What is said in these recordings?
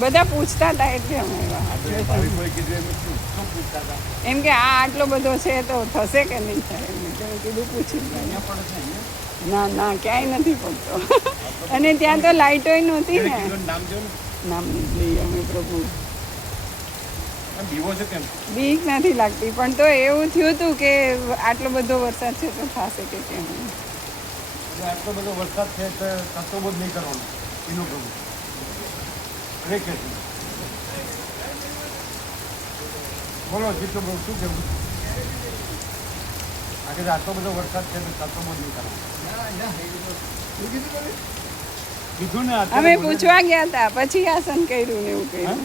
બધા પૂછતા હતા એટલે અમે એમ કે આ આટલો બધો છે તો થશે કે નહીં થાય એમ કીધું પૂછી ના ના ક્યાંય નથી પડતો અને ત્યાં તો લાઇટોય નહોતી ને નામ નહીં લઈએ અમે પ્રભુ બીક નથી લાગતી પણ તો એવું થયું હતું કે આટલો બધો વરસાદ છે તો થશે કે કેમ આટલો બધો વરસાદ છે તો તત્વબોધ નહીં કરવાનો એનો પ્રભુ કે બોલો જીતો પ્રભુ શું કેવું આગળ આટલો બધો વરસાદ છે તો તત્વબોધ નહીં કરવાનો કીધું ને અમે પૂછવા ગયા હતા પછી આસન કર્યું ને એવું કર્યું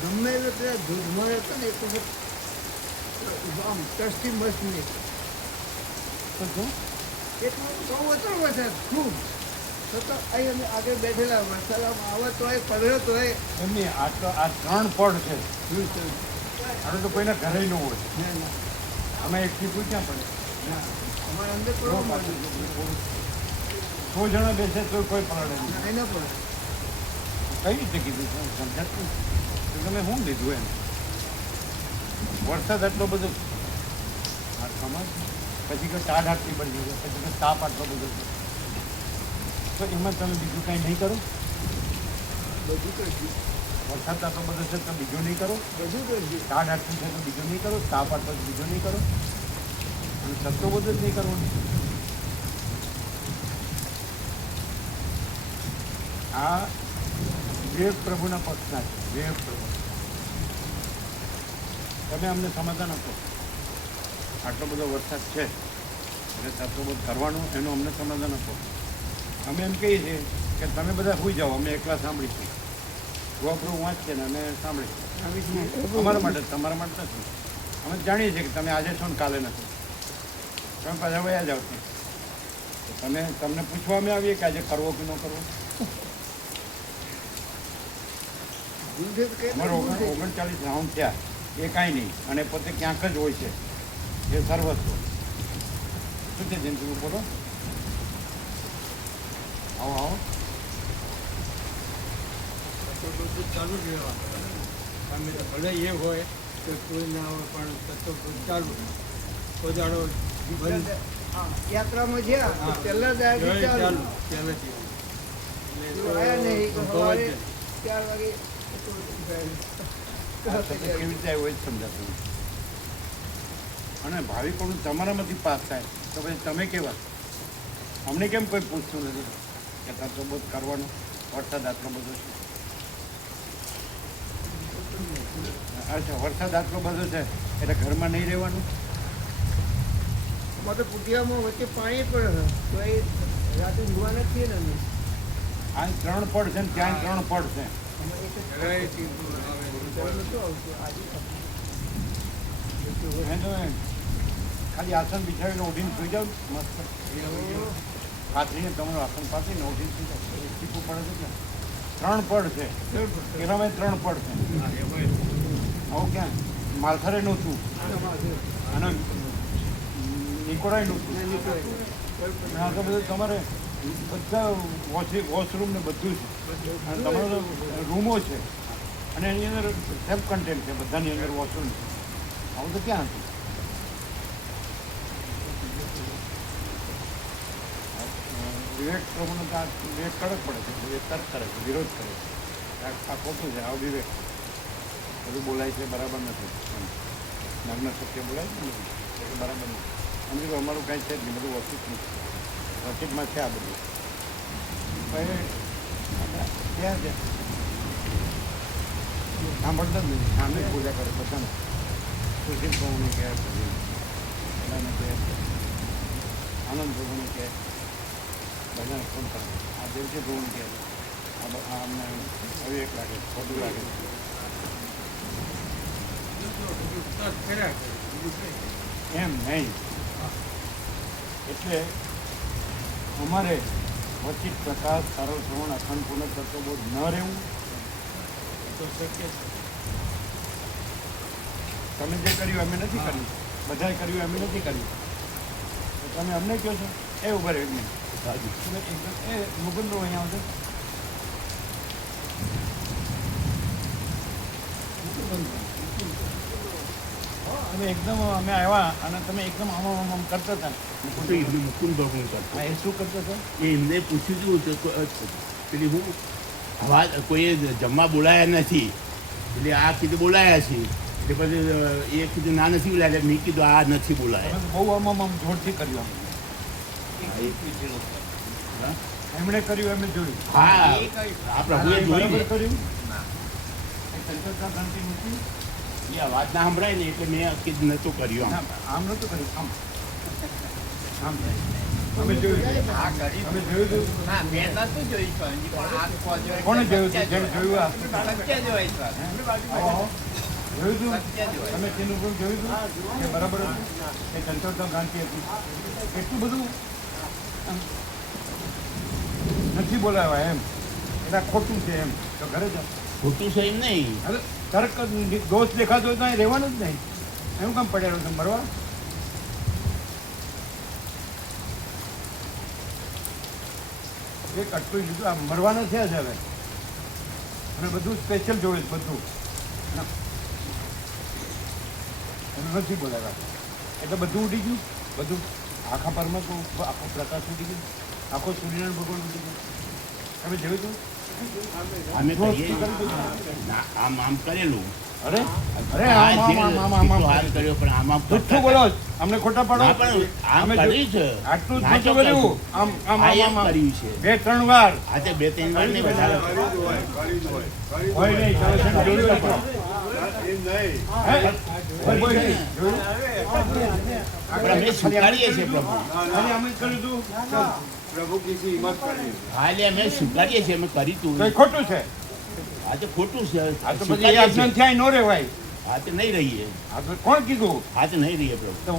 ગમે એટલે ધોધમાર હતો ને એક વખત આમ ટ્રસ્ટી મસ્ત નહીં એક બહુ હતો વરસાદ ખૂબ છતાં અહીં અમે આગળ બેઠેલા વરસાદ આમ આવે તો પડ્યો તો એમની આટલો આ 3 પડ છે આપણે તો કોઈના ઘરે ન હોય અમે એકથી પૂછ્યા પડે અમારે અંદર પડવા 100 જણા બેસે તો કોઈ પલડે નહીં એના પડે કઈ રીતે કીધું સમજાતું તમે શું લીધું એમ વરસાદ આટલો બધો આ સમાજ પછી કોઈ ટાઢ આટલી પડી ગઈ પછી કોઈ તાપ આટલો બધો છે તો એમાં તમે બીજું કાંઈ નહીં કરો બધું કરશું વરસાદ આટલો બધો છે તો બીજું નહીં કરો બધું કરશું ટાઢ આટલી છે તો બીજું નહીં કરો તાપ આટલો બીજું નહીં કરો અને સસ્તો બધો જ નહીં કરવાનું આ વિવેક પ્રભુના પક્ષના છે વિવેક પ્રભુ તમે અમને સમાધાન આપો આટલો બધો વરસાદ છે એટલે તત્વબોધ કરવાનું એનું અમને સમાધાન આપો અમે એમ કહીએ છીએ કે તમે બધા સુઈ જાઓ અમે એકલા સાંભળીશું ગોપરું વાંચશે ને અમે સાંભળીશું અમારા માટે તમારા માટે નથી અમે જાણીએ છીએ કે તમે આજે છો ને કાલે નથી તમે પાછા વયા જાઓ તમે તમને પૂછવા અમે આવીએ કે આજે કરવો કે ન કરવો અમારો 39 રાઉન્ડ થયા એ કાંઈ નહીં અને પોતે ક્યાંક જ હોય છે એ સર્વસ્વ શું છે જેમ તમે બોલો આવો આવો ચાલુ જ રહેવા અમે તો ભલે એ હોય તો કોઈ ના હોય પણ તત્વ ચાલુ તો જાણો યાત્રામાં જ્યાં પહેલા ચાલુ પહેલેથી નહીં 4 વાગે કેવી રીતે આવ્યો એ જ સમજાતું અને ભાવિકોનું તમારામાંથી પાસ થાય તો પછી તમે કેવા અમને કેમ કોઈ પૂછતું નથી કે તત્વબોધ કરવાનો વરસાદ આટલો બધો છે અચ્છા વરસાદ આટલો બધો છે એટલે ઘરમાં નહીં રહેવાનું અમારે તો પુટિયામાં વચ્ચે પાણી પડે તો એ રાતે જોવા નથી ને અમે આ 3 પડ છે ને ત્યાં 3 પડ છે ખાલી આસન બિછાવીને ઉઠીને સુઈ જાવ મસ્ત પાથરીને તમારું આસન પાથરીને ઉઠીને સુઈ જાવ ટીપું પડે છે ને 3 પડ છે એનામાં 3 પડ છે આવું ક્યાં માલથરે નહોતું અને નિકોડાય નહોતું આ તો બધું તમારે બધા વોશરૂમ ને બધું છે અને તમારો રૂમો છે અને એની અંદર સેલ્ફ કન્ટેન્ટ છે બધાની અંદર વોશરૂમ છે આવું તો ક્યાં હતું વિવેક પ્રભુનો તો વિવેક કડક પડે છે વિવેક તર્ક કરે છે વિરોધ કરે છે આ ખોટું છે આ વિવેક બધું બોલાય છે બરાબર નથી નગ્ન સત્ય બોલાય છે નથી એ બરાબર નથી સમજી લો અમારું કાંઈ છે જ નહીં બધું વસ્તુ જ નથી વચીતમાં છે આ બધું ક્યાં છે સાંભળતા જ નથી સામે પૂજા કરે બધાને સુશીલ પ્રભુને કહે બધાને કહે આનંદ પ્રભુને કહે બધાને ફોન કરે આ દેવજી પ્રભુને કહે આ અમને વિવેક લાગે ખોટું લાગે એમ નહીં એટલે અમારે વચિત પ્રકાશ સરળ શ્રવણ અખંડ પૂર્ણ તત્વબોધ ન રહેવું તો શક્ય છે તમે જે કર્યું અમે નથી કર્યું બધાએ કર્યું અમે નથી કર્યું તો તમે અમને કહો છો એ ઉભા રહ્યું નહીં તમે એકદમ એ મુકુંદો અહીંયા આવજો. તમે એકદમ અમે આવ્યા અને તમે એકદમ આમ કરતા હતા. મુકુંદ ભગવાન કરતો હા, એ શું કરતા હતા? એ એમને પૂછ્યું હતું કે પેલી હું વાત કોઈએ જમવા બોલાયા નથી એટલે આ કીધું બોલાયા છે એટલે પછી એ કીધું ના નથી બોલાયા મેં કીધું આ નથી બોલાયા. તમે બહુ આમ જોરથી કર્યું હા? એમણે કર્યું એમને જોયું. હા આ પ્રભુએ જોઈ બરાબર ને. કર્યું. એ સંતોષના શાંતિ નથી. એ આ વાત ના સંભળાય ને એટલે મેં કીધું નહોતું કર્યું આમ. ના, આમ નહોતું કર્યું. આમ આમ અમે જોયું. આ કરી અમે જોયું હતું. ના મેં નતું જોઈ સ્વામીજી પણ આ કોજો કોણે જોયું હતું? જેણે જોયું આ? સત્ય જોઈ સ્વામી આવો. જોયું હતું? સત્ય જોઈ તમે તેનું પણ જોયું હતું કે બરાબર હતું? એ સંતોષના શાંતિ હતી. એટલું બધું આમ નથી બોલાવ્યા એમ એટલે આ ખોટું છે એમ તો ઘરે જાઓ. ખોટું છે એમ નહીં. હવે તરક દોષ દેખાતો હોય તો અહીં રહેવાનું જ નહીં. એનું કામ પડ્યા તમે મરવા. એક અટકું લીધું આ મરવાના થયા છે હવે અને બધું સ્પેશિયલ જોડે છે બધું ના. એનું નથી બોલાવ્યા એટલે બધું ઉડી ગયું. બધું આખા પરમાં તો આખો પ્રકાશ ઉડી ગયો. આખો સૂર્યનારાયણ ભગવાન ઉડી ગયો. તમે જોયું હતું? અમે દોષ કહીએ કર્યું હતું? ના, આમ આમ કરેલું અરે અરે આ આમ જે આમ આમ આમ કેટલો આમ હાથ કર્યો પણ આમ આમ જુઠ્ઠું બોલો છો. અમને ખોટા પાડો. ના, પણ આમ અમે કર્યું છે. આટલું જ ના, જુઠ્ઠું ચોક્કસ. કર્યું. આમ આમ આ આમ એમ આમ આમ. કર્યું છે. 2-3 વાર આજે 2-3 વાર નહીં વધારે. હોય નહીં ચાલો છે ને જોયું તો પણ. હે? હોય હોય નહીં. જોયું? પણ અમે સ્વીકારીએ છીએ પ્રભુ. ખાલી અમે જ કર્યું હતું. ચાલ. હા એટલે અમે સ્વીકારીએ છીએ અમે કરી તું. કંઈ ખોટું છે. આ તો ખોટું છે. આ તો પછી સ્વીકારીએ અજ્ઞાન છીએ. થયા ન રહેવાય. હા તો નહીં રહીએ. આ તો કોણ કીધું? હા તો નહીં રહીએ પ્રભુ. તો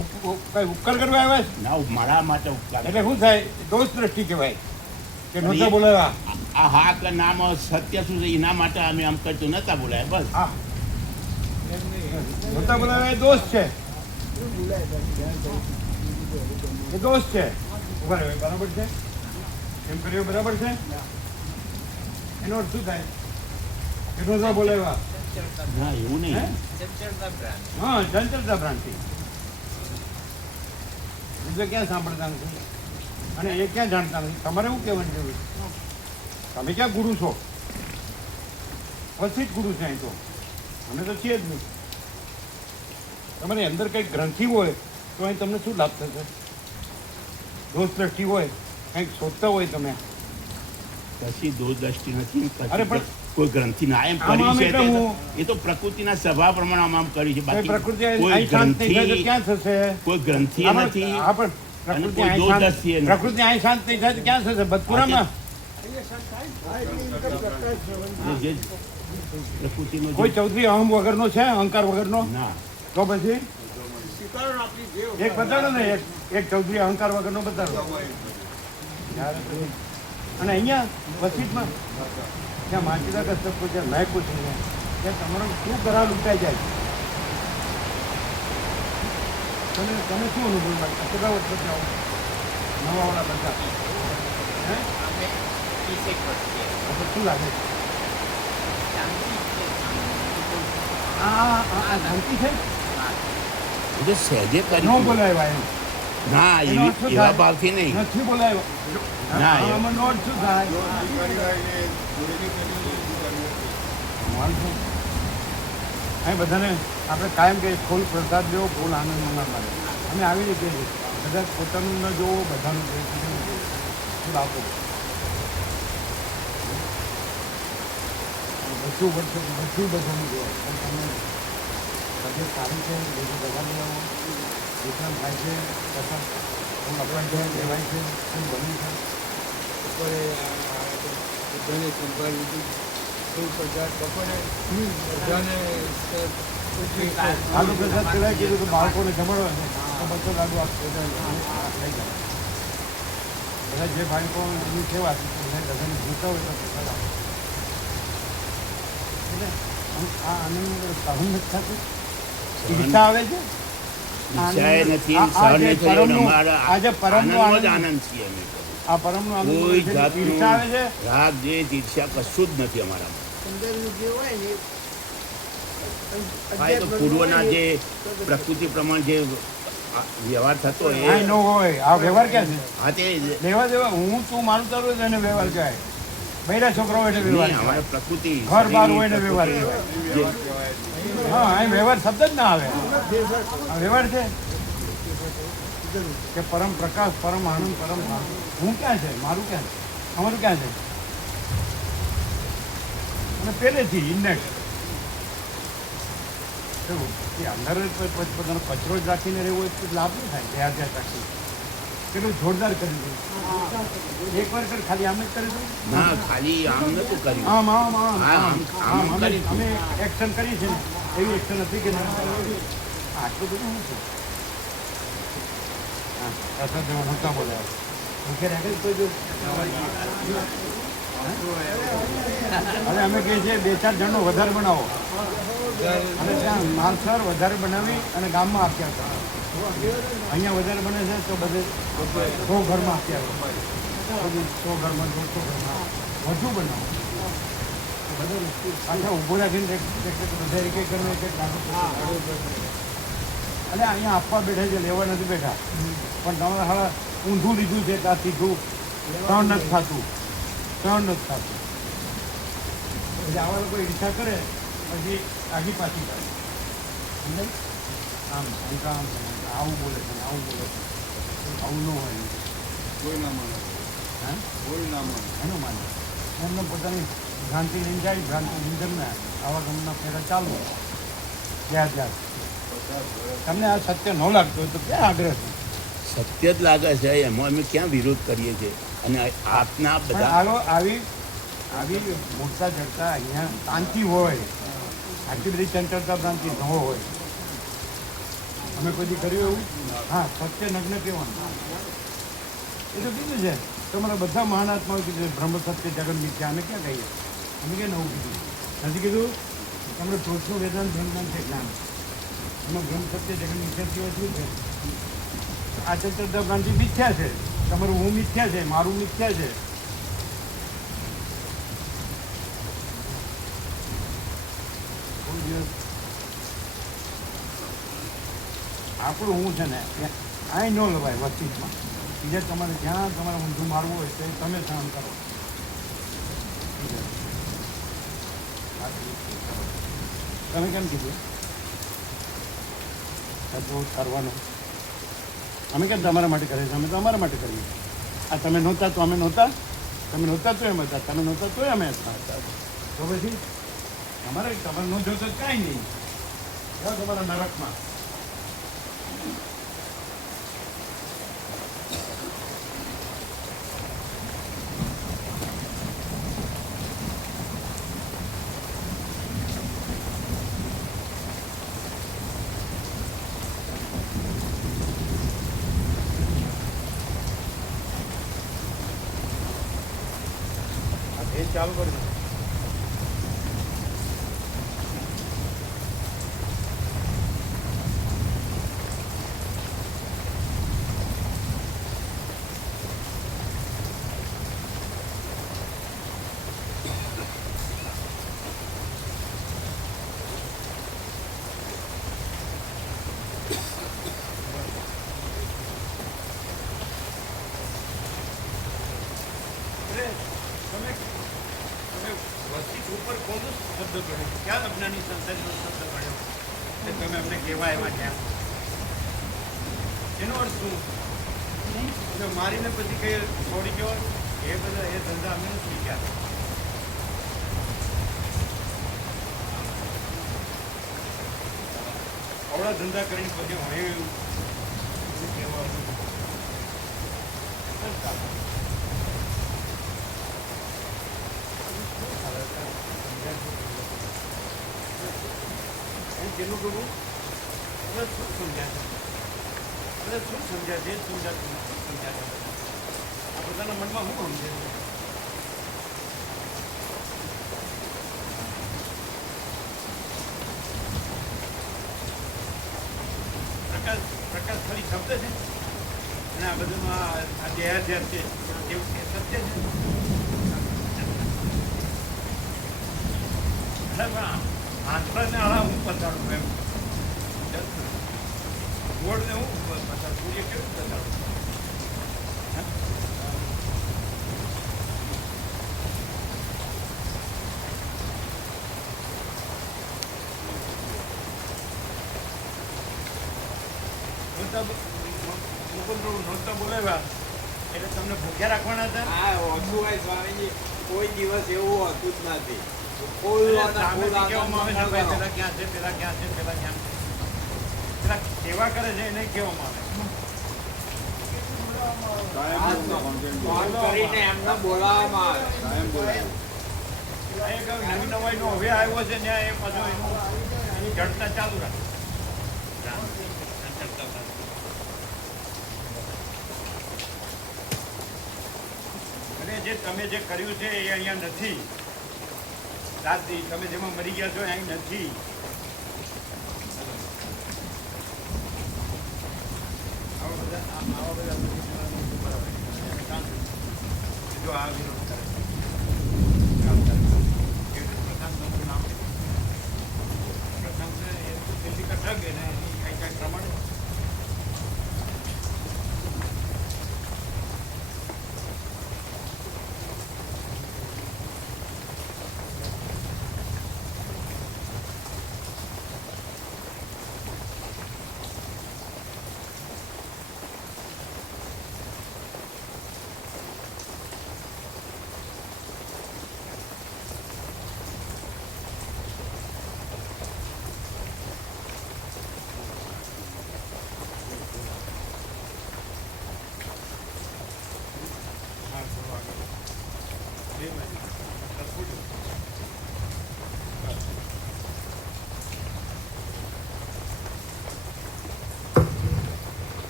કઈ ઉપકાર કરવા આવ્યા છે? ના મારા માટે ઉપકાર. એટલે શું થાય? દોષ દ્રષ્ટિ કહેવાય કે નહોતા બોલાવ્યા. આ હા કે નામાં સત્ય શું છે એના માટે અમે આમ કરતું નતા બોલાય બસ. હા નહોતા બોલાવ્યા એ દોષ છે. એ દોષ છે. ઉભા રહ્યો, એ બરાબર છે? એમ કર્યું બરાબર છે? એનો અર્થ શું થાય? કે નહોતા બોલાવ્યા. ના એવું હે? નહીં. ચંચળતા ભ્રાંતિ. હા ચંચળતા ભ્રાંતિ. બીજું ક્યાં સાંભળતા નથી અને એ ક્યાં જાણતા નથી. તમારે શું કહેવાની જરૂર છે? તમે ક્યાં ગુરુ છો? પછી જ ગુરુ છે અહીં તો. અમે તો છીએ જ નહીં. તમારી અંદર કંઈક ગ્રંથિ હોય તો અહીં તમને શું લાભ થશે? દોષ દ્રષ્ટિ હોય કંઈક શોધતા હોય તમે. કશી દોષ દ્રષ્ટિ નથી. અરે કશી પણ- કોઈ ગ્રંથિ ના એમ આમ કરી આમ છે એટલે તે તો- હું- એ તો પ્રકૃતિના સ્વભાવ પ્રમાણે આમ આમ કર્યું છે કોઈ બાકી પ્રકૃતિ કોઈ અહીં શાંત નહીં થાય તો ગ્રંથિ ક્યાં થશે? કોઈ ગ્રંથિ આમાં- નથી. હા પણ અને પ્રકૃતિ કોઈ અહીં દોષ શાંત- દ્રષ્ટિ નથી. પ્રકૃતિ અહીં શાંત નહીં થાય તો ક્યાં થશે? બદપુરામાં જે પ્રકૃતિનો જે- કોઈ ચૌધરી અહમ વગરનો છે? અહંકાર વગરનો? ના તો પછી એક બતાડો ને એક ચૌધરી અહંકાર વગરનો બતાડો. જ્યારે પછી- અને અહીંયા વસીતમાં ત્યાં માચીદા કસ્તક ત્યાં નાયકો છે ત્યાં તમારો શું કરા લૂંટાઈ જાય છે? તમે શું અનુભવ લાગતા? કેટલા વર્ષ આવો નવાવાળા બધા હે અમે 30 વર્ષથી આપણે શું લાગે છે? શાંતિ છે. આ શાંતિ છે? એ તો સહેજે ન કર્યું. બોલાવ્યા એમ ના એનો એવી અર્થ શું એવા થાય? ભાવથી નહીં. નથી બોલાવ્યો. ના, એવું. આમાં નોટ શું થાય? અહીં બધાને આપણે કાયમ કે ફૂલ પ્રસાદ લેવો, ફૂલ આનંદ મળે. અમે આવી રીતે જ બધા પોતાનું ન જોવો, બધાનું ફૂલ આપો. બધું બધાનું જોવો. પણ તમે તબિયત સારી છે, બધું દવા લઈ આવો, વિશ્રામ થાય છે, પ્રસાદ ફૂલ અપાય છે, લેવાય છે, ફૂલ બન્યું છે. બપોરે બધાને સંભાળ લીધી ફૂલ પ્રસાદ બપોરે બધાને આલુ પ્રસાદ કહેવાય કીધું કે બાળકોને જમાડવા છે તો બધો લાડુ આપશે થઈ જાય. બધા જે બાળકોની સેવા બધાને જીવતા હોય તો પ્રસાદ આપે. એટલે આ આનંદ સહન નથી થતું. ઈર્ષા આવે છે. ઈચ્છાએ નથી આ જે સહન નહીં થયું. પરમનું- અમારા આ જે પરમનો આનંદમાં જ આનંદ આનંદ છીએ અમે તો. આ પરમનું આનું કોઈ છે, જાતનું ઈર્ષા આવે છે. રાગ દ્વેષ ઈર્ષ્યા કશું જ નથી અમારામાં. હા, એ તો પૂર્વના જે પ્રકૃતિ પ્રમાણે જે વ્યવહાર થતો આ હોય ન હોય. આ વ્યવહાર ક્યાં છે? હા તે લેવા દેવા હું તું માનું તારું એને વ્યવહાર કહેવાય. બૈરા છોકરાઓ એટલે વ્યવહાર નહીં, અમારે કહેવાય. પ્રકૃતિ ઘર બહાર હોય ને શરીર, વ્યવહાર પ્રકૃતિ, કહેવાય. હા, અહીં વ્યવહાર શબ્દ જ ના આવે. આ વ્યવહાર છે કે પરમ પ્રકાશ, પરમ આનંદ, પરમ શાંતિ. હું ક્યાં છે? મારું ક્યાં છે? અમારું ક્યાં છે? અને પહેલેથી ઇન્ડેક્સ અંદર જ પોતાનો કચરો જ રાખીને રહેવો હોય તો લાભ નહીં થાય. જ્યાં ત્યાં રાખી કેટલું જોરદાર કરી દઉં. એક વાર કર, ખાલી આમ જ કરી દઉં. ના ખાલી આમ નતું કર્યું. આમ આમ આમ હા, આમ આમ આમ અમે કરી. અમે એક્શન કરી છે ને એવી એક્શન હતી કે ના આટલું બધું શું છે? હા, અસર જેવો હું કાં બોલાય ભૂખે રાખે જ કોઈ જો. હવે અમે કહીએ છીએ 2-4 જણનો વધારે બનાવો અને ત્યાં માલસર વધારે બનાવી અને ગામમાં આપ્યા હતા. અહીંયા વધારે બને છે તો બધે 100 ઘરમાં આપ્યા હતા. 100 ઘરમાં 200 ઘરમાં વધુ બનાવો. બધું પાછા ઊભો રાખીને બધા એક એક ઘરમાં એક એક લાગુ. અને અહીંયા આપવા બેઠા છે, લેવા નથી બેઠા. પણ તમારે હવે ઊંધું લીધું છે ત્યાં સીધું 3 નથી થતું, 3 નથી થતું. એટલે આવા લોકો ઈચ્છા કરે પછી આગી પાછી કરે. સમજાય? આમ આમ આવું બોલે છે, આવું બોલે છે. આવું ન હોય. કોઈ ના માને, હા, કોઈ ના માને. એનું માને એમને પોતાની ભ્રાંતિ લઈને જાય. ભ્રાંતિ નિંદનને આવા ગમના ફેરા ચાલુ જ્યાં ત્યાં. તમને આ સત્ય ન લાગતું હોય તો ક્યાં આગ્રહ છે? સત્ય જ લાગે છે, એમાં અમે ક્યાં વિરોધ કરીએ છીએ? અને આપના પણ બધા આવી મોટા ચડતા અહીંયા શાંતિ હોય, આટલી બધી ચંચળતા ભ્રાંતિ ન હોય. અમે કોઈ દી કર્યું એવું? હા, સત્ય નગ્ન કહેવાનું એ તો કીધું છે. તમારા બધા મહાન આત્માઓ કીધું બ્રહ્મ સત્ય જગત મિથ્યા. અમે ક્યાં કહીએ? અમે ક્યાં નવું કીધું નથી કીધું? તમને ટોચનું વેદાંત બ્રહ્માન છે જ્ઞાન. એમાં બ્રહ્મ સત્ય જગત મિથ્યા સિવાય શું છે? આ ચંચળતા ભ્રાંતિ મિથ્યા છે. તમારું હું મિથ્યા છે, મારું મિથ્યા છે. આપણું હું છે ને આ ન લવાય વસ્તીમાં. બીજા તમારે જ્યાં તમારે ઊંધું મારવું હોય તો તમે સહન કરો. તમે કેમ કીધું કરવાનું? અમે કેમ તમારા માટે કરીએ છીએ? અમે તો અમારા માટે કરીએ. આ તમે નહોતા તો અમે નહોતા, તમે નહોતા તો એમ હતા, તમે નહોતા તો અમે હતા. તો પછી તમારે ન જોતો કાંઈ નહીં. જાઓ તમારા નરકમાં. ચાલુ કરી દો. ઉપર કોનો શબ્દ ગણ્યો? ક્યાં અજ્ઞાની સંસારીનો શબ્દ ગણ્યો કે તમે અમને કહેવા એમાં ક્યાં? એનો અર્થ શું? તમે મારીને પછી કઈ છોડી ગયો એ બધા એ ધંધા અમે નથી શીખ્યા. આવડા ધંધા કરીને પછી હું એવું કહેવા જેનું કરવું હવે શું સમજાય છે? હવે શું સમજાય છે? સમજાતું સમજાય છે. આ બધાના મનમાં શું સમજે છે? પ્રકાશ ખાલી શબ્દ છે. અને આ બધું આ દેહાધ્યાસ છે એવું કે સત્ય છે. એટલે પણ આંતરને આળા હું પતાડું એમ ગોળને હું પતાડું સૂર્ય કેવું પતાડું. નહોતા બોલાવ્યા એટલે તમને ભૂખ્યા રાખવાના હતા. આ હોતું હોય સ્વામીજી, કોઈ દિવસ એવું હોતું જ નથી. કોઈ સામેથી કહેવામાં આવે છે ભાઈ પેલા ક્યાં છે પેલા ક્યાં છે પેલા ક્યાં છે. પેલા સેવા કરે છે એને કહેવામાં ફોન કરીને એમને બોલાવવામાં આવે. આવે. એક નવી નવાઈનો હવે આવ્યો છે ત્યાં એ પાછો એની જડતા ચાલુ રાખે. અને જે તમે જે કર્યું છે એ અહીંયા નથી. રાતથી તમે જેમાં મરી ગયા છો એ અહીં નથી. આવા બધા બરાબર જો આ વિરોધ કરે પ્રશાંતનું નામ પ્રશાંત એ દિલ્હી કટક એને કંઈક કંઈક પ્રમાણે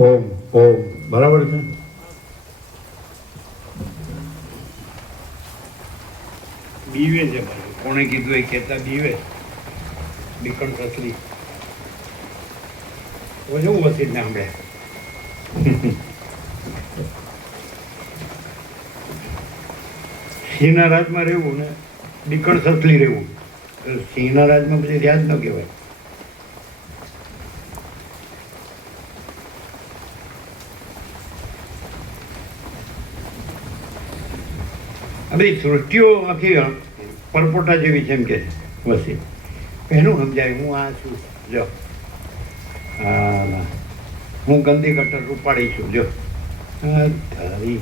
ઓમ ઓમ બરાબર છે. બીવે છે ભાઈ કોણે કીધું એ કહેતા બીવે બીકણ સસલી શું વસીત ને સાંભળે. સિંહના રાજમાં રહેવું ને બીકણ સસલી રહેવું. સિંહના રાજમાં પછી રહ્યા જ ન કહેવાય. આ બધી સૃષ્ટિઓ આખી પરપોટા જેવી છે એમ કે વસી એનું સમજાય. હું આ છું જો હા હું ગંદી કટર ઉપાડી છું જો તારી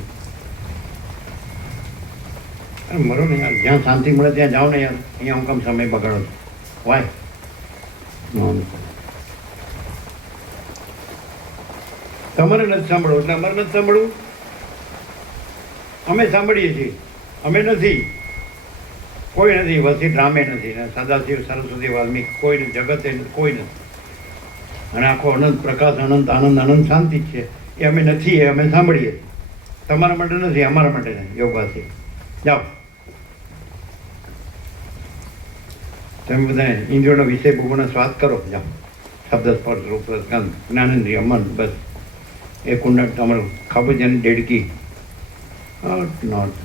મરો ને યાર. જ્યાં શાંતિ મળે ત્યાં જાઓ ને યાર. અહીંયા હું કામ સમય બગાડો છું વાય તમારે નથી સાંભળવું એટલે અમારે નથી સાંભળવું. અમે સાંભળીએ છીએ. અમે નથી. કોઈ નથી. વસીત રામે નથી ને સદાશિવ સરસ્વતી વાલ્મીકી કોઈ નથી. જગતે કોઈ નથી. અને આખો અનંત પ્રકાશ અનંત આનંદ અનંત શાંતિ છે એ અમે નથી. એ અમે સાંભળીએ. તમારા માટે નથી અમારા માટે નથી. યોગવાસી જાઓ તમે બધા ઇન્દ્રિયોનો વિષય ભોગવવાનો સ્વાદ કરો. જાઓ શબ્દ સ્પર્શ રૂપ રસ ગંધ જ્ઞાનેન્દ્રિય મન બસ એ કુંડળ તમારું ખાબોચિયાની દેડકી નોટ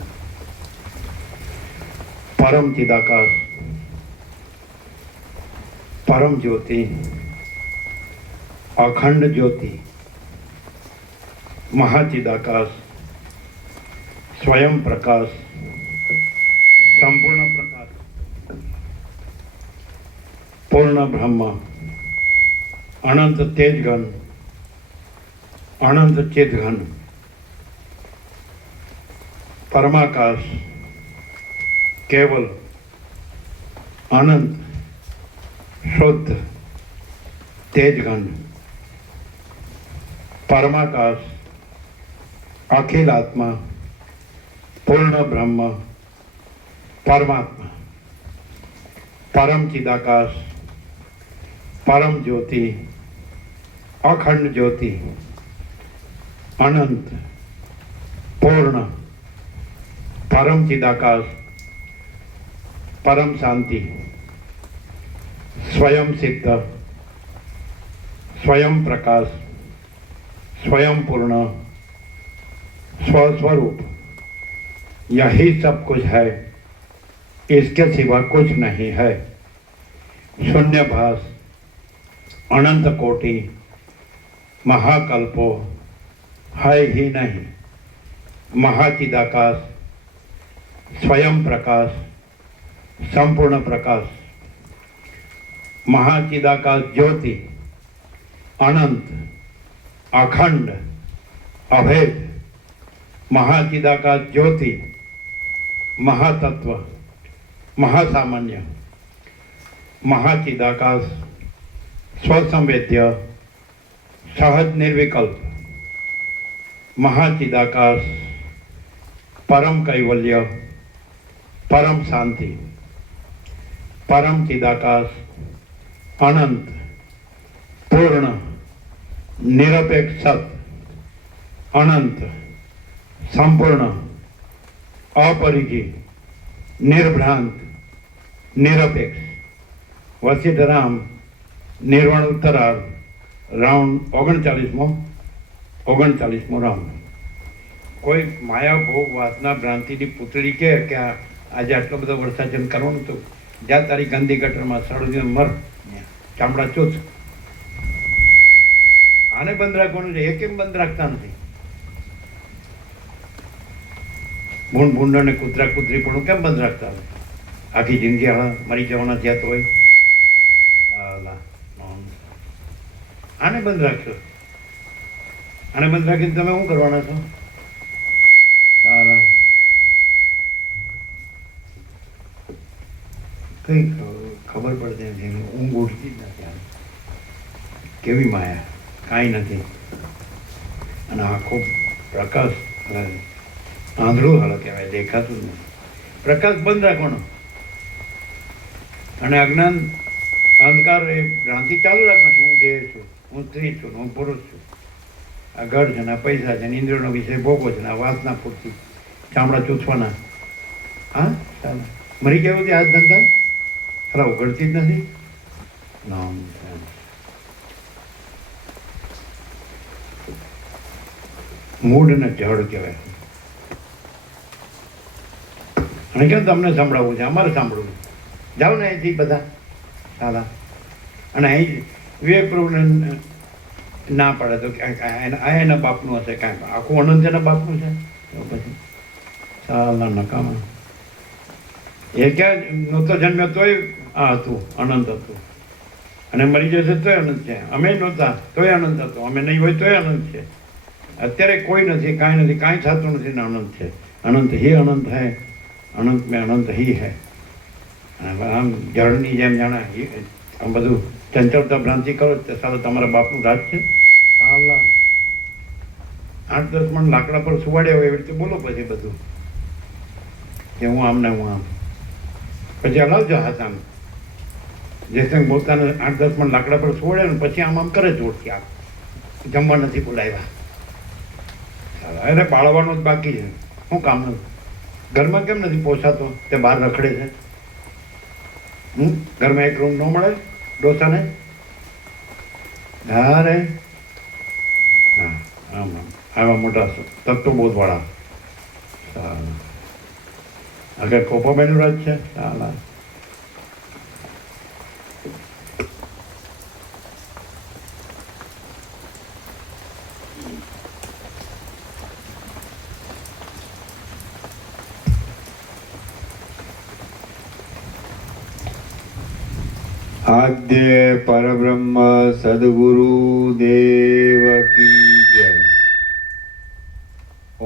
પરમ ચિદાકાશ પરમ જ્યોતિ અખંડ જ્યોતિ મહાચિદાકાશ સ્વયં પ્રકાશ સંપૂર્ણ પ્રકાશ પૂર્ણ બ્રહ્મ અનંત તેજઘન અનંત ચેતઘન પરમાકાશ કેવલ અનંત શુદ્ધ તેજઘન પરમાકાશ અખિલ આત્મા પૂર્ણ બ્રહ્મ પરમાત્મા પરમ ચિદાકાશ પરમ જ્યોતિ અખંડ જ્યોતિ અનંત પૂર્ણ પરમ ચિદાકાશ પરમ શાંતિ સ્વયં સિદ્ધ સ્વયં પ્રકાશ स्वयंपूर्ण, स्वस्वरूप, यही सब कुछ है, इसके सिवा कुछ नहीं है। शून्यभास, अनंत कोटि, महाकल्पो है ही नहीं। महाचिदाकाश, स्वयं प्रकाश, संपूर्ण प्रकाश, महाचिदाकाश ज्योति, अनंत, अखंड, अभेद, महाचिदाकाश ज्योति, महातत्व, महासामान्य, महाचिदाकाश, स्वसंवेद्य, सहज निर्विकल्प, महाचिदाकाश, परम कैवल्य, परम शांति, परम चिदाकाश, अनंत, पूर्ण, निरपेक्ष सत, अनंत, संपूर्ण, अपरिचित, निर्भ्रांत, निरपेक्ष, वसिष्ठराम निर्वाण उत्तरार्ध, રાઉન્ડ 39મો રાઉન્ડ. કોઈ માયા ભોગ વાસના ભ્રાંતિની પૂતળી કે આજે આટલો બધો વર્ષાજન કરવાનું હતું, જ્યાં તારી ગંદી ગટરમાં સળગીને મર, ચામડા ચૂસ. આને બંધ રાખવાનું છે, એ કેમ બંધ રાખતા નથી? ભૂંડ ભૂંડ અને કૂતરા કૂતરી પણ કેમ બંધ રાખતા હોય? આખી જિંદગી મરી જવાના થયા તો હોય. આને બંધ રાખશો, આને બંધ રાખીને તમે શું કરવાના છો? કઈ ખબર પડતી નથી, ઊંઘ ઉઠતી જ નથી. કેવી માયા, કાંઈ નથી. અને આખો પ્રકાશ આંધળું હાલો કહેવાય, દેખાતું જ નથી. પ્રકાશ બંધ રાખવાનો અને અજ્ઞાન અંધકાર એ ભ્રાંતિ ચાલુ રાખવાની. હું દેહ છું, હું સ્ત્રી છું, હું પુરુષ છું, આ ઘર છે ને, આ પૈસા છે ને, ઇન્દ્રિયોનો વિષય ભોગવો છે ને, આ વાસના પૂરતી ચામડા ચૂસવાના. હા ચાલો, મરી ગયો તે હાથ ધંધા ખરા ઉઘડતી જ નથી. મૂળ ને જળ કહેવાય. અને કેમ તમને સંભળાવવું છે? અમારે સાંભળવું. જાઓ ને અહીંથી બધા સાલા. અને અહીં વિવેક પ્રભુને ના પાડે તો આ એના બાપનું હશે, કાંઈ આખું અનંત એના બાપનું છે. તો પછી સાલા નકામા. એ ક્યાં નહોતો જન્મ્યો તોય આ હતું, અનંત હતું. અને મરી જશે તોય અનંત છે. અમે નહોતા તોય અનંત હતો, અમે નહીં હોય તોય અનંત છે. અત્યારે કોઈ નથી, કાંઈ નથી, કાંઈ થતું નથી ને અનંત છે. અનંત હી અનંત હૈ, અનંત મેં અનંત હી હૈ. આમ જળની જેમ જાણે આમ બધું ચંચળતા ભ્રાંતિ કરો તે સારું તમારા બાપનું રાજ છે. સાલા 8-10 મણ લાકડા પર સુવાડ્યા હોય એવી રીતે બોલો પછી બધું કે હું આમ ને હું આમ. પછી હલાવજો હાથ આમ. જે સંગ પોતાને 8-10 મણ લાકડા પર સુવાડે ને પછી આમ આમ કરે જોડથી. આ જમવા નથી બોલાવ્યા. અરે બાળવાનું જ બાકી છે, શું કામનું? ઘરમાં કેમ નથી પોસાતો? તે બહાર રખડે છે. ઘરમાં એક રૂમ ન મળે ડોસાને? હા રે, હા આમ આમ આવા મોટા તત્વબોધવાળા. સારું, આગળ કોપાબાઈનું રાજ છે. સાલા आद्य परब्रह्म सद्गुरु देव की जय।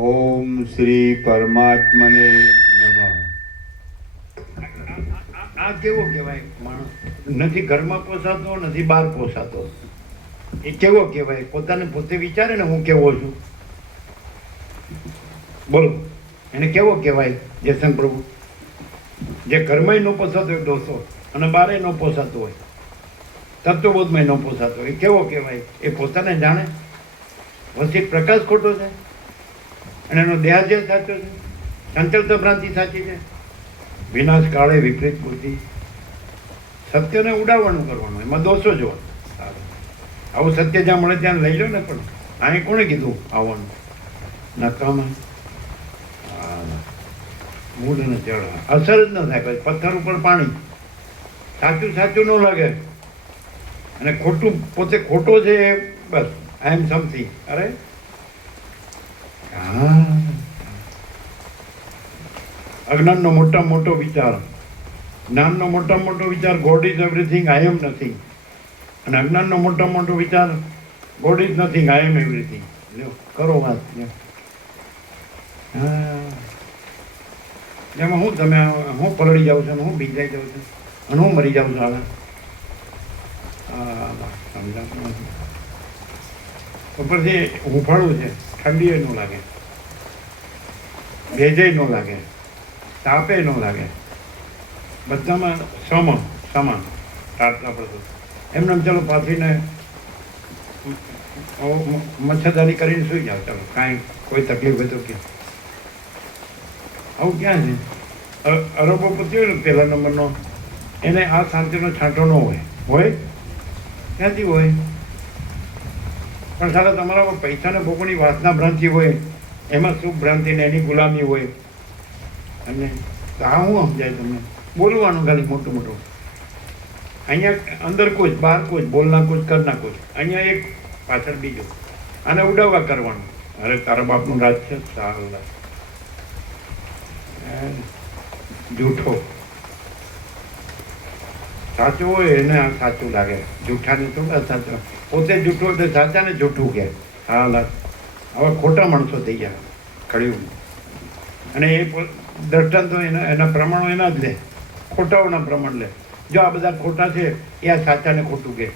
ओम श्री परमात्मने नमः। આ કેવો કહેવાય માણસ? નથી ઘરમાં પોસાતો, નથી બહાર પોસાતો. એ કેવો કહેવાય? પોતાને પોતે વિચારે ને હું કેવો છું. બોલો, એને કેવો કહેવાય? જયશંકર પ્રભુ, જે ઘરમાં ન પોસાતો હોય ડોસો અને બારે ન પોસાતો હોય, તત્વબોધમાં ન પોસાતો હોય, એ કેવો કહેવાય? એ પોતાને જાણે. વસિત પ્રકાશ ખોટો છે અને એનો દેહાજ્ય સાચો છે, ચંચળતા ભ્રાંતિ સાચી છે. વિનાશ કાળે વિપરીત બુદ્ધિ. સત્યને ઉડાવવાનું કરવાનું, એમાં દોષો જોવા. આવું સત્ય જ્યાં મળે ત્યાં લઈ લો ને. પણ અહીં કોણે કીધું આવવાનું? નકામાં મૂળ ને જળ અસર જ ન થાય. પછી પથ્થર ઉપર પાણી, સાચું સાચું ન લાગે અને ખોટું પોતે ખોટો છે એ બસ આઈ એમ સમથિંગ. અરે હા, અજ્ઞાનનો મોટામાં મોટો વિચાર, જ્ઞાનનો મોટામાં મોટો વિચાર God is everything, I am nothing. અને અજ્ઞાનનો મોટામાં મોટો વિચાર God is nothing, I am everything. લ્યો કરો વાત. હા, એમાં હું તમે હું પલળી જાઉં છું, હું ભીજાઈ જાઉં છું અને હું મરી જાઉં છું. હવે સમજાતું નથી. ઉપરથી હુંફાળું છે, ઠંડી ન લાગે, ભેજે ન લાગે, તાપે ન લાગે, બધામાં સમાન ટાળતા પડતું. એમને ચાલો પાથરીને મચ્છરદારી કરીને સુઈ જાઓ. ચાલો કાંઈ કોઈ તકલીફ હોય તો કે આવું ક્યાં છે? અરબોપતિ હોય ને પહેલા નંબરનો, એને આ શાંતિનો છાંટો ન હોય. ક્યાંથી હોય? પણ સારા તમારા પૈસાને ભોગવવાની વાસના ભ્રાંતિ હોય, એમાં સુખ ભ્રાંતિ ને એની ગુલામી હોય. અને આ હું સમજાય તમને? બોલવાનું ખાલી મોટું મોટું. અહીંયા અંદર કોઈ બહાર કોઈ, બોલના કોઈ, કરના કોઈ. અહીંયા એક પાછળ બીજો, આને ઉડાવવા કરવાનું. અરે તારા બાપનું રાજ છે, સારું જૂઠો. સાચું હોય એને સાચું લાગે, જૂઠાને થોડા સાચું. પોતે જૂઠું એટલે સાચાને જૂઠું કહે. હા લાગ હવે ખોટા માણસો થઈ ગયા ખડ્યું. અને એ દ્રષ્ટાંતો એના પ્રમાણો એના જ લે, ખોટાઓના પ્રમાણ લે. જો આ બધા ખોટા છે એ આ સાચાને ખોટું કહે.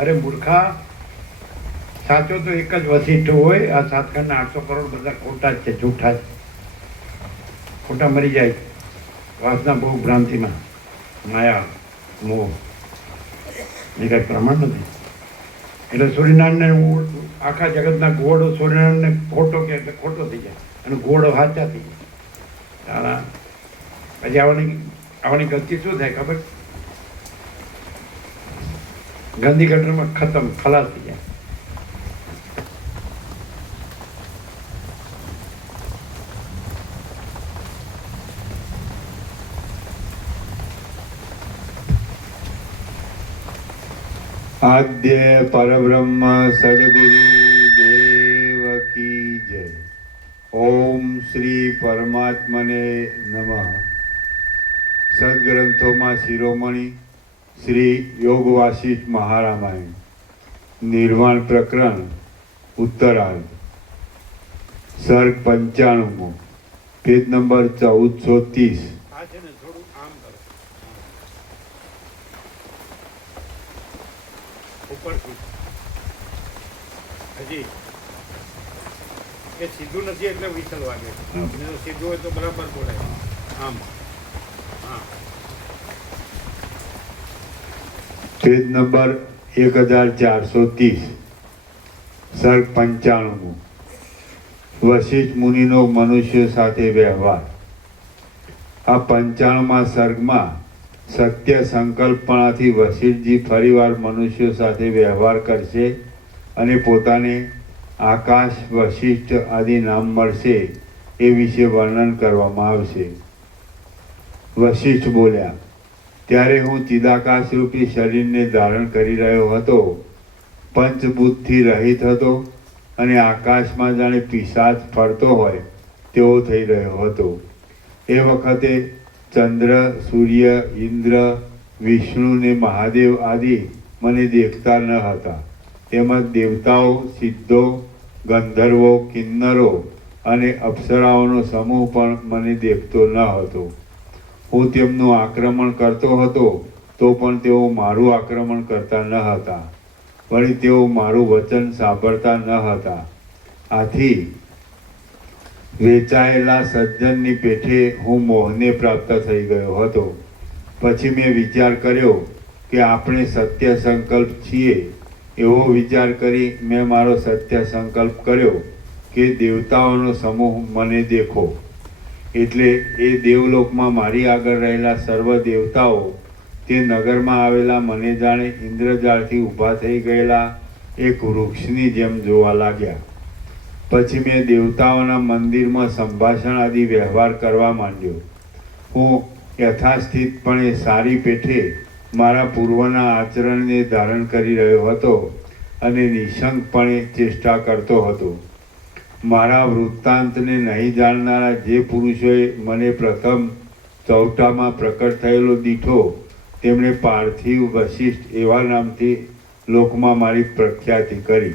અરે મૂર્ખા, સાચો તો એક જ વસિષ્ઠ હોય. આ 7 ખંડના 800 કરોડ બધા ખોટા જ છે, જૂઠા જ. ખોટા મરી જાય વાસના બહુ ભ્રાંતિમાં, માયા મોહ, એ કંઈ પ્રમાણ નથી. એટલે સૂર્યનારાયણને આખા જગતના ગોળો સૂર્યનારાયણને ખોટો કે એટલે ખોટો થઈ જાય અને ગોળો સાચા થઈ જાય. પછી આવવાની ગતિ શું થાય ખબર? ગાંધી ગટરમાં ખતમ, ખલાસ થઈ જાય. આદ્ય પરબ્રહ્મ સદગુરુ દેવ કી જય. ઓમ શ્રી પરમાત્મને નમઃ. સદગ્રંથોમાં શિરોમણી શ્રી યોગ વાસિષ્ઠ મહારામાયણ નિર્વાણ પ્રકરણ ઉત્તરાર્ધ સર્ગ 95 પેજ નંબર 1430. આ છે ને થોડું આમ કરો ઉપરથી. હજી એ સીધું નથી એટલે વિસલ વાગે. સીધું હોય તો બરાબર બોલાય. આમ પેજ નંબર 1430 સર્ગ 95 વશિષ્ઠ મુનિનો મનુષ્ય સાથે વ્યવહાર. આ 95મા સર્ગમાં સત્ય સંકલ્પણાથી વશિષ્ઠજી ફરીવાર મનુષ્યો સાથે વ્યવહાર કરશે અને પોતાને આકાશ, વશિષ્ઠ આદિ નામ મળશે એ વિશે વર્ણન કરવામાં આવશે. વશિષ્ઠ બોલ્યા, ત્યારે હું ચિદાકાશ રૂપી શરીરને ધારણ કરી રહ્યો હતો, પંચભૂતથી રહિત હતો અને આકાશમાં જાણે પિશાચ ફરતો હોય તેવો થઈ રહ્યો હતો. એ વખતે ચંદ્ર, સૂર્ય, ઇન્દ્ર, વિષ્ણુ ને મહાદેવ આદિ મને દેખતા ન હતા. તેમજ દેવતાઓ, સિદ્ધો, ગંધર્વો, કિન્નરો અને અપ્સરાઓનો સમૂહ પણ મને દેખતો ન હતો. હું તેમનું આક્રમણ કરતો હતો તો પણ તેઓ મારું આક્રમણ કરતા ન હતા. વળી તેઓ મારું વચન સાંભળતા ન હતા. આથી વેચાયેલા સજ્જનની પેઠે હું મોહને પ્રાપ્ત થઈ ગયો હતો. પછી મેં વિચાર કર્યો કે આપણે સત્ય સંકલ્પ છીએ. એવો વિચાર કરી મેં મારો સત્ય સંકલ્પ કર્યો કે દેવતાઓનો સમૂહ મને દેખો. એટલે એ દેવલોકમાં મારી આગળ રહેલા સર્વ દેવતાઓ તે નગરમાં આવેલા મને જાણે ઇન્દ્રજાળથી ઊભા થઈ ગયેલા એક વૃક્ષની જેમ જોવા લાગ્યા. પછી મેં દેવતાઓના મંદિરમાં સંભાષણ આદિ વ્યવહાર કરવા માંડ્યો. હું યથાસ્થિતપણે સારી પેઠે મારા પૂર્વના આચરણને ધારણ કરી રહ્યો હતો અને નિઃશંકપણે ચેષ્ટા કરતો હતો. મારા વૃત્તાંતને નહીં જાણનારા જે પુરુષોએ મને પ્રથમ ચૌટામાં પ્રકટ થયેલો દીઠો તેમણે પાર્થિવ વશિષ્ઠ એવા નામથી લોકમાં મારી પ્રખ્યાતિ કરી.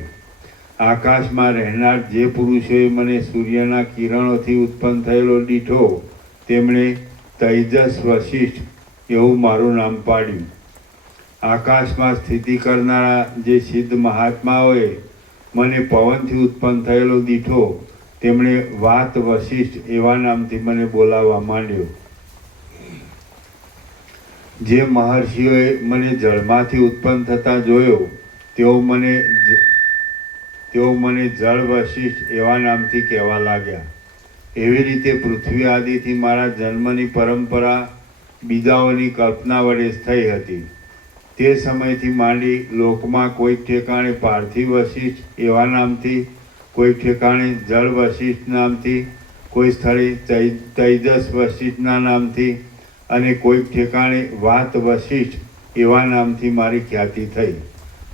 આકાશમાં રહેનાર જે પુરુષોએ મને સૂર્યના કિરણોથી ઉત્પન્ન થયેલો દીઠો તેમણે તૈજસ વશિષ્ઠ એવું મારું નામ પાડ્યું. આકાશમાં સ્થિતિ કરનારા જે સિદ્ધ મહાત્માઓએ મને પવનથી ઉત્પન્ન થયેલો દીઠો તેમણે વાત વશિષ્ઠ એવા નામથી મને બોલાવવા માંડ્યો. જે મહર્ષિઓએ મને જળમાંથી ઉત્પન્ન થતા જોયો તેઓ મને જળ વશિષ્ઠ એવા નામથી કહેવા લાગ્યા. એવી રીતે પૃથ્વી આદિથી મારા જન્મની પરંપરા બીજાઓની કલ્પના વડે થઈ હતી. તે સમયથી માંડી લોકમાં કોઈક ઠેકાણે પાર્થિવ વશિષ્ઠ એવા નામથી, કોઈક ઠેકાણે જળ વશિષ્ઠ નામથી, કોઈ સ્થળે તૈજસ વશિષ્ઠના નામથી અને કોઈક ઠેકાણે વાત વશિષ્ઠ એવા નામથી મારી ખ્યાતિ થઈ.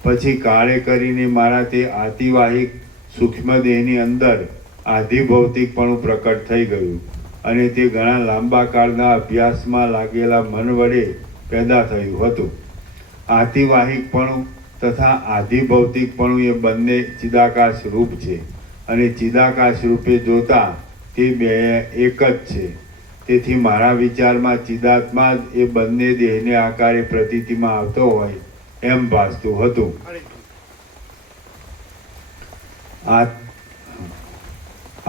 પછી કાળે કરીને મારા તે આતિવાહિક સૂક્ષ્મ દેહની અંદર આધિભૌતિકપણું પ્રકટ થઈ ગયું અને તે ઘણા લાંબા કાળના અભ્યાસમાં લાગેલા મન વડે પેદા થયું હતું. આતિવાહિકપણું તથા આધિભૌતિકપણું એ બંને ચિદાકાશ રૂપ છે અને ચિદાકાશ રૂપે જોતા તે બે એક જ છે. તેથી મારા વિચારમાં ચિદાત્મા જ એ બંને દેહને આકારે પ્રતીતિમાં આવતો હોય એમ ભાસતું હતું.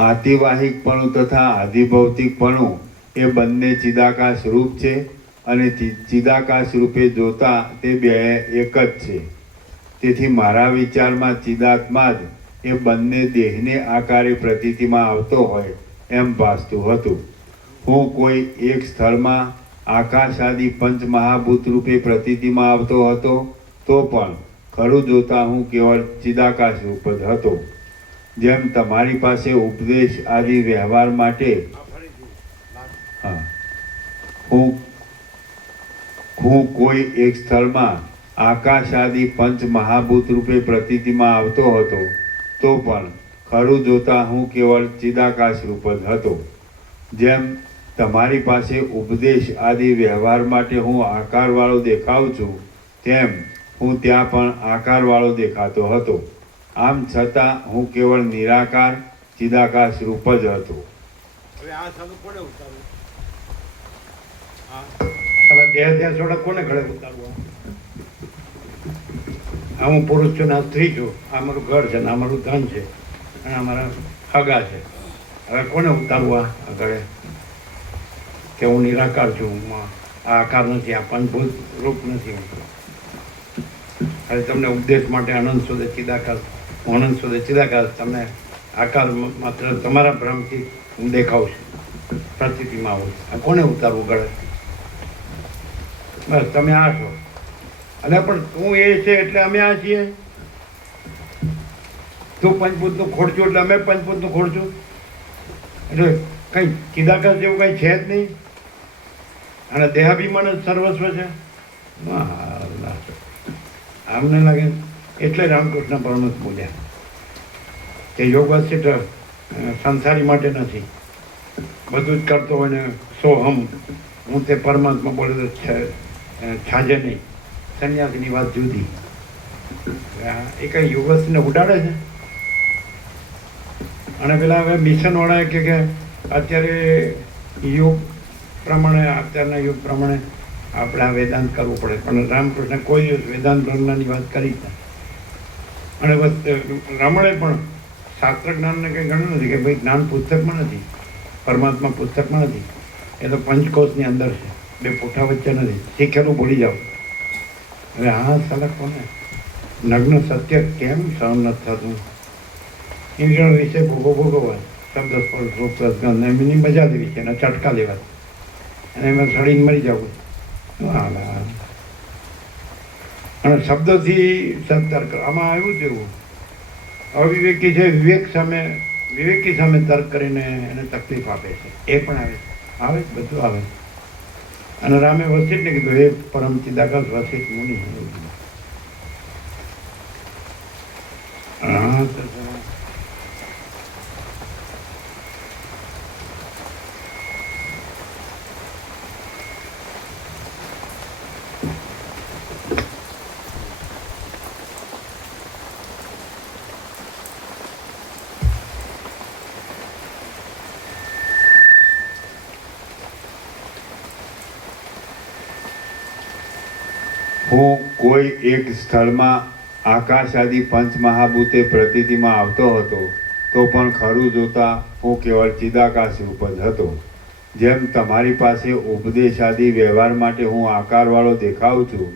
આતિવાહિકપણું તથા આધિભૌતિકપણું એ બંને ચિદાકાશ રૂપ છે અને ચિદાકાશ રૂપે જોતા તે બે એક જ છે. તેથી મારા વિચારમાં ચિદાત્મા જ એ બંને દેહને આકારે પ્રતીતિમાં આવતો હોય એમ ભાસતું હતું. હું કોઈ એક સ્થળમાં આકાશ આદિ પંચ મહાભૂત રૂપે પ્રતીતિમાં આવતો હતો તો પણ ખરું જોતા હું કેવળ ચિદાકાશ રૂપ જ હતો. જેમ તમારી પાસે ઉપદેશ આદિ વ્યવહાર માટે હું કોઈ એક સ્થળમાં આકાશ આદિ પંચ મહાભૂત રૂપે પ્રતીતિમાં આવતો હતો તો પણ ખરું જોતા હું કેવળ ચિદાકાશ રૂપ જ હતો. જેમ તમારી પાસે ઉપદેશ આદિ વ્યવહાર માટે હું આકારવાળો દેખાઉં છું તેમ હું ત્યાં પણ આકારવાળો દેખાતો હતો. આમ છતાં હું કેવળ નિરાકાર ચિદાકાશ રૂપ જ હતો. હવે આ સાલું કોને ઉતારવું? દેહ છોડે કોને ઘરે ઉતારવું? આ હું પુરુષ છું ને આ સ્ત્રી છું. આ મારું ઘર છે ને આ મારું ધન છે અને આ મારા હગા છે. હવે કોને ઉતારવું આ ઘરે? કે હું નિરાકાર છું, આ આકાર નથી, આ પંચભૂત રૂપ નથી. હવે તમને ઉપદેશ માટે અનંત શોધે ચિદાકાશ, હું અનંત શોધે ચિદાકાશ, તમને આકાર માત્ર તમારા ભ્રમથી હું દેખાઉં છું, પ્રતિતિમાં આવું. આ કોને ઉતારવું ગળે? બસ તમે આ છો. અને પણ તું એ છે એટલે અમે આ છીએ. તું પંચભૂતનું ખોડશું એટલે અમે પંચભૂતનું ખોડશું. એટલે કંઈ ચિદાકાશ જેવું કંઈ છે જ નહીં. અને દેહાભિમાન જ સર્વસ્વ છે. આમને લાગે એટલે રામકૃષ્ણ પરમહંસ બોલ્યા કે યોગ વશિષ્ઠ સંસારી માટે નથી, બધું જ કરતો હોય ને સોહમ, હું તે પરમાત્મા બોલે તો છાજે નહીં. સંન્યાસીની વાત જુદી. એ કઈ યોગ વશિષ્ઠને ઉડાડે છે. અને પેલા હવે મિશનવાળાએ કે અત્યારે યોગ પ્રમાણે, અત્યારના યુગ પ્રમાણે આપણે આ વેદાંત કરવું પડે. પણ રામકૃષ્ણ કોઈ દિવસ વેદાંત બ્રહ્મની વાત કરી જ ના. અને બસ રમણે પણ શાસ્ત્ર જ્ઞાનને કંઈ ગણ્યું નથી કે ભાઈ જ્ઞાન પુસ્તકમાં નથી, પરમાત્મા પુસ્તકમાં નથી, એ તો પંચકોશની અંદર છે, બે પૂઠા વચ્ચે નથી. શીખેલું ભૂલી જાઓ. હવે હા સલગ કોને નગ્ન સત્ય કેમ સહન નથી થતું? ઇન્દ્રિયો વિશે ભોગવવા, શબ્દ સ્પર્શ રૂપ રસગંધ એમની મજા લેવી છે, એના ચટકા લેવા અને એમાં સડીને મરી જવું. અને શબ્દોથી સત્તર્ક આમાં આવ્યું છે એવું અવિવેકી છે વિવેકી સામે તર્ક કરીને એને તકલીફ આપે છે એ પણ આવે જ બધું આવે. અને રામે વસિષ્ઠને કીધું હે પરમ ચિદાકાશ વસિષ્ઠ મુનિ. હા હું કોઈ એક સ્થળમાં આકાશ આદિ પંચમહાભૂતે પ્રતીતિમાં આવતો હતો તો પણ ખરું જોતા હું કેવળ ચિદાકાશ રૂપ જ હતો. જેમ તમારી પાસે ઉપદેશ આદિ વ્યવહાર માટે હું આકારવાળો દેખાઉં છું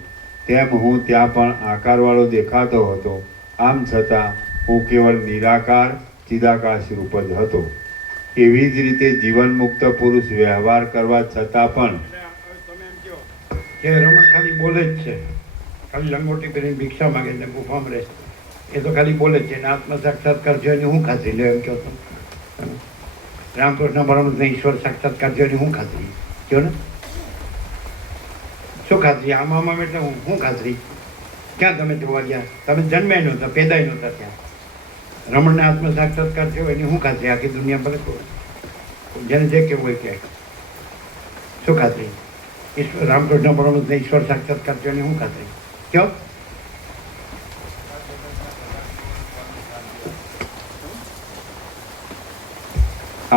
તેમ હું ત્યાં પણ આકારવાળો દેખાતો હતો. આમ છતાં હું કેવળ નિરાકાર ચિદાકાશ રૂપ જ હતો. એવી જ રીતે જીવન મુક્ત પુરુષ વ્યવહાર કરવા છતાં પણ કે રમણ ખાલી બોલે જ છે, ખાલી લંગોટી પહેરીને ભિક્ષા માગે ને ગુફામાં રહે, એ તો ખાલી બોલે જ છે. આત્મ સાક્ષાત્કાર થયો એની હું ખાતરી લે એમ કહો તો રામકૃષ્ણ પરમહંસને ઈશ્વર સાક્ષાત્કાર થયો એની હું ખાતરી કહો ને, શું ખાતરી? આમાં એટલે હું ખાતરી? ક્યાં તમે જોવા ગયા? તમે જન્મ્યા નહોતા, પેદાય નહોતા ત્યાં. રમણને આત્મ સાક્ષાત્કાર થયો એની હું ખાતરી? આખી દુનિયા ભલે જેને જે કેવું હોય કે શું ખાતરી? ઈશ્વર રામકૃષ્ણ પરમહંસને ઈશ્વર સાક્ષાત્કાર થયો એની હું ખાતરી કહો?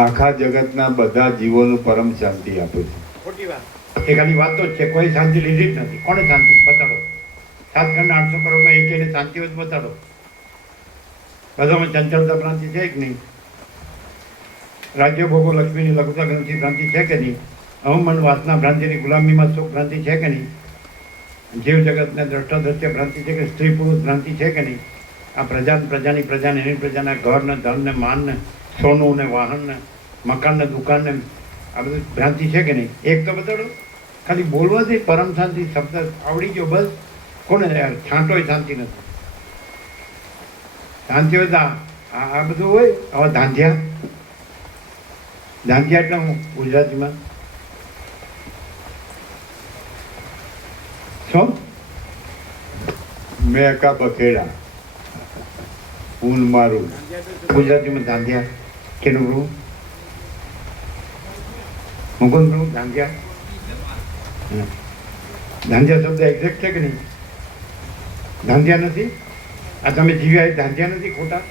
આખા જગતના બધા જીવોનું પરમ શાંતિ આપે છે. ખોટી વાત. એ ખાલી વાતો જ છે, કોઈ શાંતિ લીધી જ નથી. કોને શાંતિ? બતાડો. 7,800 કરોડમાં એકેને શાંતિ હોય તો બતાડો. બધામાં ચંચળતા ભ્રાંતિ છે કે નહીં? રાજ્ય ભોગો લક્ષ્મીની લઘુતા ગ્રંથિ ભ્રાંતિ છે કે નહીં? અવમન વાસના ભ્રાંતિની ગુલામીમાં સુખ ભ્રાંતિ છે કે નહીં? જીવ જગતને દ્રષ્ટાદ્રશ્ય ભ્રાંતિ છે કે સ્ત્રી પુરુષ ભ્રાંતિ છે કે નહીં? આ પ્રજાની પ્રજાને એની પ્રજાના ઘરને ધનને માનને સોનું ને વાહન ને મકાન ને દુકાન ને આ બધું ભ્રાંતિ છે કે નહીં? એક તો બતાડો. ખાલી બોલવાથી પરમ શાંતિ શબ્દ આવડી ગયો બસ. કોને યાર છાંટોય શાંતિ નથી. શાંતિ હોય તો આ બધું હોય. હવે ધાંધિયા એટલે હું ગુજરાતીમાં શું? મેં કા બખેડા ઊન મારું. ગુજરાતીમાં ધાંધિયા કેનું પ્રભુ? મુકુંદ પ્રભુ ધાંધિયા. ધાંધિયા શબ્દ એક્ઝેક્ટ છે કે નહીં? ધાંધિયા નથી? આ તમે જીવ્યા એ ધાંધિયા નથી? ખોટા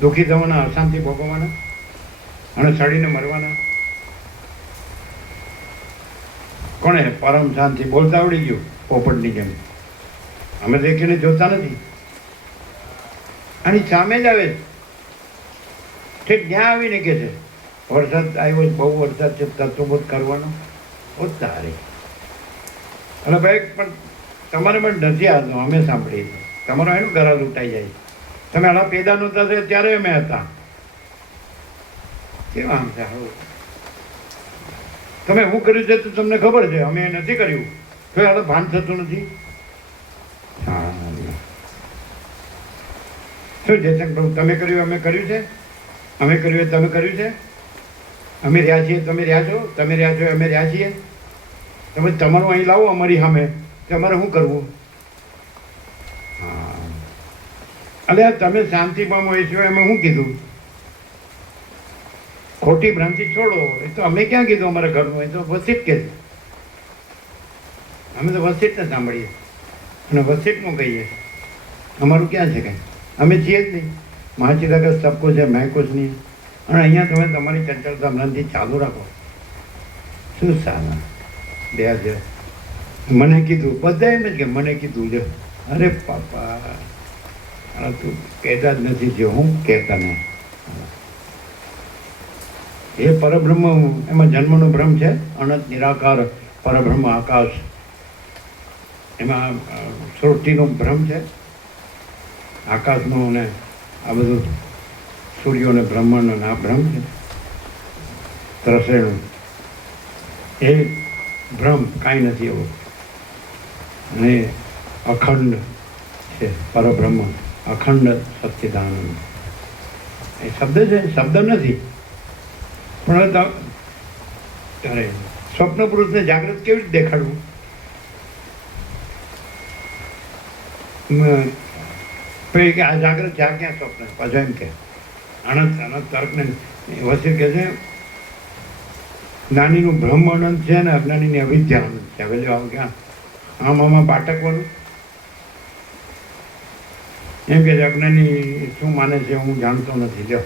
દુઃખી થવાના, અશાંતિ ભોગવવાના અને સડીને મરવાના. કોણે પરમ શાંતિ બોલતા આવડી ગયું પોપટની જેમ? અમે દેખીને જોતા નથી. આની સામે જ આવે છે. ત્યાં આવીને કે છે વરસાદ આવ્યો, બહુ વરસાદ છે, તત્વબોધ કરવાનો તારે. અને ભાઈ પણ તમારે પણ નથી આવતો. અમે સાંભળીએ છીએ તમારો એનું ઘરા લૂંટાઈ જાય. તમે હણા પેદા નહોતા થયા ત્યારે અમે હતા. કેવા આમ છે? તમે શું કર્યું છે તો તમને ખબર છે, અમે નથી કર્યું તો હવે ભાન થતું નથી. હા શું જયશંકર પ્રભુ તમે કર્યું અમે કર્યું છે? અમે કર્યું તમે કર્યું છે? અમે રહ્યા છીએ તમે રહ્યા છો? તમે રહ્યા છો અમે રહ્યા છીએ? તમે તમારું અહીં લાવો અમારી સામે, તમારે શું કરવું? હા એટલે તમે શાંતિ પામો એ સિવાય અમે શું કીધું? ખોટી ભ્રાંતિ છોડો. એ તો અમે ક્યાં કીધું અમારા ઘરનું? એ તો વસિષ્ઠ કે અમે તો વસિષ્ઠને સાંભળીએ અને વસિષ્ઠનું કહીએ. અમારું ક્યાં છે કંઈ? અમે છીએ જ નહીં. મહાચિદાકાશ સબકો છે, મેં કુછ નહીં. અને અહીંયા તમે તમારી ચંચળતા ભ્રાંતિ ચાલુ રાખો. શું સારા બે છે. મને કીધું બધા એમ જ કે મને કીધું છે. અરે પાપા તું કહેતા જ નથી. જો હું કહેતા નહીં. એ પરબ્રહ્મ એમાં જન્મનો ભ્રમ છે. અનંત નિરાકાર પરબ્રહ્મ આકાશ એમાં સૃષ્ટિનો ભ્રમ છે. આકાશનો અને આ બધું સૂર્યો ને બ્રહ્માંડ આ ભ્રમ છે. ત્રસેણું એ ભ્રમ કાંઈ નથી એવો. અને અખંડ છે પરબ્રહ્મ અખંડ સચ્ચિદાનંદ. એ શબ્દ છે, શબ્દ નથી. પણ અરે સ્વપ્ન પુરુષને જાગૃત કેવી રીતે દેખાડવું? પછી કે આ જાગૃત છે, આ ક્યાં સ્વપ્ન? પાછો એમ કે અનંત અનંત તર્કને વચ્ચે કે છે જ્ઞાનીનું બ્રહ્મ અનંત છે ને અજ્ઞાનીની અવિદ્યા અનંત છે. હવે આવું ક્યાં આમાં પાટકવાનું? એમ કે અજ્ઞાની શું માને છે હું જાણતો નથી. લ્યો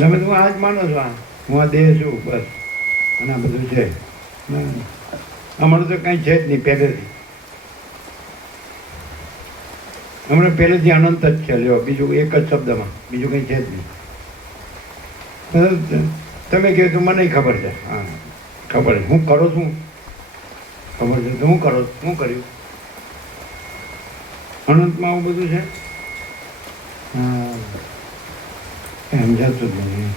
તમે તો આ જ માનો છો, આ હું આ દેહ છું બસ, અને આ બધું છે. અમારું તો કંઈ છે જ નહીં પહેલેથી. હમણાં પહેલેથી અનંત જ છે. લ્યો બીજું એક જ શબ્દમાં, બીજું કંઈ છે જ નહીં. તમે કહો તો મને ખબર છે. હા ખબર છે. હું કરો છું ખબર છે તો હું કરો શું કર્યું? અનંતમાં આવું બધું છે. હા સમજાતું જ નહીં.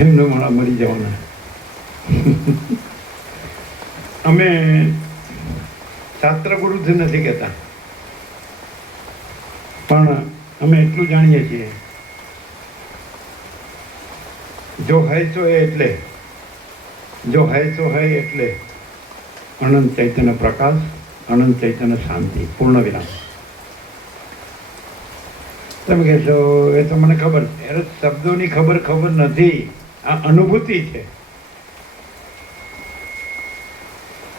એમનો મારા મરી જવાના. અમે શાસ્ત્ર ગુરુથી નથી કહેતા, પણ અમે એટલું જાણીએ છીએ, જો હૈ તો એ એટલે, જો હૈ તો હૈ એટલે અનંત ચૈતન્ય પ્રકાશ, અનંત ચૈતન્ય શાંતિ, પૂર્ણ વિરામ. તમે કહેશો એ તો મને ખબર છે. અરે શબ્દોની ખબર નથી, આ અનુભૂતિ છે.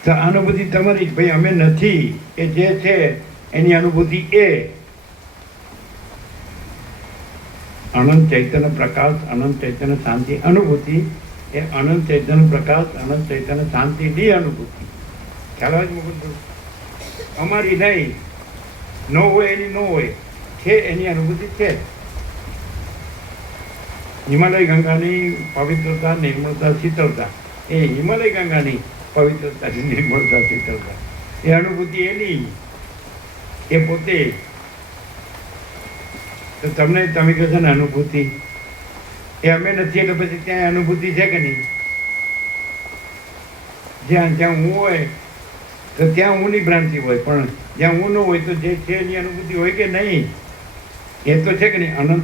તો અનુભૂતિ તમારી ભાઈ, અમે નથી. એ જે છે એની અનુભૂતિ એ અનંત ચૈતન્ય પ્રકાશ, અનંત ચૈતન્ય શાંતિ. અનુભૂતિ એ અનંત ચૈતન્ય પ્રકાશ, અનંત ચૈતન્ય શાંતિ ની અનુભૂતિ. ખ્યાલ આવે છે મુકુંદ? અમારી નહીં, ન હોય એની ન હોય, છે એની અનુભૂતિ છે. હિમાલય ગંગાની પવિત્રતા, નિર્મળતા, શીતળતા, એ હિમાલય ગંગાની પવિત્રતા, નિર્મળતા, શીતળતા, એ અનુભૂતિ એની, એ પોતે. તો તમને તમે કહો છો ને અનુભૂતિ, એ અમે નથી એટલે પછી ત્યાં અનુભૂતિ છે કે નહીં? જ્યાં જ્યાં હું હોય તો ત્યાં હુંની ભ્રાંતિ હોય, પણ જ્યાં હું ન હોય તો જે છે એની અનુભૂતિ હોય કે નહીં? એ તો છે કે નહીં? અનંત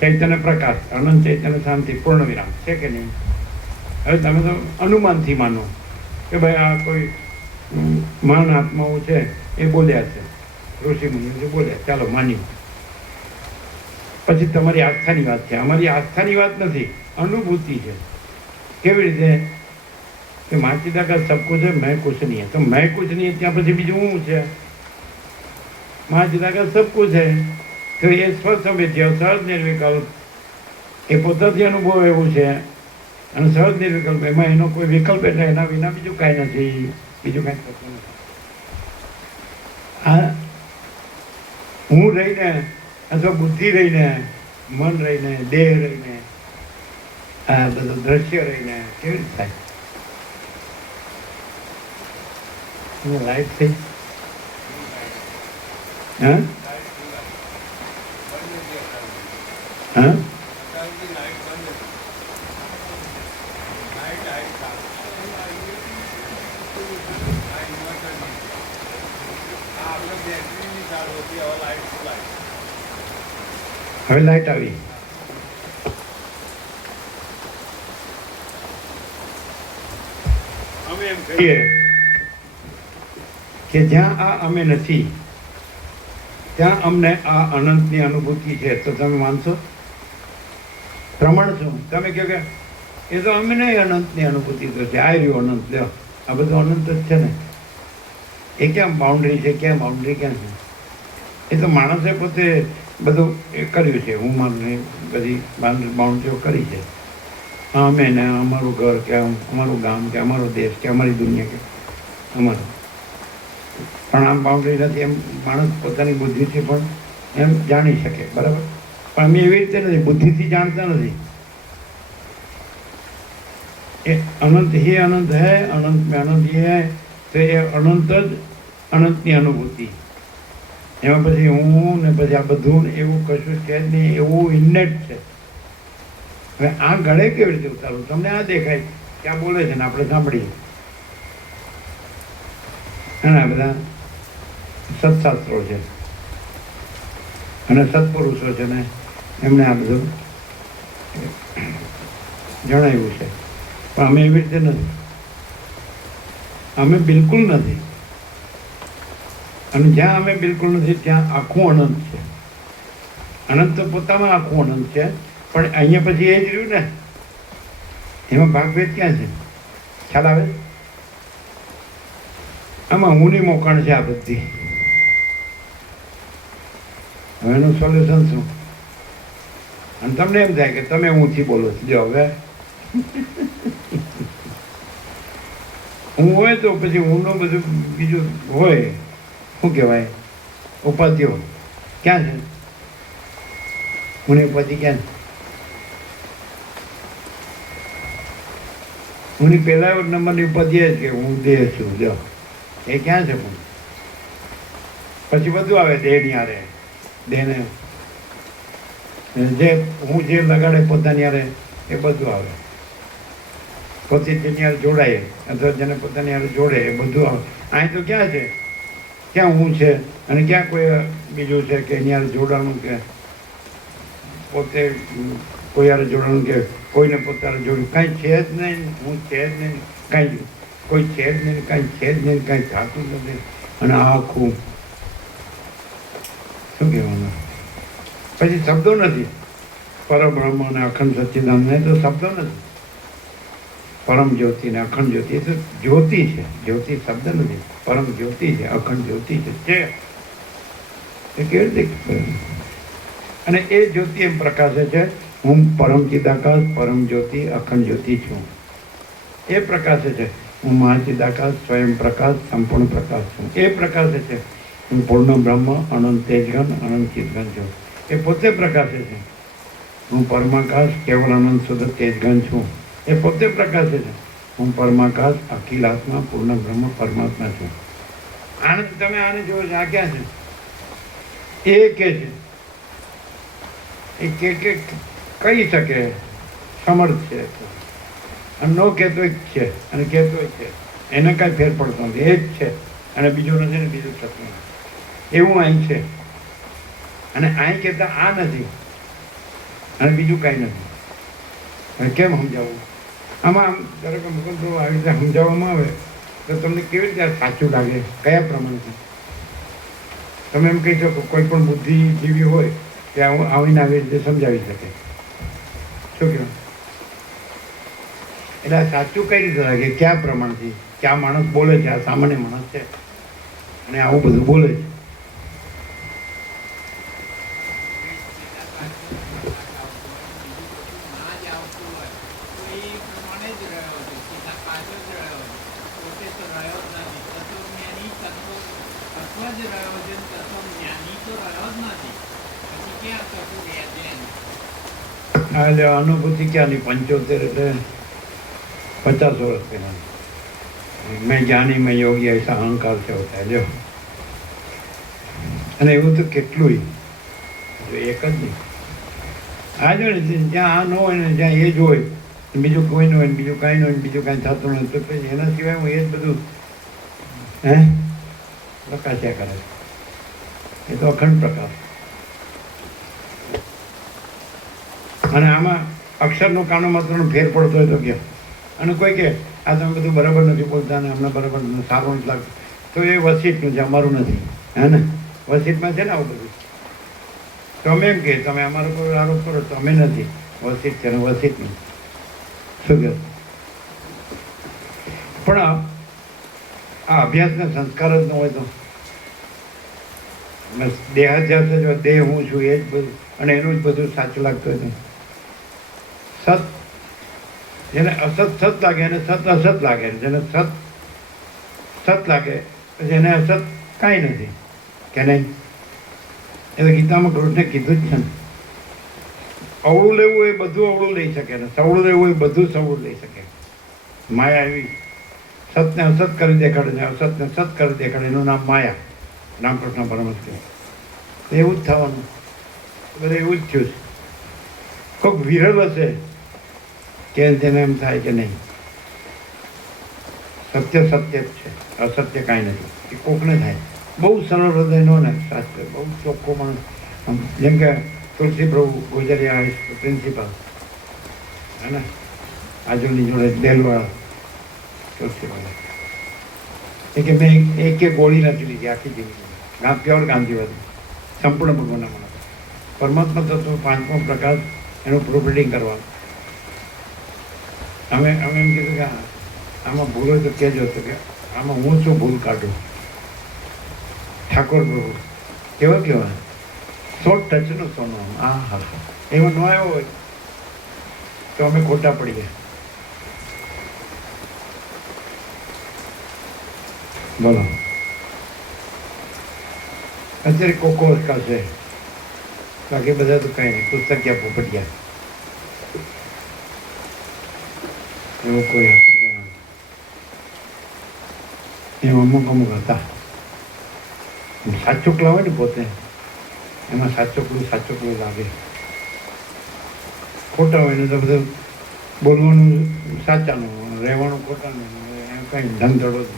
ચૈતન્ય પ્રકાશ, અનંત ચૈતન્ય શાંતિ, પૂર્ણ વિરામ છે કે નહીં? હવે તમે તો અનુમાનથી માનો કે ભાઈ આ કોઈ મહાન આત્માઓ છે એ બોલ્યા છે, ઋષિ મુનિઓ બોલ્યા, ચાલો માની. પછી તમારી આસ્થાની વાત છે. અમારી આસ્થાની વાત નથી, અનુભૂતિ છે. કેવી રીતે કે માચીદા કા સબ કુછ है, मैं कुछ नहीं है. તો मैं कुछ नहीं है ત્યાં પછી બીજું શું છે? માચીદા કા સબ કુછ है તો એ સ્વસંવેદ્ય, સહજ નિર્વિકલ્પ, એ પોતાથી અનુભવ એવું છે. અને સહજ નિર્વિકલ્પ, એમાં એનો કોઈ વિકલ્પ એટલે એના વિના બીજું કાંઈ નથી, બીજું કાંઈ થતું નથી. હા, હું રહીને અથવા બુદ્ધિ રહીને, મન રહીને, દેહ રહીને, આ બધું દ્રશ્ય રહીને કેવી રીતે થાય? લાઈટ થઈ? હા હા હવે લાઈટ આવી. અમે એમ કહીએ કે જ્યાં આ અમે નથી ત્યાં અમને આ અનંતની અનુભૂતિ છે. તો તમે માનશો? પ્રમાણ શું? તમે કહો કે એ તો અમે નહીં, અનંતની અનુભૂતિ તો છે. આ રહ્યું અનંત, લ્યો આ બધું અનંત જ છે ને. એ ક્યાં બાઉન્ડ્રી છે? ક્યાં બાઉન્ડ્રી ક્યાં છે? એ તો માણસે પોતે બધું એ કર્યું છે. હું મારું બધી બાઉન્ડ્રીઓ કરી છે. અમે ને અમારું ઘર કે અમારું ગામ કે અમારો દેશ કે અમારી દુનિયા કે અમારું, પણ આમ બાઉન્ડ્રી નથી. એમ માણસ પોતાની બુદ્ધિથી પણ એમ જાણી શકે, બરાબર? પણ અમે એવી રીતે નથી, બુદ્ધિથી જાણતા નથી. એ અનંત હી અનંત હૈ, અનંત મેં અનંત હી હૈ. તો એ અનંત જ અનંતની અનુભૂતિ. એમાં પછી હું ને પછી આ બધું એવું કશું છે જ નહીં, એવું ઇન્નેટ છે. હવે આ ગળે કેવી રીતે ઉતારવું? તમને આ દેખાય ક્યાં બોલે છે ને આપણે સાંભળીએ. અને આ બધા સત્શાસ્ત્રો છે અને સત્પુરુષો છે ને એમણે આ બધું જણાવ્યું છે. પણ અમે એવી રીતે નથી, અમે બિલકુલ નથી. અને જ્યાં અમે બિલકુલ નથી ત્યાં આખું અનંત છે. અનંત તો પોતામાં આખું અનંત છે, પણ અહીંયા પછી એ જ રહ્યું ને, એમાં ભાગભેદ ક્યાં છે? ખ્યાલ આવે? આમાં ઊંડી મોકણ છે આ બધી. હવે એનું સોલ્યુશન શું? અને તમને એમ થાય કે તમે ઊંચી બોલો છો. જો હવે હું હોય તો પછી ઊંડું બધું બીજું હોય, શું કહેવાય, ઉપાધિઓ ક્યાં છે? ઊની ઉપાધિ ક્યાં છે? ઊની પહેલા નંબરની ઉપાધિ એ જ કે હું દેહ છું. જો એ ક્યાં છે? પણ પછી બધું આવે દેહની હારે. દેહને જે હું જે લગાડે પોતાની હારે એ બધું આવે. પોતે જેની હારે જોડાય અથવા જેને પોતાની હારે જોડે એ બધું આવે. અહીં તો ક્યાં છે? ક્યાં હું છે અને ક્યાં કોઈ બીજું છે કે એની હારે જોડાણું, કે પોતે કોઈ હારે જોડાણું, કે કોઈને પોતાને જોડ્યું? કાંઈ છે જ નહીં. હું છે જ નહીં, કાંઈ કોઈ છે જ નહીં, કાંઈ છે જ નહીં, કાંઈ થતું નથી. અને આખું શું કહેવાનું? પછી શબ્દો નથી. પરબ્રહ્મ અને અખંડ સચ્ચિદાનંદ ને તો શબ્દો નથી. પરમ જ્યોતિ ને અખંડ જ્યોતિ એ તો જ્યોતિ છે. જ્યોતિ શબ્દ નથી. પરમ જ્યોતિ છે, અખંડ જ્યોતિ છે. એ કેવી રીતે? અને એ જ્યોતિ એમ પ્રકાશે છે, હું પરમ ચિદાકાશ, પરમ જ્યોતિ, અખંડ જ્યોતિ છું. એ પ્રકાશે છે, હું મહાચિદાકાશ, સ્વયં પ્રકાશ, સંપૂર્ણ પ્રકાશ છું. એ પ્રકાશે છે, હું પૂર્ણ બ્રહ્મ, અનંત તેજઘન, અનંત ચિદઘન છું. એ પોતે પ્રકાશે છે, હું પરમાકાશ, કેવલ અનંત શુદ્ધ તેજઘન છું. એ પોતે પ્રકાશે છે, હું પરમાકાશ, અખિલ આત્મા, પૂર્ણ બ્રહ્મ, પરમાત્મા છું. આને તમે આને જોવો છો, આ ક્યાં છે? એ કે છે, એ કે કહી શકે, સમર્થ છે. અને ન કહેતો જ છે અને કહેતો જ છે. એને કાંઈ ફેર પડતો નથી. એ જ છે અને બીજું નથી ને બીજું થતું નથી. એવું અહીં છે. અને અહીં કહેતા આ નથી અને બીજું કાંઈ નથી. હવે કેમ સમજાવવું? આમાં ધારો કે મુકુંદ આવી રીતે સમજાવવામાં આવે તો તમને કેવી રીતે સાચું લાગે? કયા પ્રમાણથી તમે એમ કહી શકો? કોઈ પણ બુદ્ધિજીવી હોય કે આવીને આવી રીતે સમજાવી શકે. શું કહેવાય? એટલે આ સાચું કઈ રીતે લાગે? કયા પ્રમાણથી? કે આ માણસ બોલે છે, આ સામાન્ય માણસ છે અને આવું બધું બોલે છે. હા, એટલે અનુભૂતિ ક્યાંની? 75 એટલે 50 વર્ષ પહેલાં. મેં જ્ઞાની, મેં યોગી, એસા અહંકાર છે હોતા है. લ્યો, અને એવું તો કેટલું એક જ નહીં. આ જો ને જ્યાં આ ન હોય ને, જ્યાં એ જ હોય, બીજું કોઈ ન હોય, બીજું કાંઈ ન હોય, બીજું કાંઈ થતું નથી, તો પછી એના સિવાય હું એ જ બધું પ્રકાશ્યા કરે. એ તો અખંડ પ્રકાશ. અને આમાં અક્ષરનો કાનો માત્રનો ફેર પડતો હોય તો કેમ? અને કોઈ કે આ તમે બધું બરાબર નથી બોલતા ને અમને બરાબર સારું નથી લાગતું, તો એ વસીટનું છે, અમારું નથી. હે ને? વસીટમાં છે ને આવું બધું. તમે એમ કે તમે અમારો કોઈ આરોપ કરો તો અમે નથી. વસીટ છે ને વસીટનું. શું કહે? પણ આ અભ્યાસને સંસ્કાર જ ન હોય તો દેહાધ્યાસ જ હોય, દેહ હું છું એ જ બધું, અને એનું જ બધું સાચું લાગતું હોય તો સત, જેને અસત સત લાગે એને સત અસત લાગે, જેને સત સત લાગે પછી એને અસત કાંઈ નથી. કે નહીં? એ તો ગીતામાં કૃષ્ણે કીધું જ છે ને. અવળું લેવું એ બધું અવળું લઈ શકે ને સવળું લેવું એ બધું સવળું લઈ શકે. માયા એવી સતને અસત કરી દેખાડે ને અસતને સત કરી દેખાડે, એનું નામ માયા. રામકૃષ્ણ પરમહંસ કહે એવું જ થવાનું. બધું એવું જ થયું છે. કોઈક વિરલ હશે કે જેને એમ થાય કે નહીં સત્ય સત્ય જ છે, અસત્ય કાંઈ નથી. એ કોકને થાય. બહુ સરળ હૃદયનો ને શાસ્ત્ર, બહુ ચોખ્ખો માણસ. આમ જેમ કે તુલસી પ્રભુ ગોજરિયા પ્રિન્સિપાલ હે ને, આજુની જોડે દેલવાળા તુલસીવાળા, એ કે મેં એક ગોળી નથી લીધી આખી જિંદગી. પ્યોર ગાંધીવાદી, સંપૂર્ણ ભગવાનના માણસ. પરમાત્મા તત્વ પાંચમો પ્રકાશ, એનું પ્રૂફ રીડિંગ કરવાનું. અમે એમ કીધું કે આમાં ભૂલ હોય તો કહેજો, તો કે આમાં હું શું ભૂલ કાઢું. ઠાકોર પ્રભુ કેવા શોર્ટ ટચનો સોનો, હા હા હા, એવો ન આવ્યો હોય તો અમે ખોટા પડીએ. બોલો, અત્યારે કોકો છે, બાકી બધા તો કઈ નહીં. પુસ્તકિયા પોપટિયા એવું કોઈ હશે કે એમ અમુક હતા. સાચુકલા હોય ને પોતે, એમાં સાચુકલું લાગે. ખોટા હોય ને તો બધું બોલવાનું સાચાનું, રહેવાનું ખોટાનું, એમ કઈ ધંધડો જ.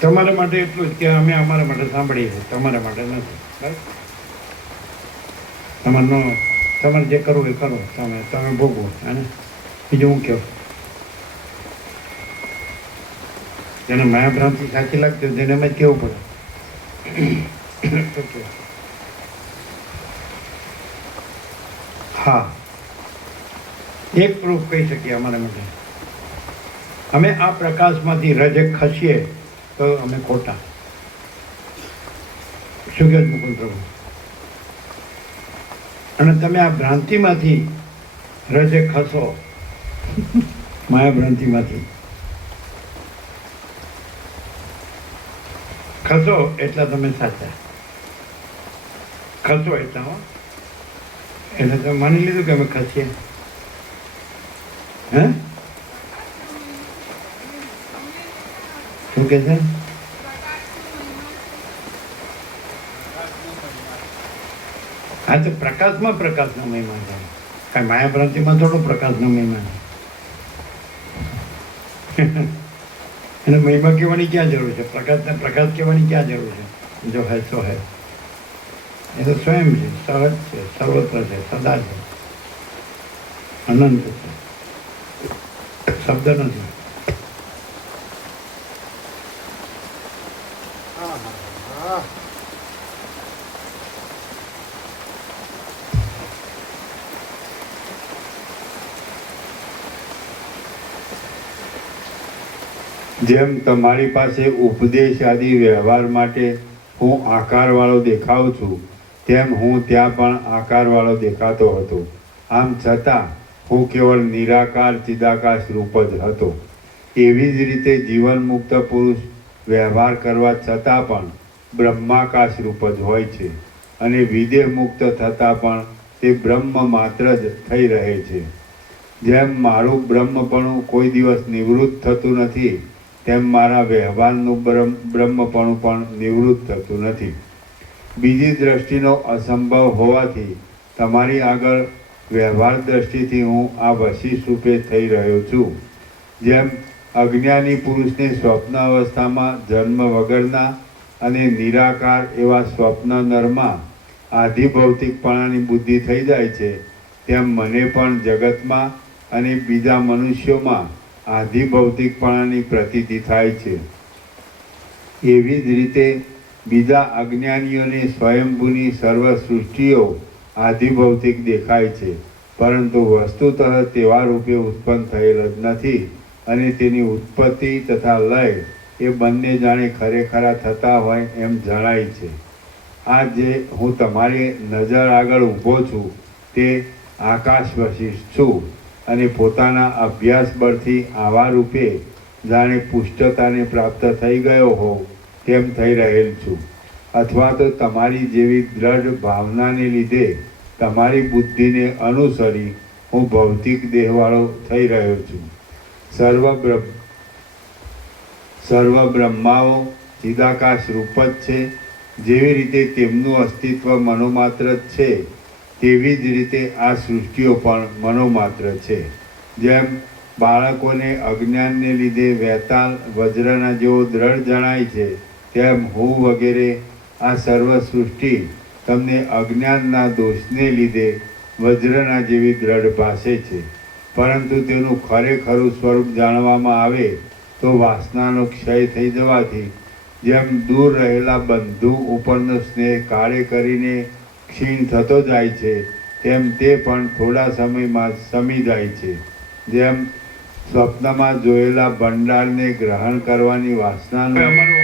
તમારા માટે એટલું જ કે અમે અમારા માટે સાંભળીએ છીએ, તમારા માટે નથી. બસ તમારે જે કરવું એ કરો, તમે ભોગવો. અને બીજું હું કહું, જેને માયાભ્રાંતિ સાચી લાગતી હોય તેને એમ જ કહેવું પડે. હા, એક પ્રૂફ કહી શકીએ અમારા માટે. અમે આ પ્રકાશમાંથી રજે ખસીએ તો અમે ખોટા. શું કહે મુકુંદ પ્રભુ? અને તમે આ ભ્રાંતિમાંથી રજે ખસો, માયા ભ્રાંતિમાંથી ખસો એટલા તમે સાચા. ખસો એટલા હો, એટલે તમે માની લીધું કે અમે ખસીએ. હે શું કે છે? હા, તો પ્રકાશમાં પ્રકાશનો મહિમા છે. કાંઈ માયાભ્રાંતિમાં થોડો પ્રકાશનો મહિમા છે. એને મહિમા કહેવાની ક્યાં જરૂર છે? પ્રકાશને પ્રકાશ કહેવાની ક્યાં જરૂર છે? જો હે સો હે, એ તો સ્વયં છે, સહજ છે, સર્વત્ર છે, સદા છે, અનંત છે, શબ્દ નથી. જેમ તમારી પાસે ઉપદેશ આદિ વ્યવહાર માટે હું આકારવાળો દેખાઉં છું, તેમ હું ત્યાં પણ આકારવાળો દેખાતો હતો. આમ છતાં હું કેવળ નિરાકાર ચિદાકાશ રૂપ જ હતો. એવી જ રીતે જીવન મુક્ત પુરુષ વ્યવહાર કરવા છતાં પણ બ્રહ્માકાશ રૂપ જ હોય છે, અને વિદેહ મુક્ત થતાં પણ તે બ્રહ્મ માત્ર જ થઈ રહે છે. જેમ મારું બ્રહ્મપણું કોઈ દિવસ નિવૃત્ત થતું નથી, તેમ મારા વ્યવહારનું બ્રહ્મપણું પણ નિવૃત્ત થતું નથી. બીજી દ્રષ્ટિનો અસંભવ હોવાથી તમારી આગળ વ્યવહાર દ્રષ્ટિથી હું આ વશિષ્ઠ રૂપે થઈ રહ્યો છું. જેમ અજ્ઞાની પુરુષને સ્વપ્ન અવસ્થામાં જન્મ વગરના અને નિરાકાર એવા સ્વપ્ન નરમાં આધિભૌતિકપણાની બુદ્ધિ થઈ જાય છે, તેમ મને પણ જગતમાં અને બીજા મનુષ્યોમાં આધિભૌતિકપણાની પ્રતીતિ થાય છે. એવી જ રીતે બીજા અજ્ઞાનીઓને સ્વયંભૂની સર્વ સૃષ્ટિઓ આધિભૌતિક દેખાય છે, પરંતુ વસ્તુતઃ તેવા રૂપે ઉત્પન્ન થયેલ જ નથી, અને તેની ઉત્પત્તિ તથા લય એ બંને જાણે ખરેખરા થતા હોય એમ જણાય છે. આ જે હું તમારી નજર આગળ ઊભો છું તે આકાશ વશિષ્ઠ છું, અને પોતાના અભ્યાસ બળથી આવા રૂપે જાણે પુષ્ટતાને પ્રાપ્ત થઈ ગયો હોઉં તેમ થઈ રહેલ છું. અથવા તો તમારી જેવી દ્રઢ ભાવનાને લીધે તમારી બુદ્ધિને અનુસરી હું ભૌતિક દેહવાળો થઈ રહ્યો છું. સર્વ બ્રહ્માઓ ચિદાકાશ રૂપ જ છે. જેવી રીતે તેમનું અસ્તિત્વ મનોમાત્ર જ છે, તેવી જ રીતે આ સૃષ્ટિઓ પણ મનોમાત્ર છે. જેમ બાળકોને અજ્ઞાનને લીધે વેતાળ વજ્રના જેવો દ્રઢ જણાય છે, તેમ હું વગેરે આ સર્વ સૃષ્ટિ તમને અજ્ઞાનના દોષને લીધે વજ્રના જેવી દ્રઢ ભાસે છે. પરંતુ તેનું ખરેખરું સ્વરૂપ જાણવામાં આવે તો વાસનાનો ક્ષય થઈ જવાથી જેમ દૂર રહેલા બંધુ ઉપરનો સ્નેહ કાળે કરીને ક્ષીણ થતો જાય છે, તેમ તે પણ થોડા સમયમાં શમી જાય છે. જેમ સ્વપ્નમાં જોયેલા ભંડારને ગ્રહણ કરવાની વાસનાનો અમારો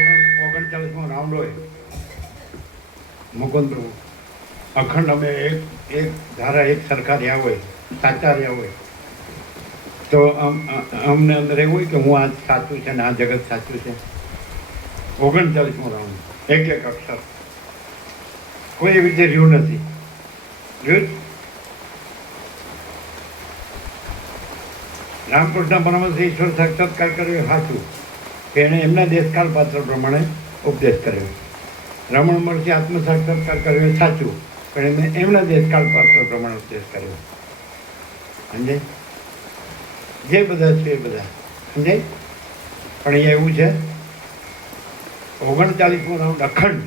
39મો રાઉન્ડ હોય મુકુંદ પ્રભુ અખંડ અમે એક ધારા એક સરખા રહ્યા હોય, સાચા રહ્યા હોય તો અમને અંદર એવું હોય કે હું આ સાચું છે ને આ જગત સાચું છે. 39મો રાઉન્ડ એક અક્ષર કોઈ એવી રીતે રહ્યું નથી. જોયું રામકૃષ્ણ પરમહંસે ઈશ્વર સાક્ષાત્કાર કર્યો સાચું કે એણે એમના દેશકાળ પાત્ર પ્રમાણે ઉપદેશ કર્યો. રમણ મહર્ષિ આત્મ સાક્ષાત્કાર કર્યો એ સાચું, પણ એમને એમના દેશકાળ પાત્ર પ્રમાણે ઉપદેશ કર્યો. સમજાય? જે બધા છે એ બધા સમજાય. પણ અહીંયા એવું છે 39મો રાઉન્ડ અખંડ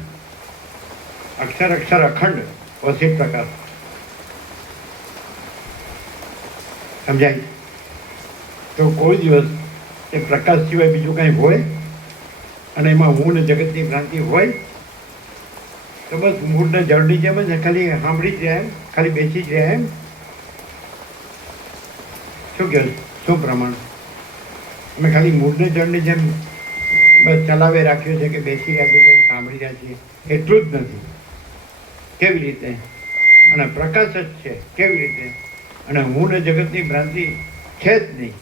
અક્ષર અક્ષર અખંડ ઓછી પ્રકાશ. સમજાય? તો કોઈ દિવસ એ પ્રકાશ સિવાય બીજું કાંઈ હોય અને એમાં હું ને જગતની ભ્રાંતિ હોય તો બસ મૂળને જળની જેમ જ ખાલી સાંભળી જ રહ્યા એમ, ખાલી બેસી જ રહ્યા એમ. શું કહે શું પ્રમાણ? અમે ખાલી મૂળને જળની જેમ બસ ચલાવી રાખ્યું છે કે બેસી રહ્યા છે કે સાંભળી રહ્યા છીએ, એટલું જ નથી. કેવી રીતે? અને પ્રકાશ જ છે. કેવી રીતે? અને હું ને જગતની ભ્રાંતિ છે જ નહીં.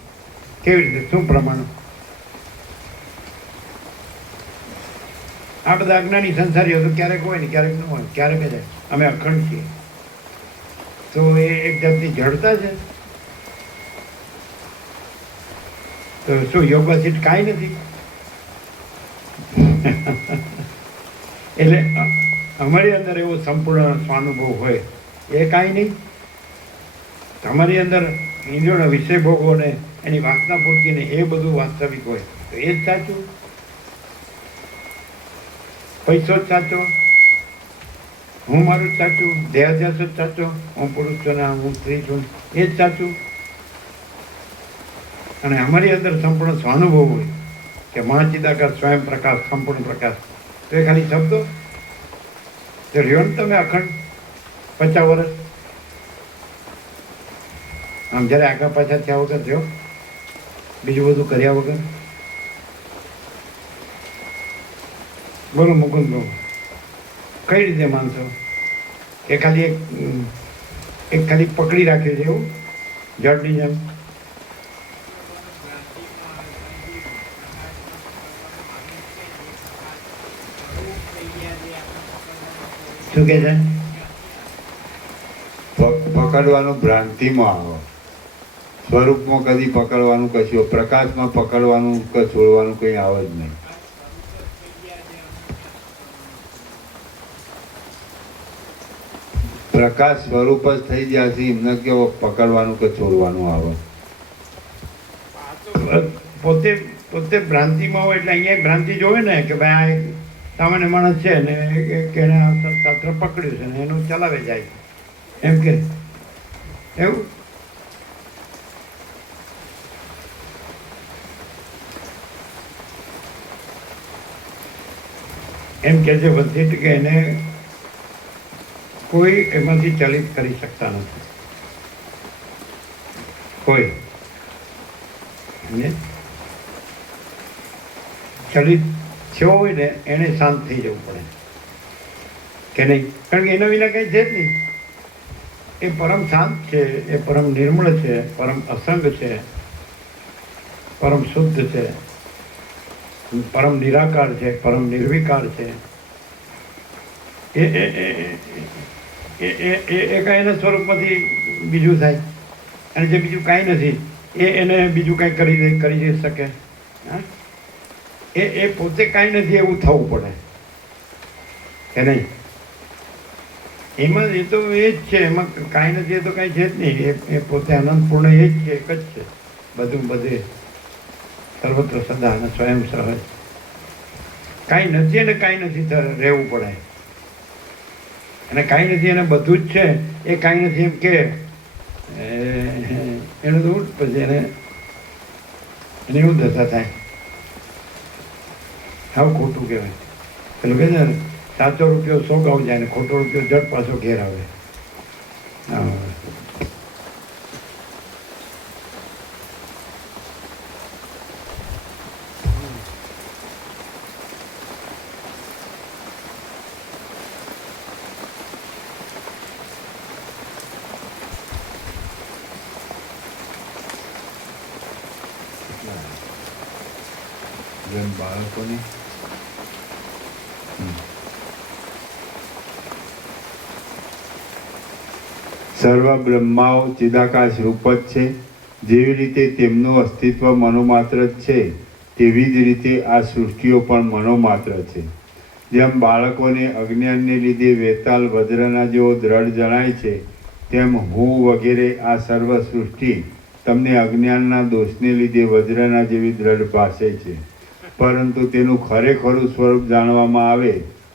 કેવી રીતે? શું પ્રમાણ? આ બધા અજ્ઞાની સંસારીઓ તો ક્યારેક હોય ને ક્યારેક ન હોય, ક્યારેક જ અમે અખંડ છીએ. તો એ એક જાતની જડતા છે. તો શું યોગા સીટ કાંઈ નથી? એટલે અમારી અંદર એવો સંપૂર્ણ સ્વાનુભવ હોય એ કાંઈ નહીં. તમારી અંદર ઇન્દ્રિયોના વિષય ભોગોને એની વાસના પૂર્તિને એ બધું વાસ્તવિક હોય તો એ જ સાચું. પૈસો જ સાચો, હું મારું જ સાચું, દેહાધ્યાસ જ સાચો, હું પુરુષ છું ને હું સ્ત્રી છું એ જ સાચું. અને અમારી અંદર સંપૂર્ણ સ્વાનુભવ હોય કે મહાચિદાકાર સ્વયં પ્રકાશ સંપૂર્ણ પ્રકાશ, તો એ ખાલી શબ્દો તો રહ્યો ને તમે અખંડ 50 વર્ષ આમ જ્યારે આગળ પાછા થયા વગર થયો, બીજું બધું કર્યા વગર. બોલો મુકુંદ બાબુ, કઈ રીતે માનશો? એ ખાલી એક ખાલી પકડી રાખ્યું છે એવું જડની જેમ. શું કે છે? પકડવાનું ભ્રાંતિમાં આવો, સ્વરૂપમાં કદી પકડવાનું કશું, પ્રકાશમાં પકડવાનું કે છોડવાનું કંઈ આવે જ નહીં. પ્રકાશ સ્વરૂપ જ થઈ ગયા છે, એમને કેવો પકડવાનું કે છોડવાનું આવે? પોતે પોતે ભ્રાંતિમાં હોય એટલે અહીંયા ભ્રાંતિ જોવે ને કે ભાઈ આ એક સામાન્ય માણસ છે ને કે એને શાસ્ત્ર પકડ્યું છે ને એનું ચલાવે જાય એમ કે એવું. એમ કે છે વંશિત કે એને કોઈ એમાંથી ચલિત કરી શકતા નથી કોઈ. ચલિત થયો હોય ને એને શાંત થઈ જવું પડે કે નહીં, કારણ કે એના વિના કંઈ છે જ નહીં. એ પરમ શાંત છે, એ પરમ નિર્મળ છે, પરમ અસંગ છે, પરમ શુદ્ધ છે, પરમ નિરાકાર છે, પરમ નિર્વિકાર છે. એ કાંઈ એના સ્વરૂપમાંથી બીજું થાય અને જે બીજું કાંઈ નથી એને બીજું કાંઈ કરી શકે? હા, એ પોતે કાંઈ નથી એવું થવું પડે કે નહીં? એમાં એ તો એ જ છે, એમાં કાંઈ નથી, એ તો કાંઈ છે જ નહીં. એ પોતે અનંતપૂર્ણ એ જ છે, એક જ છે, બધું બધે સર્વત્ર સદા અને સ્વયં સહજ. કાંઈ નથી અને કાંઈ નથી રહેવું પડે. અને કાંઈ નથી એને બધું જ છે, એ કાંઈ નથી એમ કે એનું તો ઉઠ પછી એને એવું દશા થાય. હાવ ખોટું કહેવાય. પેલું કહે છે ને, સાચો રૂપિયો 100 ગાઉ જાય ને ખોટો રૂપિયો જટ પાછો ઘેર આવે. હા, જેમ બાળકોની સર્વ બ્રહ્માઓ ચિદાકાશ રૂપ જ છે. જેવી રીતે તેમનું અસ્તિત્વ મનોમાત્ર જ છે, તેવી જ રીતે આ સૃષ્ટિઓ પણ મનોમાત્ર છે. જેમ બાળકોને અજ્ઞાનને લીધે વેતાલ વજ્રના જેવો દ્રઢ જણાય છે, તેમ હું વગેરે આ સર્વ સૃષ્ટિ તમને અજ્ઞાનના દોષને લીધે વજ્રના જેવી દ્રઢ ભાસે છે. પરંતુ તેનું ખરેખરું સ્વરૂપ જાણવામાં આવે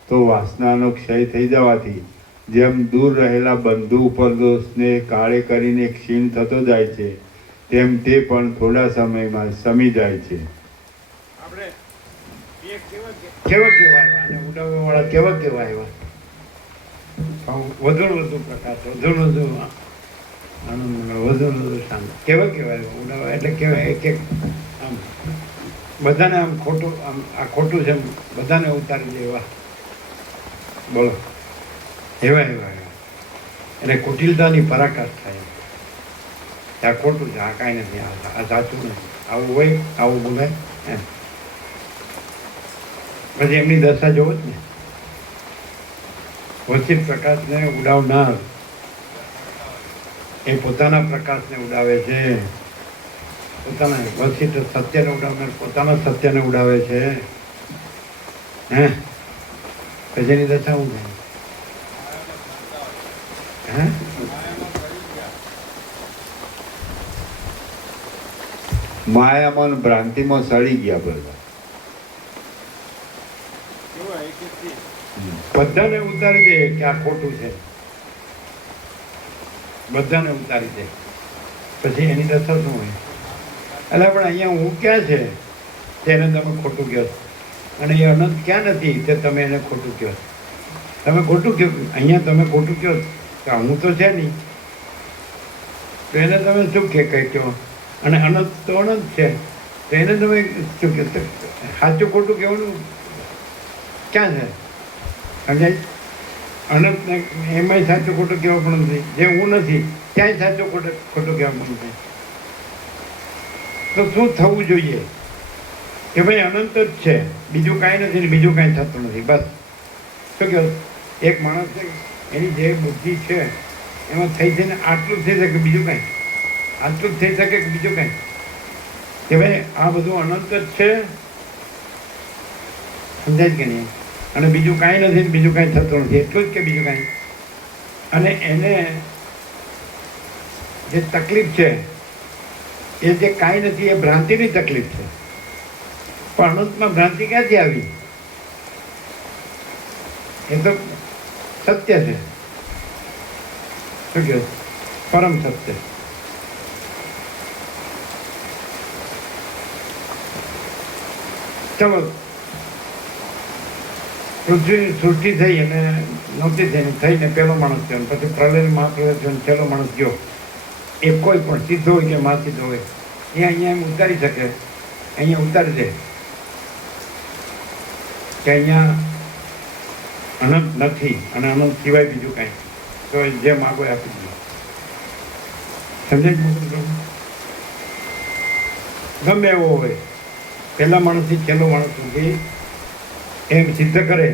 તો વાસનાનો ક્ષય થઈ જવાથી જેમ દૂર રહેલા બંધુ ઉપરનો સ્નેહ કાળે કરીને ક્ષીણ થતો જાય છે, તેમ તે પણ થોડા સમયમાં સમી જાય છે. આપણે એક કેવા આવ્યા અને ઉડાવવા વાળા કેવા આવ્યા? વધુ વધુ પ્રકાશ, વધુ વધુ આનંદ, વધુ વધુ શાંત. કેવા આવ્યા ઉડાવવા એટલે કેવા એક આમ બધાને આમ ખોટું, આમ આ ખોટું છે બધાને ઉતારી દેવા. બોલો, એવા એને કુટિલતાની પરાકાષ્ઠ થાય. આ ખોટું છે, આ કાંઈ નથી, આ સાચું નથી, આવું હોય આવું બોલાય એમ. પછી એમની દશા જોવો જ ને. વચિત પ્રકાશને ઉડાવનાર એ પોતાના પ્રકાશને ઉડાવે છે, પોતાના વચિત સત્યને ઉડાવનાર પોતાના સત્યને ઉડાવે છે. હે, પછી એની દશા શું થાય? હે, માયામાં ભ્રાંતિમાં સડી ગયા બધા. બધાને ઉતારી દે કે આ ખોટું છે, બધાને ઉતારી દે. પછી એની દશા શું હોય? એટલે પણ અહીંયા હું ક્યાં છે તેને તમે ખોટું કહો, અને એ અનંત ક્યાં નથી તે તમે એને ખોટું કહો. તમે ખોટું કહો, અહીંયા તમે ખોટું કહો કે હું તો છે નહીં, તો એને તમે શું કહો? અને અનંત તો અનંત છે, તો એને તમે શું કહો? સાચું ખોટું કહેવાનું ક્યાં છે? સમજાય? અનંત એમાંય સાચું ખોટું કહેવા પણ નથી. જે હું નથી ક્યાંય સાચું ખોટું કહેવા પણ નથી. તો શું થવું જોઈએ કે ભાઈ અનંત જ છે, બીજું કાંઈ નથી ને બીજું કાંઈ થતું નથી. બસ શું કહો? એક માણસ છે, એની જે બુદ્ધિ છે એમાં થઈ જઈને આટલું જ થઈ શકે, બીજું કાંઈ આટલું જ થઈ શકે કે બીજું કાંઈ, કે ભાઈ આ બધું અનંત જ છે. સમજાય કે નહીં? અને બીજું કાંઈ નથી ને બીજું કાંઈ થતું નથી, એટલું જ કે બીજું કાંઈ. અને એને જે તકલીફ છે એ જે કાંઈ નથી એ ભ્રાંતિની તકલીફ છે. પણ અનંતમાં ભ્રાંતિ ક્યાંથી આવી? એ તો સત્ય છે. શું કહે? પરમ સત્ય. ચલો, પૃથ્વી સૃષ્ટિ થઈ અને નહોતી થઈને પહેલો માણસ થયો, પછી પ્રલય મહાપ્રલય થયો, છેલ્લો માણસ ગયો. એ કોઈ પણ સીધો હોય કે માસીધો હોય, એ અહીંયા એમ ઉતારી શકે, અહીંયા ઉતારી દે કે અહીંયા અનંત નથી અને અનંત સિવાય બીજું કાંઈ, તો જે માગો એ આપી દે. સમજાય? ગમે એવો હોય, પહેલા માણસથી છેલ્લો માણસ સુધી એમ સિદ્ધ કરે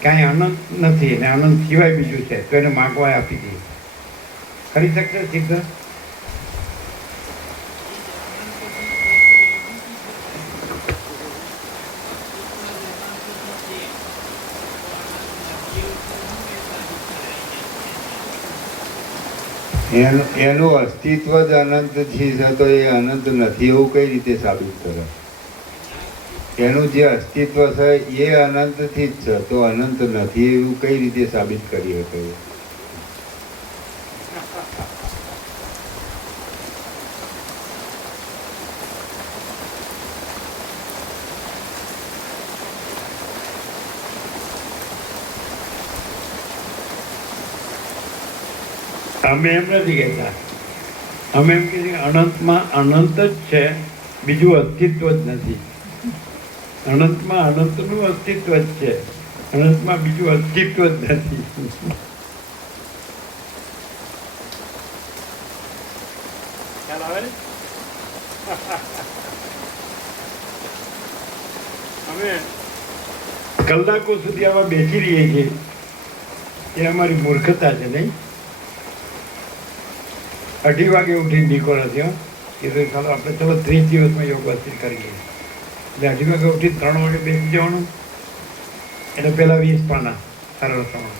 કે અહીં અનંત નથી ને અનંત સિવાય બીજું છે, તો એને માગવા આપી દઈએ. કરી શકશે સિદ્ધ? એનું અસ્તિત્વ જ અનંતથી છે તો એ અનંત નથી એવું કઈ રીતે સાબિત કરે? એનું જે અસ્તિત્વ છે એ અનંતથી જ છે તો અનંત નથી એવું કઈ રીતે સાબિત કરી શકે? અમે એમ નથી કહેતા, અમે એમ કહીએ કે અનંતમાં અનંત જ છે, બીજું અસ્તિત્વ જ નથી. અનંતમાં અનંતનું અસ્તિત્વ જ છે, અનંતમાં બીજું અસ્તિત્વ જ નથી. ખ્યાલ આવે ને? અમે કલાકો સુધી આવા બેસી રહીએ છીએ એ અમારી મૂર્ખતા છે નહીં? 2:30 વાગે ઉઠીને નીકળ્યા થયો કે ભાઈ ચાલો આપણે ચલો 30 દિવસમાં યોગ વાસ્તી કરીએ. એટલે 2:30 વાગે ઉઠીને 3 વાગે બેસી જવાનું. એટલે પહેલાં 20 પાના સરળ રસોમાં,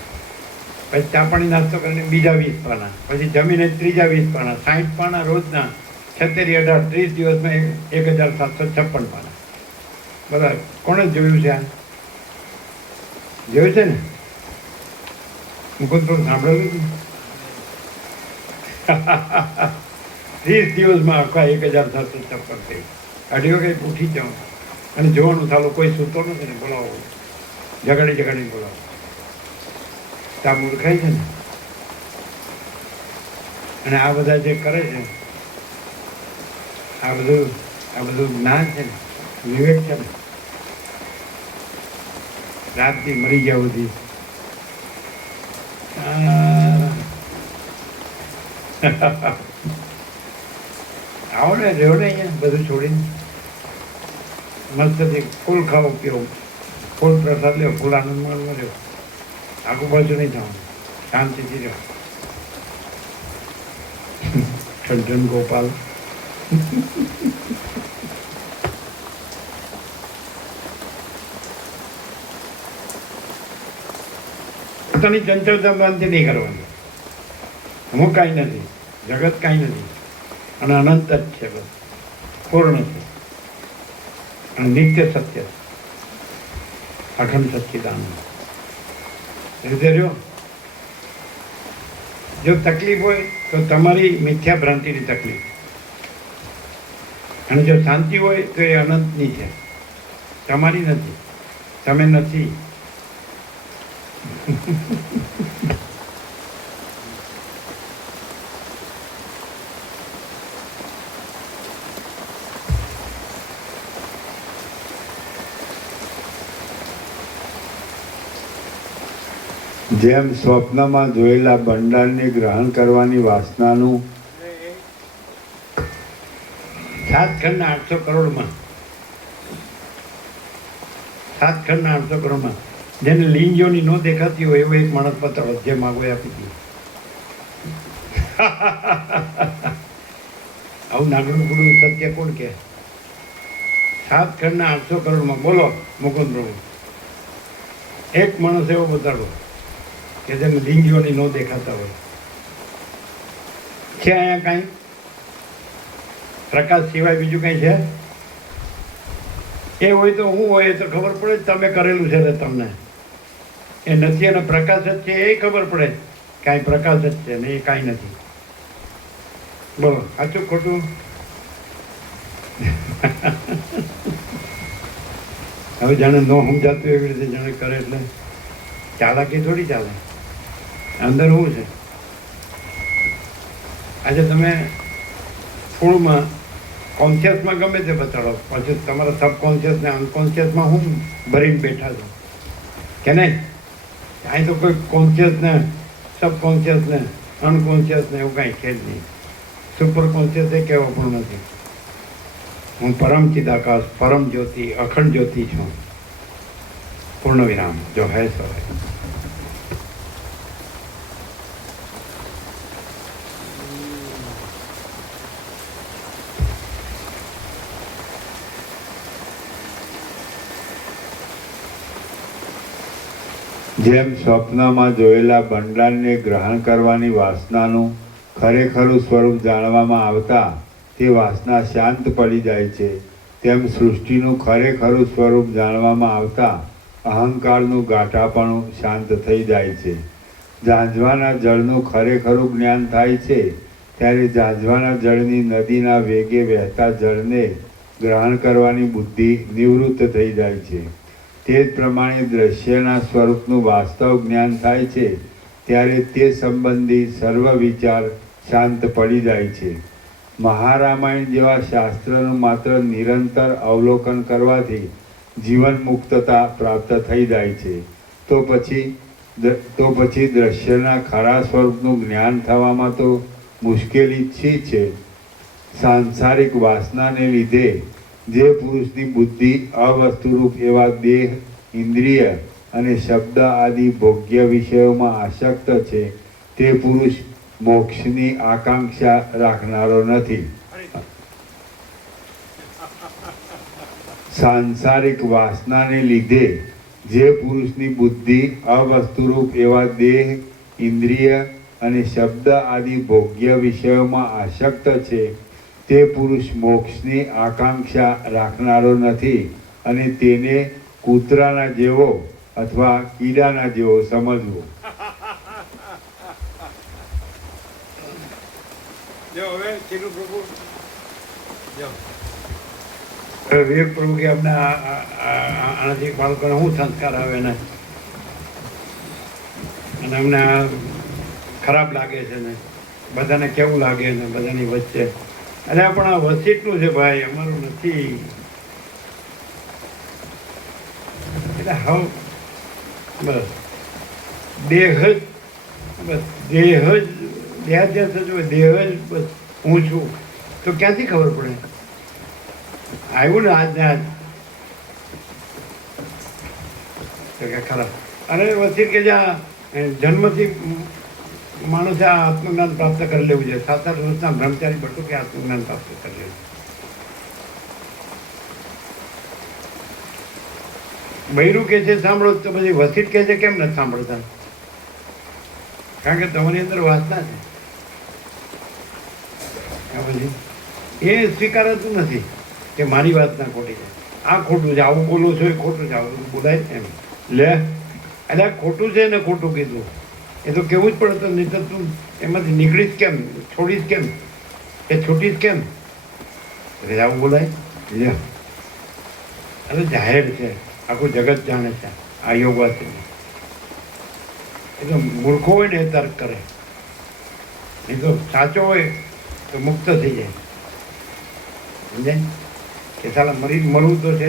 પછી ચા પાણી નાસ્તો કરીને બીજા 20 પાના, પછી જમીને ત્રીજા 20 પાના, 60 પાના રોજના, 76, 18, 30 દિવસમાં 1756 પાના. બરાબર. કોણે જોયું છે આ? જોયું છે ને? મુકુંદ સાંભળેલું? 30 દિવસમાં આખા 1756 થઈ. 2:30 વાગે ઉઠી જાઉં અને જોવાનું ચાલો કોઈ સૂતો નથી ને બોલાવો, જગાડીને બોલાવો. ત્યાં મૂર્ખાય છે ને. અને આ બધા જે કરે છે આ બધું જ્ઞાન છે ને, વિવેક છે ને. રાતથી મરી ગયા બધી આવો ને, રહેવો ને અહીંયા બધું છોડીને મસ્તથી ફૂલ ખાઓ પીઓ, ફૂલ પ્રસાદ લ્યો, ફૂલ આનંદ માણવા રહ્યો, આગુ બાજુ નહીં થવાનું, શાંતિથી રહ્યો. ઠંડન ગોપાલ. પોતાની ચંચળતા શાંતિ નહીં કરવાની. હું કાંઈ નથી, જગત કાંઈ નથી, અને અનંત જ છે, બસ પૂર્ણ છે અને નિત્ય સત્ય છે, અખંડ સચ્ચિદાનંદ. રીતે રહ્યો. જો તકલીફ હોય તો તમારી મિથ્યા ભ્રાંતિની તકલીફ, અને જો શાંતિ હોય તો એ અનંતની છે, તમારી નથી, તમે નથી. જેમ સ્વપ્નમાં જોયેલા ભંડારને ગ્રહણ કરવાની વાસનાનું 7 ખંડના 800 કરોડમાં, 7 ખંડના 800 કરોડમાં જેને લીંજોની ન દેખાતી હોય એવો એક માણસ પતાડો જે માગો એ આપી દીધું. આવું નાગડું ગુડું સત્ય કોણ કે? 7 ખંડના 800 કરોડમાં બોલો મુકુંદ પ્રભુ, એક માણસ એવો બતાડો કે જેને લીંગીઓની ન દેખાતા હોય. છે અહીંયા કાંઈ પ્રકાશ સિવાય બીજું કાંઈ છે? એ હોય તો હું હોય તો ખબર પડે તમે કરેલું છે તમને. એ નથી અને પ્રકાશ જ છે એ ખબર પડે, કાંઈ પ્રકાશ જ છે ને એ કાંઈ નથી. બોલો સાચું ખોટું? હવે જાણે ન સમજાતું એવી રીતે જાણે કરે એટલે ચાલાકી થોડી ચાલે. અંદર શું છે? આજે તમે ફૂળમાં કોન્શિયસમાં ગમે તે બતાડો, પછી તમારા સબકોન્શિયસ ને અનકોન્શિયસમાં હું ભરીને બેઠા છો કે નહીં? અહીં તો કોઈ કોન્શિયસ ને સબકોન્શિયસ ને અનકોન્શિયસ ને એવું કાંઈ છે જ નહીં. સુપર કોન્શિયસ એ કહેવા પણ નથી. હું પરમ ચિદાકાશ, પરમ જ્યોતિ, અખંડ જ્યોતિ છું. પૂર્ણ વિરામ. જો હૈ સો હૈ. જેમ સ્વપ્નમાં જોયેલા ભંડારને ગ્રહણ કરવાની વાસનાનું ખરેખરું સ્વરૂપ જાણવામાં આવતા તે વાસના શાંત પડી જાય છે, તેમ સૃષ્ટિનું ખરેખરું સ્વરૂપ જાણવામાં આવતા અહંકારનું ગાંઠાપણું શાંત થઈ જાય છે. ઝાંઝવાના જળનું ખરેખરું જ્ઞાન થાય છે ત્યારે ઝાંઝવાના જળની નદીના વેગે વહેતા જળને ગ્રહણ કરવાની બુદ્ધિ નિવૃત્ત થઈ જાય છે. તે જ પ્રમાણે દ્રશ્યના સ્વરૂપનું વાસ્તવ જ્ઞાન થાય છે ત્યારે તે સંબંધી સર્વ વિચાર શાંત પડી જાય છે. મહારામાયણ જેવા શાસ્ત્રનું માત્ર નિરંતર અવલોકન કરવાથી જીવન મુક્તતા પ્રાપ્ત થઈ જાય છે. તો પછી દ્રશ્યના ખરા સ્વરૂપનું જ્ઞાન થવામાં તો મુશ્કેલી શી છે? સાંસારિક વાસનાને લીધે જે પુરુષની બુદ્ધિ અવસ્તુરૂપ એવા દેહ, ઇન્દ્રિય અને શબ્દ આદિ ભોગ્ય વિષયોમાં આસક્ત છે તે પુરુષ મોક્ષની આકાંક્ષા રાખનારો નથી. સાંસારિક વાસનાને લીધે જે પુરુષની બુદ્ધિ અવસ્તુરૂપ એવા દેહ, ઇન્દ્રિય અને શબ્દ આદિ ભોગ્ય વિષયોમાં આસક્ત છે તે પુરુષ મોક્ષની આકાંક્ષા રાખનારો નથી અને તેને કૂતરાના જેવો અથવા કીડાના જેવો સમજવો. જો હવે ચીનુ પ્રભુ જો વિવેક પ્રભુ કે અમને આનાથી બાળકોને શું સંસ્કાર આવે ને, અને અમને આ ખરાબ લાગે છે ને, બધાને કેવું લાગે ને બધાની વચ્ચે. અરે પણ આ વસીટનું છે ભાઈ, અમારું નથી. એટલે હવે બસ દેહ જ બસ દેહ જ દેહાધ્યાસ જ હોય, દેહ જ બસ હું છું. તો ક્યાંથી ખબર પડે? આવ્યું ને આજ ને આજ તો કે ખરા. અરે વચ્ચે કે જ્યાં જન્મથી માણસે આ આત્મજ્ઞાન પ્રાપ્ત કરી લેવું છે. 7-8 વર્ષના બ્રહ્મચારી ભટ્ટો કે આત્મજ્ઞાન પ્રાપ્ત કરી લેવું. બૈરું કે છે સાંભળો, તો પછી વસીટ કે છે કેમ નથી સાંભળતા? કારણ કે તમારી અંદર વાસના છે. એ સ્વીકારાતું નથી કે મારી વાત ના ખોટી છે, આ ખોટું છે, આવું બોલો છો એ ખોટું છે, આવું બોલાય એમ લે. એટલે ખોટું છે ને ખોટું કીધું એ તો કેવું જ પડે. તો નહીં તો તું એમાંથી નીકળીશ કેમ, છોડીશ કેમ, એ છૂટીશ કેમ? એટલે આવું બોલાય લે. એટલે જાહેર છે, આખું જગત જાણે છે આ યોગા છે. એ તો મૂર્ખો હોય ને એ તર્ક કરે, નહીં તો સાચો હોય તો મુક્ત થઈ જાય. સમજાય કે સાલા મળવું તો છે.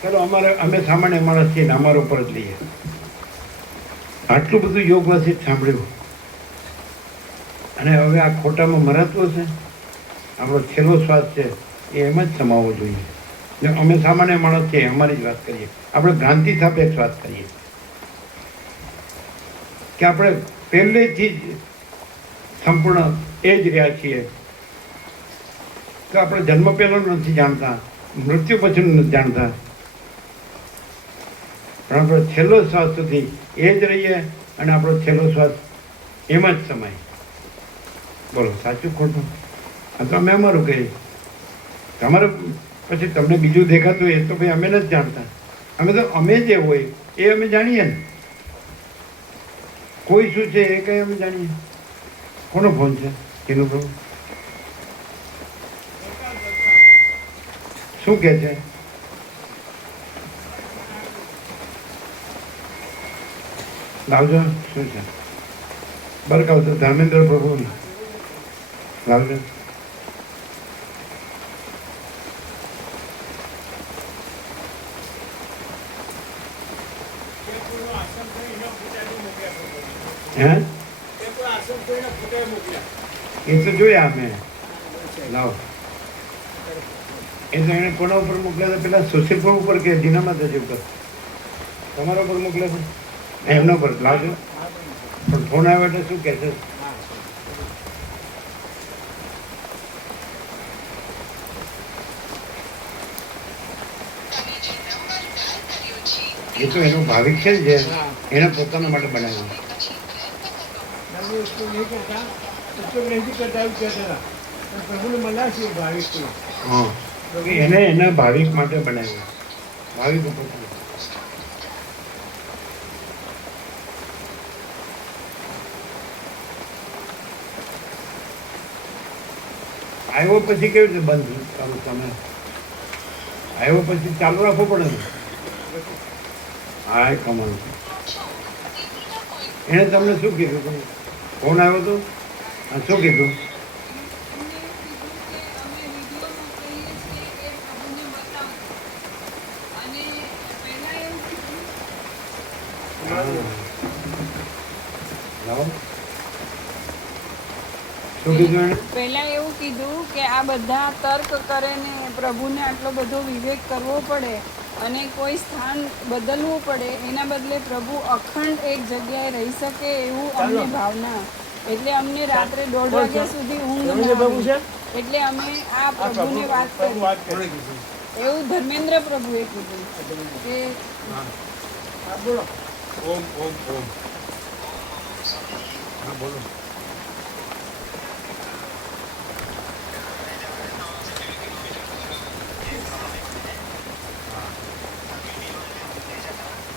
ચાલો અમે સામાન્ય માણસ છીએ ને અમારા ઉપર જ લઈએ. આટલું બધું યોગ વાસિત સાંભળ્યું અને હવે આ ખોટામાં મરાતું હશે. આપણો છેલ્લો શ્વાસ છે એ એમ જ સમાવવો જોઈએ. અમે સામાન્ય માણસ છીએ, અમારી જ વાત કરીએ. આપણે ભ્રાંતિ સાપેક્ષ વાત કરીએ કે આપણે પહેલેથી જ સંપૂર્ણ એ જ રહ્યા છીએ. તો આપણે જન્મ પહેલો નથી જાણતા, મૃત્યુ પછીનું નથી જાણતા, પણ આપણો છેલ્લો શ્વાસ સુધી એ જ રહીએ અને આપણો છેલ્લો શ્વાસ એમાં જ સમાય. બોલો સાચું ખોટું? આ તો અમે અમારું કહીએ. તમારે પછી તમને બીજું દેખાતું એ તો ભાઈ અમે નથી જાણતા. અમે તો અમે જે હોય એ અમે જાણીએ ને. કોઈ શું છે એ કંઈ અમે જાણીએ. કોનો ફોન છે? એનું પ્રભુ શું કહે છે? લાવજો. શું છે? બરકાવ તો ધર્મેન્દ્ર પ્રભુ લાવજો. હે એ તો જોયા અમે. લાવો. એ તો એને કોના ઉપર મોકલ્યા હતા? પેલા સુશીલ ઉપર કે દીનામાં થશે ઉપર? તમારા ઉપર મોકલ્યા છે? એમના પર લાવજો. પણ ફોન આવ્યો એટલે શું કહે છે? એ તો એનો ભાવિક છે ને, જે એને પોતાના માટે બનાવ્યું. સત્સંગ નથી કરતા એવું કહેતા હતા પણ પ્રભુને મળ્યા છે ભાવિક કોઈ. હા કે એને એના ભાવિક માટે બનાવ્યું ભાવિક ઉપર આવ્યો પછી કેવી રીતે બંધ ચાલુ તમે આવ્યો પછી ચાલુ રાખવું પડે ને હા એ કમાલ એણે તમને શું કીધું તમે ફોન આવ્યો હતો હા શું કીધું લાવો શું કીધું એણે પહેલા એવું કીધું કે આ બધા તર્ક કરે ને પ્રભુને આટલો બધો વિવેક કરવો પડે અને કોઈ સ્થાન બદલવું પડે એના બદલે પ્રભુ અખંડ એક જગ્યાએ રહી શકે એવું અમને ભાવના એટલે અમને રાત્રે 1:30 વાગ્યા સુધી ઊંઘ ના આવી. એટલે અમે આ પ્રભુને વાત કરી એવું ધર્મેન્દ્ર પ્રભુએ કીધું કે હા બોલો. ઓમ ઓમ ઓમ હા બોલો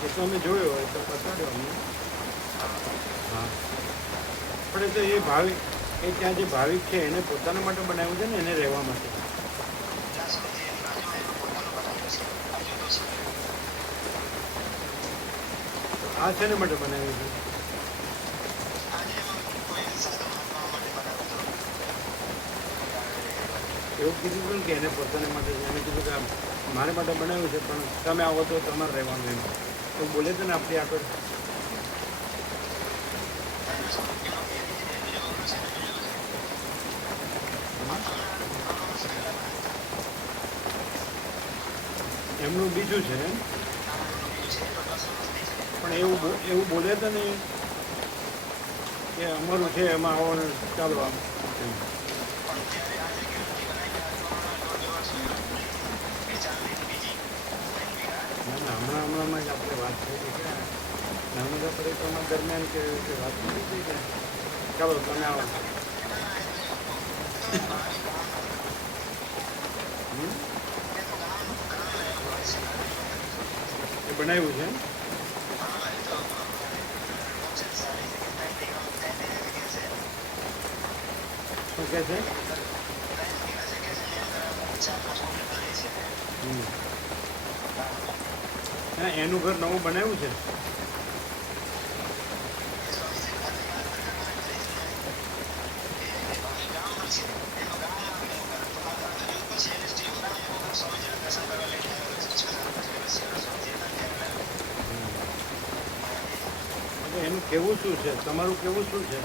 એ તો અમે જોયો હોય તો બતાડ્યો અમને હા પણ એ તો એ ભાવિક એ ત્યાં જે ભાવિક છે એને પોતાના માટે બનાવ્યું છે ને એને રહેવા માટે આ શેને માટે બનાવ્યું છે એવું કીધું પણ કે એને પોતાના માટે છે. એને કીધું કે મારે માટે બનાવ્યું છે પણ તમે આવો તો તમારે રહેવાનું એમ એવું બોલે છે ને આપણી આગળ એમનું બીજું છે પણ એવું બોલે છે ને કે અમારું છે એમાં આવો ને ચાલો આમ એમ. હમણાં જ આપણે વાત થઈ હતી કે નર્મદા પરિક્રમા દરમિયાન કે વાત કરી હતી કે ચાલો તમે આવો એ બનાવ્યું છે શું કહે છે હા એનું ઘર નવું બનાવ્યું છે એનું કેવું શું છે તમારું કેવું શું છે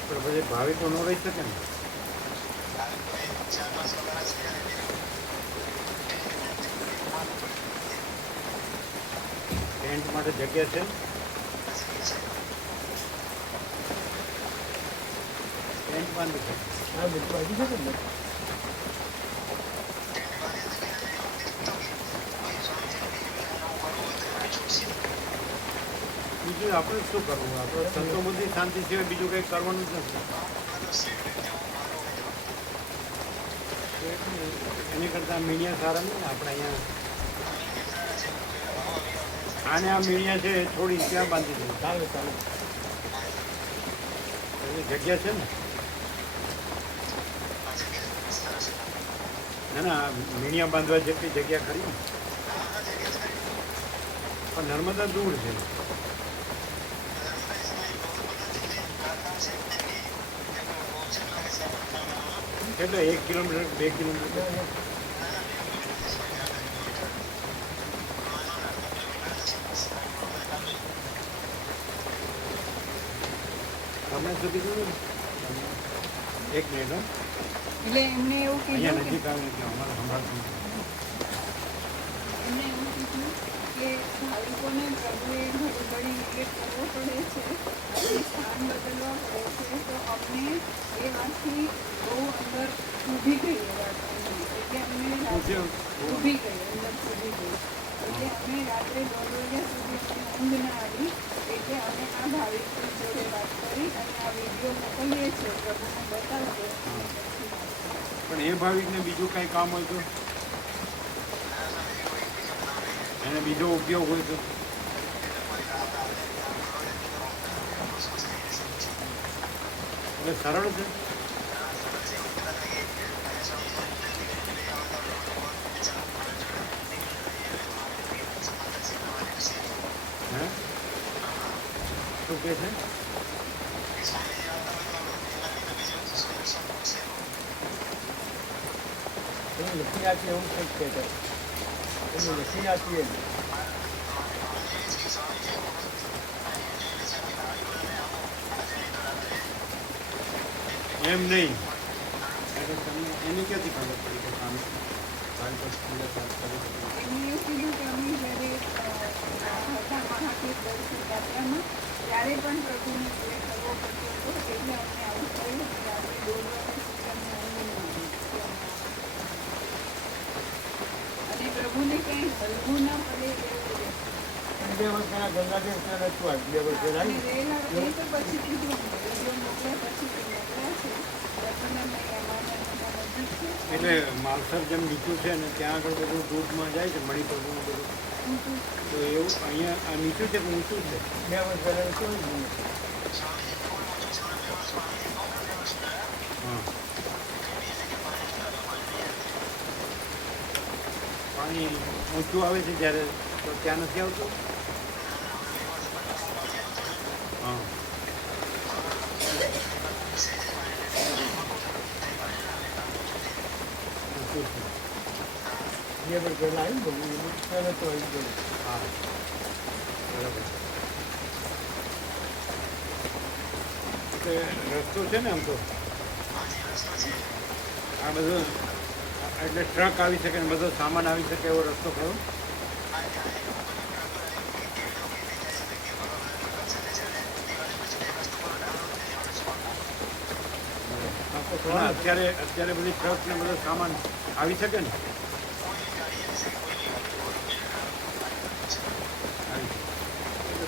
પણ પછી ભાવિકો ન રહી શકે ને ટેન્ટ માટે જગ્યા છે ટેન્ટ બાંધું છે હા બધું બાજુ છે ને બીજું આપણે શું કરવું આપણે સંતો બુદ્ધિ શાંતિ સિવાય બીજું કંઈ કરવાનું જ નથી એની કરતાં મીડિયા સારા નહીં ને આપણે અહીંયા આને આ મીડિયા છે એ છોડી ત્યાં બાંધી દઉં ચાલે એની જગ્યા છે ને ના ના મીડિયા બાંધવા જેટલી જગ્યા ખરી ને પણ નર્મદા દૂર છે કેટલો 1 કિલોમીટર 2 કિલોમીટર તમે શું કીધું એક મિનિટ હો એટલે એમને એવું કીધું અહીંયા નજીક આવે એટલે અમારે સંભાળતું એમને એવું કીધું કે ભાવિકોને પ્રભુએ ઘડી વિવેક કરવો પડે છે અને સ્થાન બદલવા પડે છે તો અમને એ વાતથી બહુ અંદર ઊભી ગઈ એ વાત એટલે અમને ઊભી ગઈ અંદર ઊભી ગઈ એટલે અમે રાત્રે 2 વાગ્યા સુધી અમને ઊંઘ ના આવી, એટલે અમે આ ભાવિકની જોડે વાત કરી અને આ વિડીયો મોકલીએ છીએ, પ્રભુને બતાવજો. પણ એ ભાવિકને બીજું કાંઈ કામ હોય તો, એને બીજો ઉપયોગ હોય તો, એટલે સરળ છે. હે શું કહે છે? એનું લખી આપીએ એવું કંઈક કહેતો, એનું લખી આપીએ. એમ નહીં, એટલે તમને એની ક્યાંથી ખબર પડી કે કામ તારી પાસે પૂજા કરી શકે? એમને એવું કીધું કે અમે જ્યારે હતા મહાપીર દર્શન યાત્રામાં ત્યારે પણ પ્રભુને પ્રે કરવો પડતો હતો, એટલે અમને આવું થયું કે આપણે 2 વાગ્યા સુધી અમને ઊંઘ ન આવી. અને પ્રભુને કંઈ હલવું ના પડે એવું રહે. 2 વર્ષ પહેલાં ગંગાદેવ ત્યાં નહોતું આવ્યું, 2 વર્ષ પહેલાં અને રહેલા એ તો પછી કીધું વિડીયો મોકલ્યા પછી તે મોકલ્યા છે. દર્શનને અમારા નજીક છે. એટલે માલસર જેમ નીચું છે ને ત્યાં આગળ બધું દૂધમાં જાય છે મણિપ્રભુનું બધું, તો એવું અહીંયા આ નીચું છે કે ઊંચું છે? 2 વર્ષ પહેલાં નહોતું આવ્યું. હા, પાણી ઊંચું આવે છે જ્યારે, તો ત્યાં નથી આવતું? હા, ઊંચું છે. 2 વર્ષ પહેલાં આવ્યું બધું, એવું ત્યાં નહોતું આવ્યું બધું. હા, બરાબર. એટલે રસ્તો છે ને આમ તો આ બધો, એટલે ટ્રક આવી શકે ને બધો સામાન આવી શકે એવો રસ્તો ખરો? અત્યારે બધી ટ્રક ને બધો સામાન આવી શકે ને?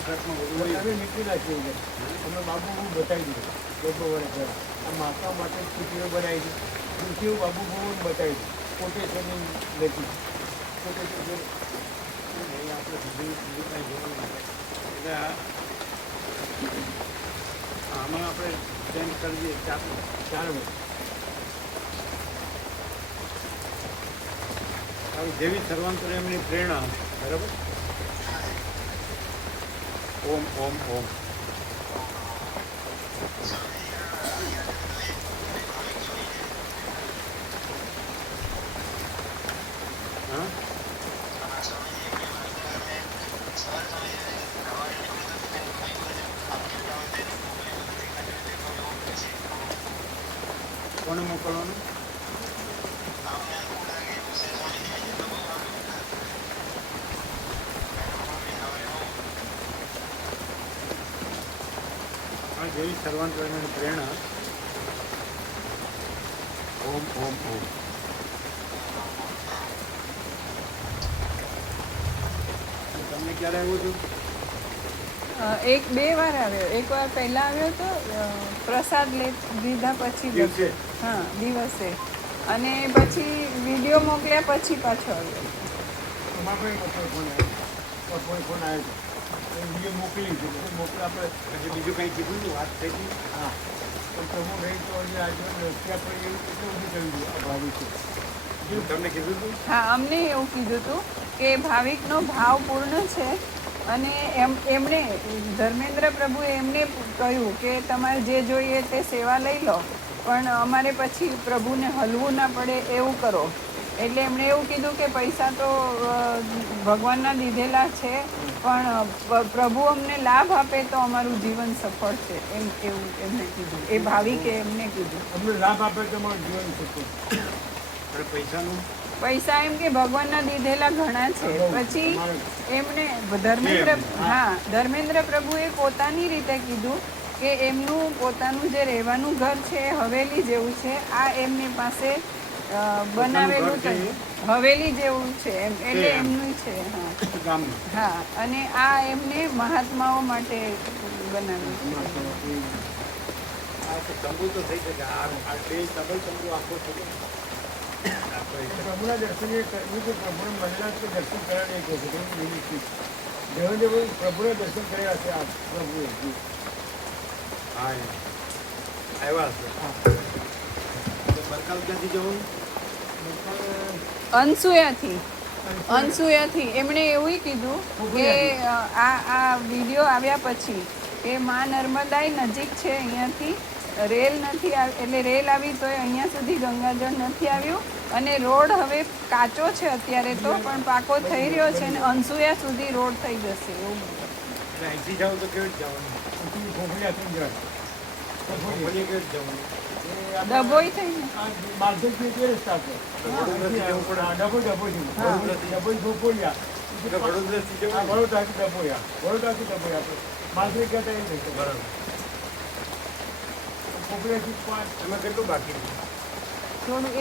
ટ્રકમાં બધું હોય. અમે નીકળી નાખીએ અમે બાબુ બહુ બતાવી દીધું 2 વર્ષ પહેલાં. આ માતા માટે ખુશીઓ બનાવી દીધી, ખુશીઓ બાબુ બહુ બતાવી દીધી કોટેશનની નથી કોટેશન. આપણે બીજું કાંઈ જોવાનું નથી. એટલે આમાં આપણે ચેન્જ કરી દઈએ 4 જાણવું આવી જેવી સર્વાંતરે એમની પ્રેરણા, બરાબર? ઓમ ઓમ ઓમ. હા, કોને મોકલવાનું? જેવી સર્વાંતરની પ્રેરણા. ઓમ ઓમ ઓમ. તમને ક્યારે આવ્યું હતું? 1-2 વાર આવ્યો. 1 વાર પહેલા આવ્યો તો પ્રસાદ લીધા પછી દિવસે? હા, દિવસે. અને પછી વિડીયો મોકલ્યા પછી પાછો આવ્યો. અમારે પણ ફોન આવ્યો, ફોન આવ્યો હતો વિડીયો મોકલી દીધું, બધું મોકલા આપણે. પછી બીજું કંઈ કીધું હતું? વાત થઈ હતી? હા, તો પ્રભુ રહી તો આજે રસ્તા પર એવું કેટલું બધું કહ્યું આ ભાવિક છે. તમને કીધું હતું? હા, અમને એવું કીધું હતું કે ભાવિકનો ભાવ પૂર્ણ છે અને એમણે ધર્મેન્દ્ર પ્રભુએ એમને કહ્યું કે તમારે જે જોઈએ તે સેવા લઈ લો, પણ અમારે પછી પ્રભુને હલવું ના પડે એવું કરો. એટલે એમણે એવું કીધું કે પૈસા તો ભગવાનના દીધેલા છે, પણ પ્રભુ અમને લાભ આપે તો અમારું જીવન સફળ છે, એવું એમને કીધું. એ ભાવિકે એમને કીધું. અમને લાભ આપે તો અમારું જીવન સફળ. અને પૈસાનું? પૈસા એમ કે ભગવાનના દીધેલા ઘણા છે. પછી એમણે ધર્મેન્દ્ર પ્રભુએ પોતાની રીતે કીધું કે એમનું પોતાનું જે રહેવાનું ઘર છે એ હવેલી જેવું છે. આ એમની પાસે બનાવેલું પોતાનું છે, ઘર હવેલી જેવું છે એમ, એટલે એમ. એમનું છે. હા ગામનું. હા, અને આ એમને મહાત્માઓ માટે બનાવ્યું છે. આ તો તંબુ તો થઈ શકે. આ બે ડબલ તંબુ આખો છે કે પ્રભુના દર્શન એ કર્યું કે પ્રભુને મળેલા કે દર્શન કર્યા નહીં કહે છે જેવો જેવો પ્રભુના દર્શન કર્યા છે આ પ્રભુએ હા એ આવ્યા છે. તો બરકાલ ક્યાંથી જવાનું? અનસુયાથી એમણે એવું કીધું કે આ વિડીયો આવ્યા પછી કે માં નર્મદાય નજીક છે અહીંયાથી, રેલ નથી એટલે રેલ આવી તો અહીંયા સુધી ગંગાજળ નથી આવ્યું, અને રોડ હવે કાચો છે અત્યારે તો, પણ પાકો થઈ રહ્યો છે, અને અનસુયા સુધી રોડ થઈ જશે એવું. એટલે અહીંથી જાવ તો કેવી રીતે જવાનું? ખોખરિયાથી જવાય ખોખરીએ કેવી રીતે જવાનું? ડભોઈ થઈને માધવથી તે રસ્તા છે વડોદરાથી જવું પડે. ડભોઈ ખોખરિયા એટલે વડોદરાથી જવું ને? વડોદરાથી ડભોયા માધવી કહેતા એ નહીં બરાબર. ખોખરિયાથી 5 એમાં કેટલું બાકી છે? થોડું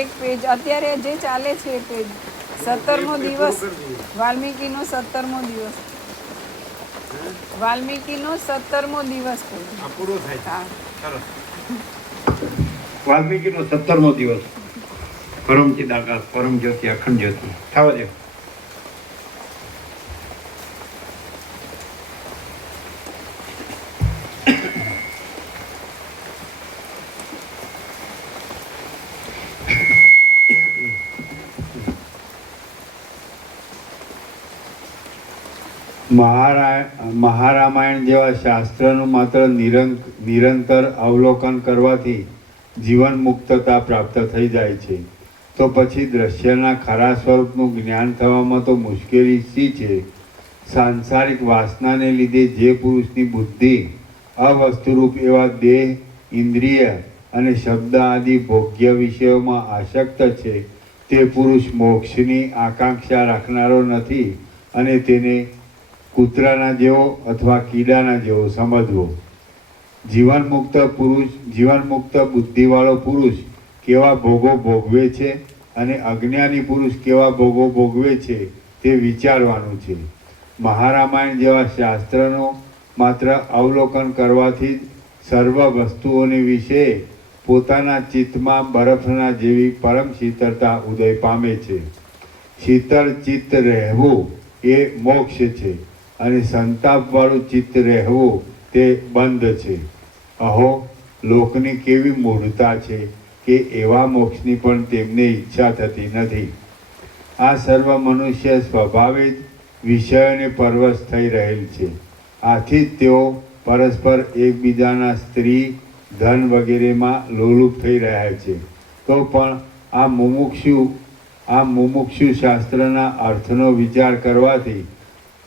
એક પેજ અત્યારે જે ચાલે છે એ પેજ 17મો દિવસ, વાલ્મીકીનો 17મો દિવસ, વાલ્મીકીનો 17મો દિવસ પેજ. આ પૂરો થાય છે. હા, સરસ. વાલ્મીકીનો 17મો દિવસ. પરમ ચિદાકાશ પરમ જ્યોતિ અખંડ જ્યોતિ. થવા દો. મહારામાયણ જેવા શાસ્ત્રનું માત્ર નિરંતર અવલોકન કરવાથી જીવન મુક્તતા પ્રાપ્ત થઈ જાય છે, તો પછી દ્રશ્યના ખરા સ્વરૂપનું જ્ઞાન થવામાં તો મુશ્કેલી શી છે? સાંસારિક વાસનાને લીધે જે પુરુષની બુદ્ધિ અવસ્તુરૂપ એવા દેહ, ઇન્દ્રિય અને શબ્દ આદિ ભોગ્ય વિષયોમાં આસક્ત છે, તે પુરુષ મોક્ષની આકાંક્ષા રાખનારો નથી, અને તેને કૂતરાના જેવો અથવા કીડાના જેવો સમજવો. જીવનમુક્ત બુદ્ધિવાળો પુરુષ કેવા ભોગો ભોગવે છે અને અજ્ઞાની પુરુષ કેવા ભોગો ભોગવે છે તે વિચારવાનું છે. મહારામાયણ જેવા શાસ્ત્રનો માત્ર અવલોકન કરવાથી જ સર્વ વસ્તુઓની વિશે પોતાના ચિત્તમાં બરફના જેવી પરમ શીતળતા ઉદય પામે છે. શીતળ ચિત્ત રહેવું એ મોક્ષ છે, અને સંતાપવાળું ચિત્ત રહેવું તે બંધ છે. અહો, લોકની કેવી મૂઢતા છે કે એવા મોક્ષની પણ તેમને ઈચ્છા થતી નથી. આ સર્વ મનુષ્ય સ્વભાવે જ વિષયોને પરવશ થઈ રહેલ છે. આથી જ તેઓ પરસ્પર એકબીજાના સ્ત્રી, ધન વગેરેમાં લોલુપ થઈ રહ્યા છે. તો પણ આ મુમુક્ષુ શાસ્ત્રના અર્થનો વિચાર કરવાથી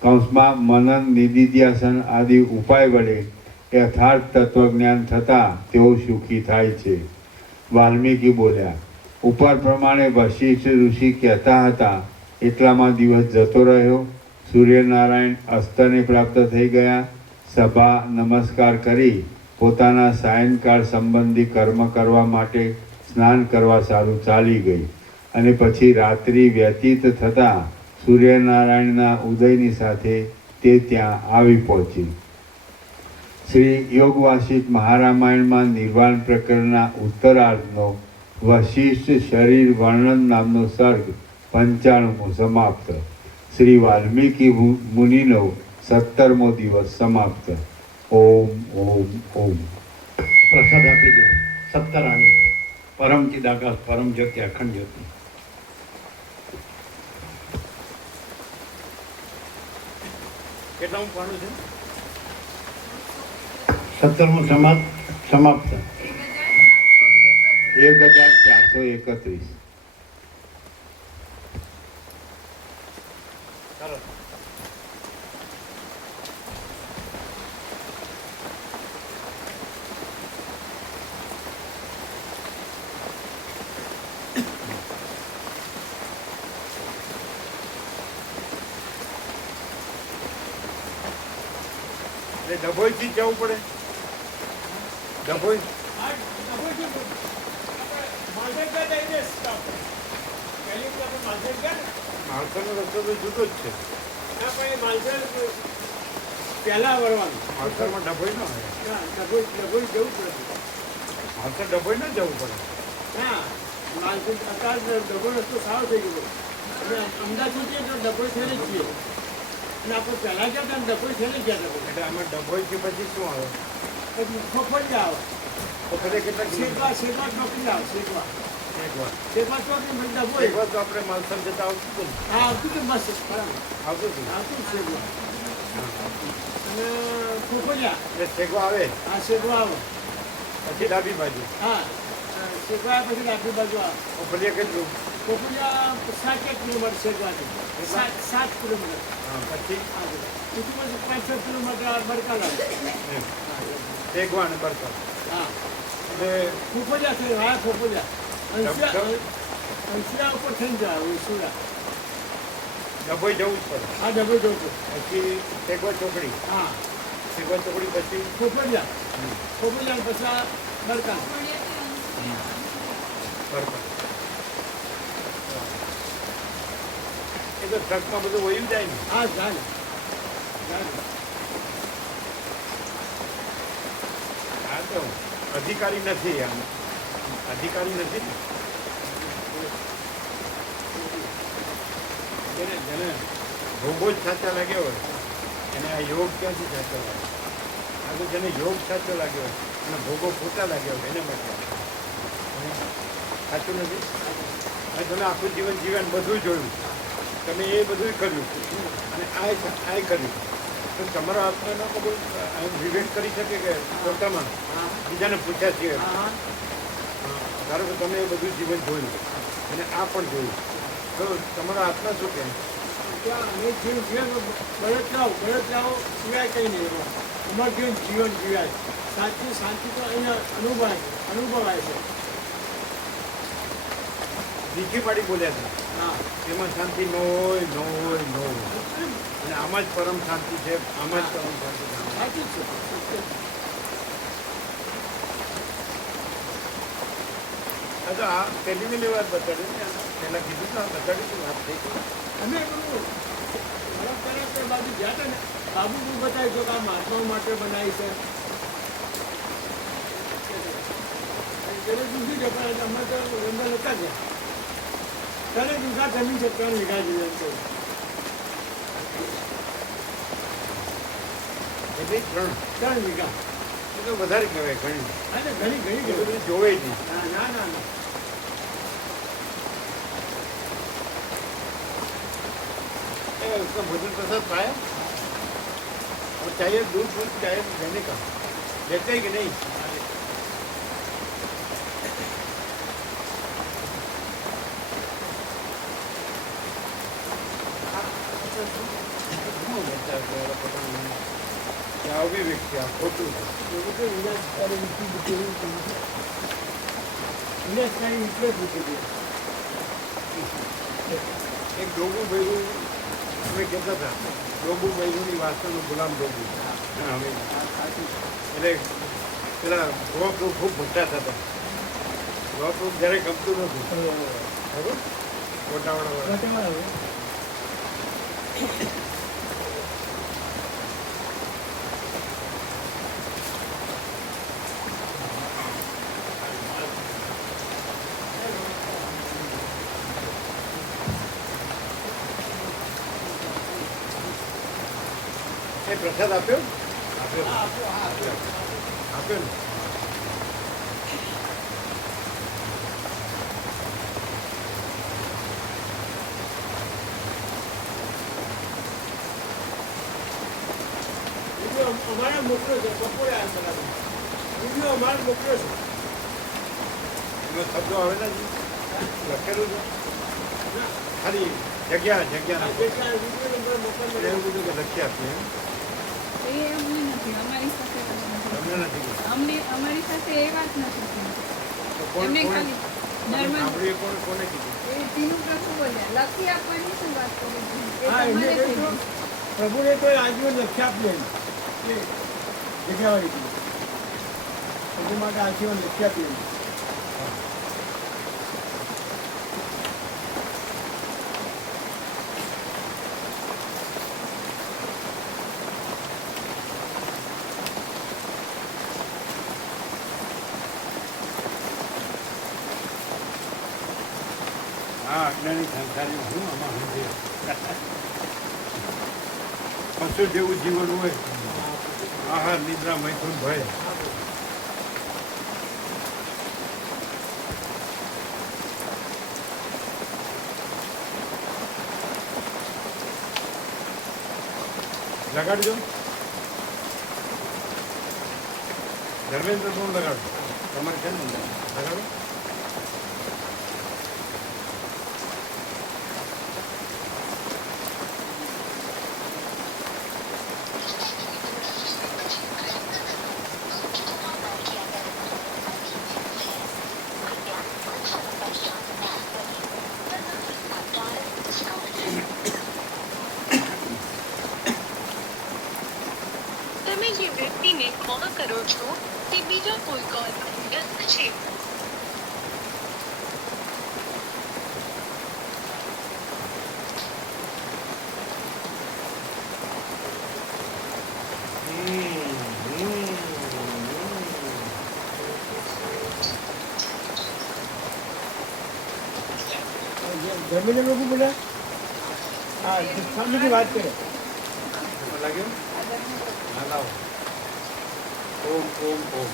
કૌંસમાં મનન, નિધિધ્યાસન આદિ ઉપાય વડે યથાર્થ તત્વજ્ઞાન થતાં તેઓ સુખી થાય છે. વાલ્મીકી બોલ્યા. ઉપર પ્રમાણે વશિષ્ઠ ઋષિ કહેતા હતા એટલામાં દિવસ જતો રહ્યો. સૂર્યનારાયણ અસ્તને પ્રાપ્ત થઈ ગયા. સભા નમસ્કાર કરી પોતાના સાયંકાળ સંબંધી કર્મ કરવા માટે સ્નાન કરવા સારું ચાલી ગઈ, અને પછી રાત્રિ વ્યતીત થતાં સૂર્યનારાયણના ઉદયની સાથે તે ત્યાં આવી પહોંચી. શ્રી યોગ વાસિષ્ઠ મહારામાયણમાં નિર્વાણ પ્રકરણના ઉત્તરાર્ધનો વશિષ્ઠ શરીર વર્ણન નામનો સર્ગ 95મો સમાપ્ત. શ્રી વાલ્મીકી મુનિનો 17મો દિવસ સમાપ્ત. ઓમ ઓમ ઓમ. પ્રસાદ આપી દો. 17 આની પરમ ચિદાકાશ પરમ જ્યોતિ અખંડ જ્યોતિ. કેટલામું પાનું છે? 17મો સમાપ્ત. 1431. સરસ. એટલે ડભોઈથી જ જવું પડે? ડભોઈ માલસેકા જઈને સ્ટોપ પહેલી તો આપણે માલસેક ગયા ને માણસોનો રસ્તો તો જુદો જ છે. ના પણ એ માલસેક પહેલા વળવાનું માણસોમાં ડભોઈ ન હોય. ના ડભોઈ જવું પડે માણસો ડભોઈ ન જવું પડે. ના માલસેક અત્યારે ડભો રસ્તો સારો થઈ ગયો અને અમદાવાદ સુધી તો ડભોઈ થઈને જ છીએ અને આપણે પહેલાં ગયા હતા ડભોઈ થઈને ગયા હતા એટલે આમાં ડભોઈથી પછી શું આવે? પછી ખોખોડી આવે તો ખરે કેટલા શેકવા શેકવા ચોકડી આવે શેકવા એક વાર શેકવા ચોકડી મને ડભોઈ એક વાર તો આપણે માલસર જતા આવતું હતું ને? હા આવતું તો બસ બરાબર આવતું હતું. આવતું જ શેકવા અને ખોખોડિયા એટલે શેકવા આવે હા શેકવા આવે પછી ડાબી બાજુ હા શેકવા પછી ડાબી બાજુ આવે ફરીએ કેટલું? ખોખોડિયા 7 કિલોમીટર શેકવાની 7 કિલોમીટર હા પછી પછી પછી 5-6 કિલોમીટર બરકાલ આવે એમ. શેકવા અને બરકર. હા એટલે ખોખોડિયા થઈ હા ખોખોડિયા અંશિયા ઉપર થઈ જાય અંશિયા ડભોઈ જવું જ પડે. હા ડબલ જવું છું પછી શેકવા ચોકડી. હા શેકવા ચોકડી પછી ખોખોડિયા ખોખોડિયા પછી આ બરકાલ બરકર. એ તો ટ્રકમાં બધું વયું જાય ને. હા જાય હા તો અધિકારી નથી આમ. અધિકારી નથી ને. જેને ભોગો જ સાચા લાગ્યો હોય એને આ યોગ ક્યાંથી સાચો લાગે? આ તો જેને યોગ સાચો લાગ્યો હોય અને ભોગો ખોટા લાગ્યો હોય એને માટે સાચું નથી. હવે તમે આખું જીવન જીવન બધું જોયું, તમે એ બધું કર્યું અને આ કર્યું, તો તમારો આત્મા ન કબૂલ વિવેક કરી શકે કે પોતામાં બીજાને પૂછ્યા છીએ? ધારો કે તમે એ બધું જીવન જોયું અને આ પણ જોયું, તો તમારો આત્મા શું કહે? અમે જીવન બળતરાઓ સિવાય કંઈ નહીં એમાં અમારું જીવન જીવાય સાચી શાંતિ તો અહીંયા અનુભવાય છે. નીચી પાડી બોલ્યા હતા હા એમાં શાંતિ ન હોય ન હોય ન હોય, અને આમાં જ પરમ શાંતિ છે, આમાં જ પરમ શાંતિ છે. સાચું જ છે. આ તો આ પહેલી વાત બતાડી ને, પહેલાં કીધું ને બતાડી વાત થઈ ગઈ. અમે પેલું તરફ બાજુ ગયા હતા ને બાબુ બતાવી તો કે આ મહાત્માઓ માટે બનાવી છે ત્યારે દૂધી છે પણ અમે તો અંદર નહોતા ગયા ત્યારે દૂધા જમીન છે 3 વીઘા જેવી છે. એટલે 3 વીઘા એ તો વધારે કહેવાય ઘણી. અને ઘણી ઘણી એ ઘણી બધું જોવે નહીં. ના ના ના उसका भोजन प्रसाद पाया और चाहिए दूध दूध चाहिए देने का देते हैं कि नहीं? क्या भी व्यक्ति आप फोटो એવું તો વિલાસ તારે વીટી બુકેલું વિલાસ તારી વીટલે બુકેલું एक डोगू भैरू અમે કહેતા હતા ડોબુ ભૈરુની વાસ્તવનું ગુલામ ડોબુ. હા હવે એટલે પેલા ગોવાપ્રૂફ ખૂબ ભૂખતા હતા. ગોવાપ્રૂફ જ્યારે ગમતું નહોતું બરાબર ગોટાવાળા. એ પ્રસાદ આપ્યો આપ્યો ને. અમારે મોકલ્યો છે બપોરે આ બરાબર વિડીયો અમારે મોકલ્યો છે એનો શબ્દો આવેલા છે લખેલું છે ખાલી જગ્યા આ જગ્યા જે કાંઈ વિડીયો નંબર મોકલ્યો એવું બધું કે લખી આપીએ એમ. એ અમને નથી, અમારી સાથે તો નથી. તમને નથી કીધું. અમને અમારી સાથે એ વાત નથી થઈ. તો કોણ એમને કોણ ખાલી ધર્મ સાંભળ્યું? કોને કીધું? એ ધીનું પ્રભુ બોલ્યા લખી આપવાની શું વાત કરી છે? એ હા એમને તમારે થઈ કહ્યું ગયું. પ્રભુને તો આજીવન લખી આપ્યું એમ જગ્યાવાળી પ્રભુ માટે આજીવન લખી આપ્યું આ અજ્ઞાની સંસારી હું આમાં સમજે પશુ જેવું જીવન હોય આહાર નિદ્રા મૈથુન ભય લગાડજો ધર્મેન્દ્ર કોણ લગાડો તમારે કેમ લગાડો તમે જે વ્યક્તિને કોલ કરો છો તે બીજા કોઈ કોલ વ્યસ્ત છે. ધર્મેન્દ્ર પ્રભુ બોલ્યા હા સામેથી વાત કરે લાગ્યું હા લાવો ઓમ ઓમ ઓમ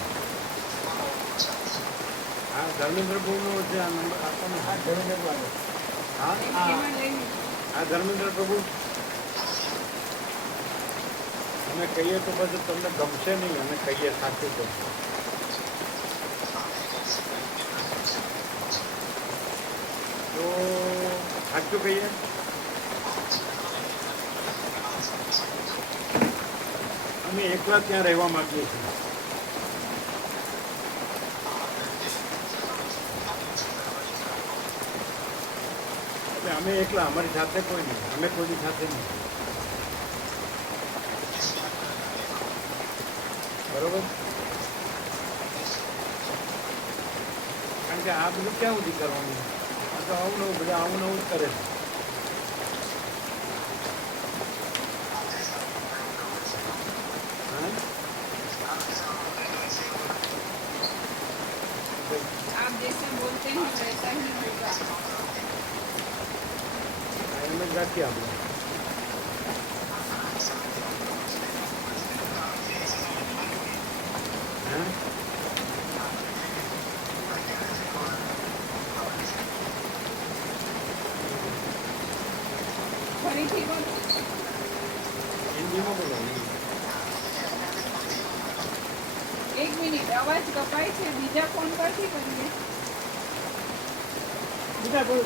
હા ધર્મેન્દ્ર પ્રભુનો જે આ નંબર આપવાનો હા ધર્મેન્દ્ર પ્રભુ હા એમાં લઈને હા ધર્મેન્દ્ર પ્રભુ અમે કહીએ તો પછી તમને ગમશે નહીં અમે કહીએ સાચું તો સાચું કહીએ અમે એકલા ત્યાં રહેવા માંગીએ છીએ એટલે અમે એકલા અમારી સાથે કોઈ નહીં અમે કોઈની સાથે નહીં બરોબર કારણ કે આ બધું ક્યાં સુધી કરવાનું આ તો આવું નવું બધા આવું નવું જ કરે છે आप जैसे बोलते हैं वैसा ही होगा. એમ જ રાખીએ આપણે હા ફરીથી બોલો. હિન્દીમાં બોલો એક મિનિટ અવાજ કપાય છે બીજા ફોન પરથી કરીએ. બીજા કોઈ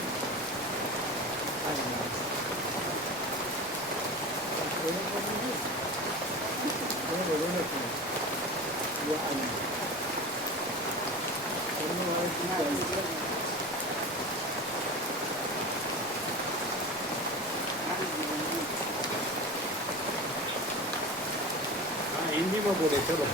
હા હિન્દીમાં બોલે ચલો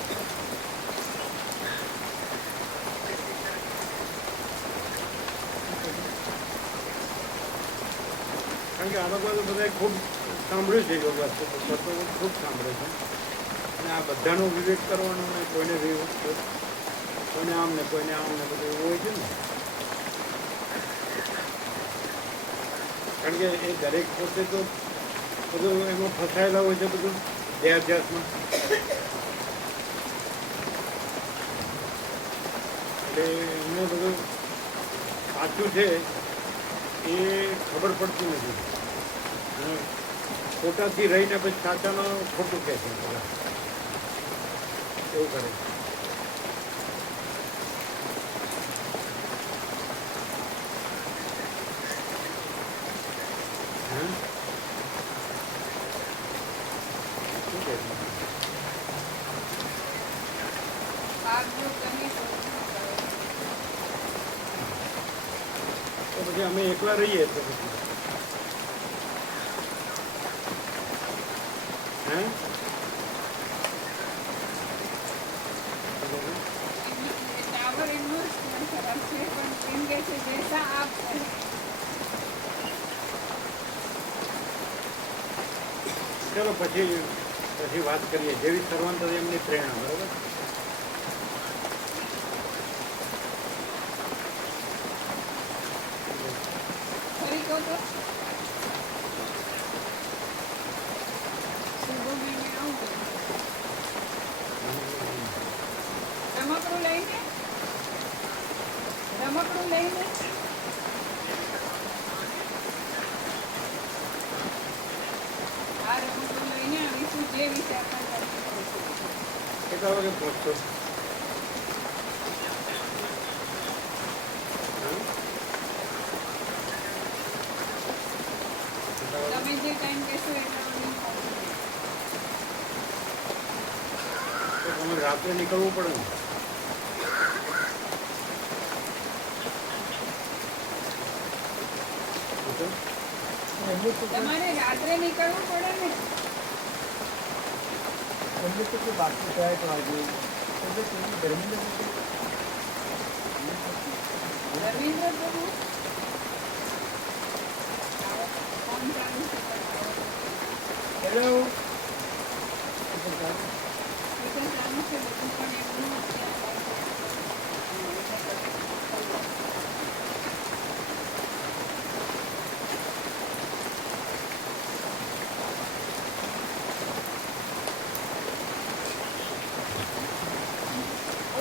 કારણ કે આ લોકો તો બધા ખૂબ સાંભળ્યું છે યોગા ખૂબ સાંભળે છે અને આ બધાનો વિવેક કરવાનો ને કોઈને કોઈને આમ ને કોઈને આમ ને બધું એવું હોય છે ને કારણ કે એ દરેક પોતે તો બધું એમાં ફસાયેલા હોય છે બધું દેહાધ્યાસમાં એટલે એમને બધું સાચું છે એ ખબર પડતી નથી અને ખોટાથી રહીને પછી સાચાનો ખોટું કહે છે બધા એવું કરે હા શું કહે છે આપ જો તમે તો તો પછી અમે એકલા રહીએ તો પછી હે टावर इन्वेस्ट खराब છે પણ એમ કે છે જૈસા આપ કહે. ચલો પછી વાત કરીએ જેવી સર્વાંતર એમની પ્રેરણા બરાબર આવો તો શુભોબેને આવું તો. રમકડું લઈને આ રમકડું લઈને આવીશું જે વિશે આપણને કેટલા વાગે પહોંચશો? તમે જે ટાઈમ કહેશો એટલા વાગે તો તમારે રાત્રે નીકળવું પડે ને? તમારે રાત્રે નીકળવું પડે ને. એમને તો કોઈ બાકી થાય તો આજે એટલે તેની ધર્મેન્દ્ર રવિન્દ્ર પ્રભુ ફોન ચાલુ છે. હેલો સ્પીકર ચાલુ છે બધું પણ એમનું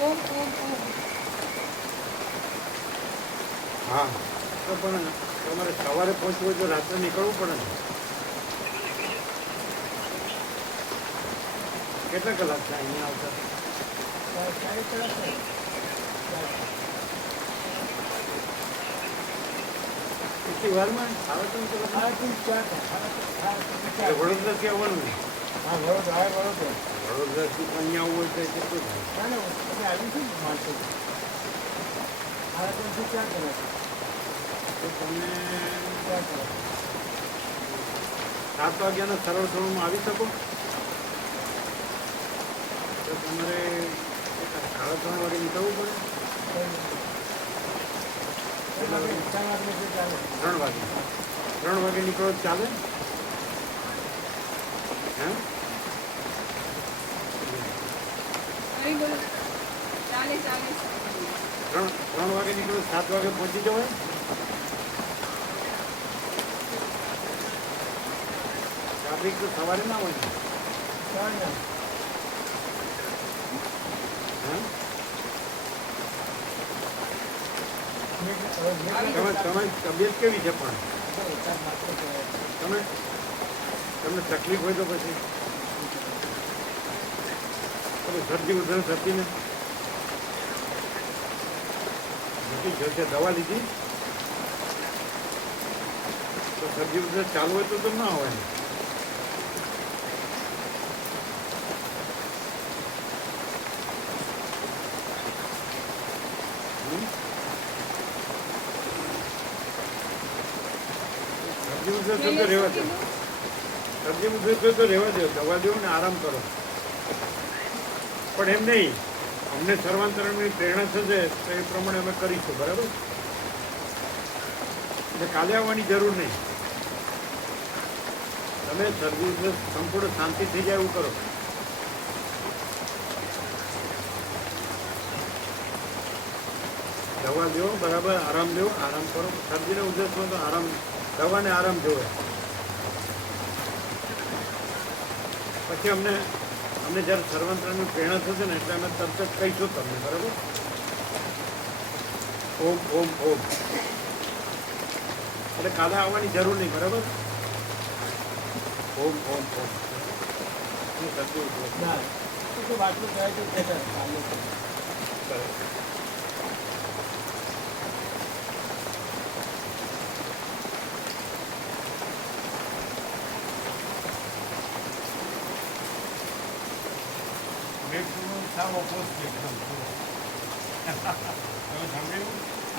ઓમ ઓમ ઓમ. હા તો પણ તમારે સવારે પહોંચવું હોય તો રાત્રે નીકળવું પડે ને? કેટલા કલાક થાય અહીંયા આવતા? 4 કલાક કેટલી વારમાં? 3.5 કલાક? વડોદરાથી આવવાનું ને? હા બરોબર બરોબર વડોદરાથી પણ અહીંયા આવવું હોય તો કેટલું થાય? ના ના તમે આવીશું ને માણસો 3.5 4 કલાક તો તમે 4 કલાક 7 વાગ્યાના સરળ ધોરણમાં આવી શકો? તો તમારે 3:30 વાગે નીકળવું પડે? કેટલા વાગે? 3 વાગે. 3 વાગે નીકળો તો ચાલે? હે? હરી બોલો. ચાલે ચાલે. 3 વાગે નીકળો 7 વાગે પહોંચી જવાય? ટ્રાફિક તો સવારે ના હોય ને? હે? તમારી તબિયત કેવી છે પણ? તમને તકલીફ હોય તો પછી શરદી ઉધરસ હતી ને? નથી જશે દવા લીધી તો શરદી ઉધરસ ચાલુ હોય તો ના હોય ને? શરદી ઉધરસ હોય તો રહેવા દો. શરદી ઉધરસ હોય તો રહેવા દો, દવા દો ને આરામ કરો. પણ એમ નહીં, અમને સર્વાંતરણની પ્રેરણા થશે તો એ પ્રમાણે અમે કરીશું, બરાબર? એટલે કાલે આવવાની જરૂર નહીં. તમે શરદી સંપૂર્ણ શાંતિ થઈ જાય એવું કરો. દવા લો, બરાબર આરામ લો, આરામ કરો. શરદીને ઉધરસમાં તો આરામ, દવાને આરામ જોવે. પછી અમને જ્યારે સર્વાંતરણની પ્રેરણા થશે ને એટલે અમે તરત જ કહીશું તમને, બરાબર? ઓમ ઓમ ઓમ એટલે કાલે આવવાની જરૂર નહીં, બરાબર? ઓમ ઓમ ઓમ. શું થતું હતું? ના તો બાટલું જાય તો સરસ.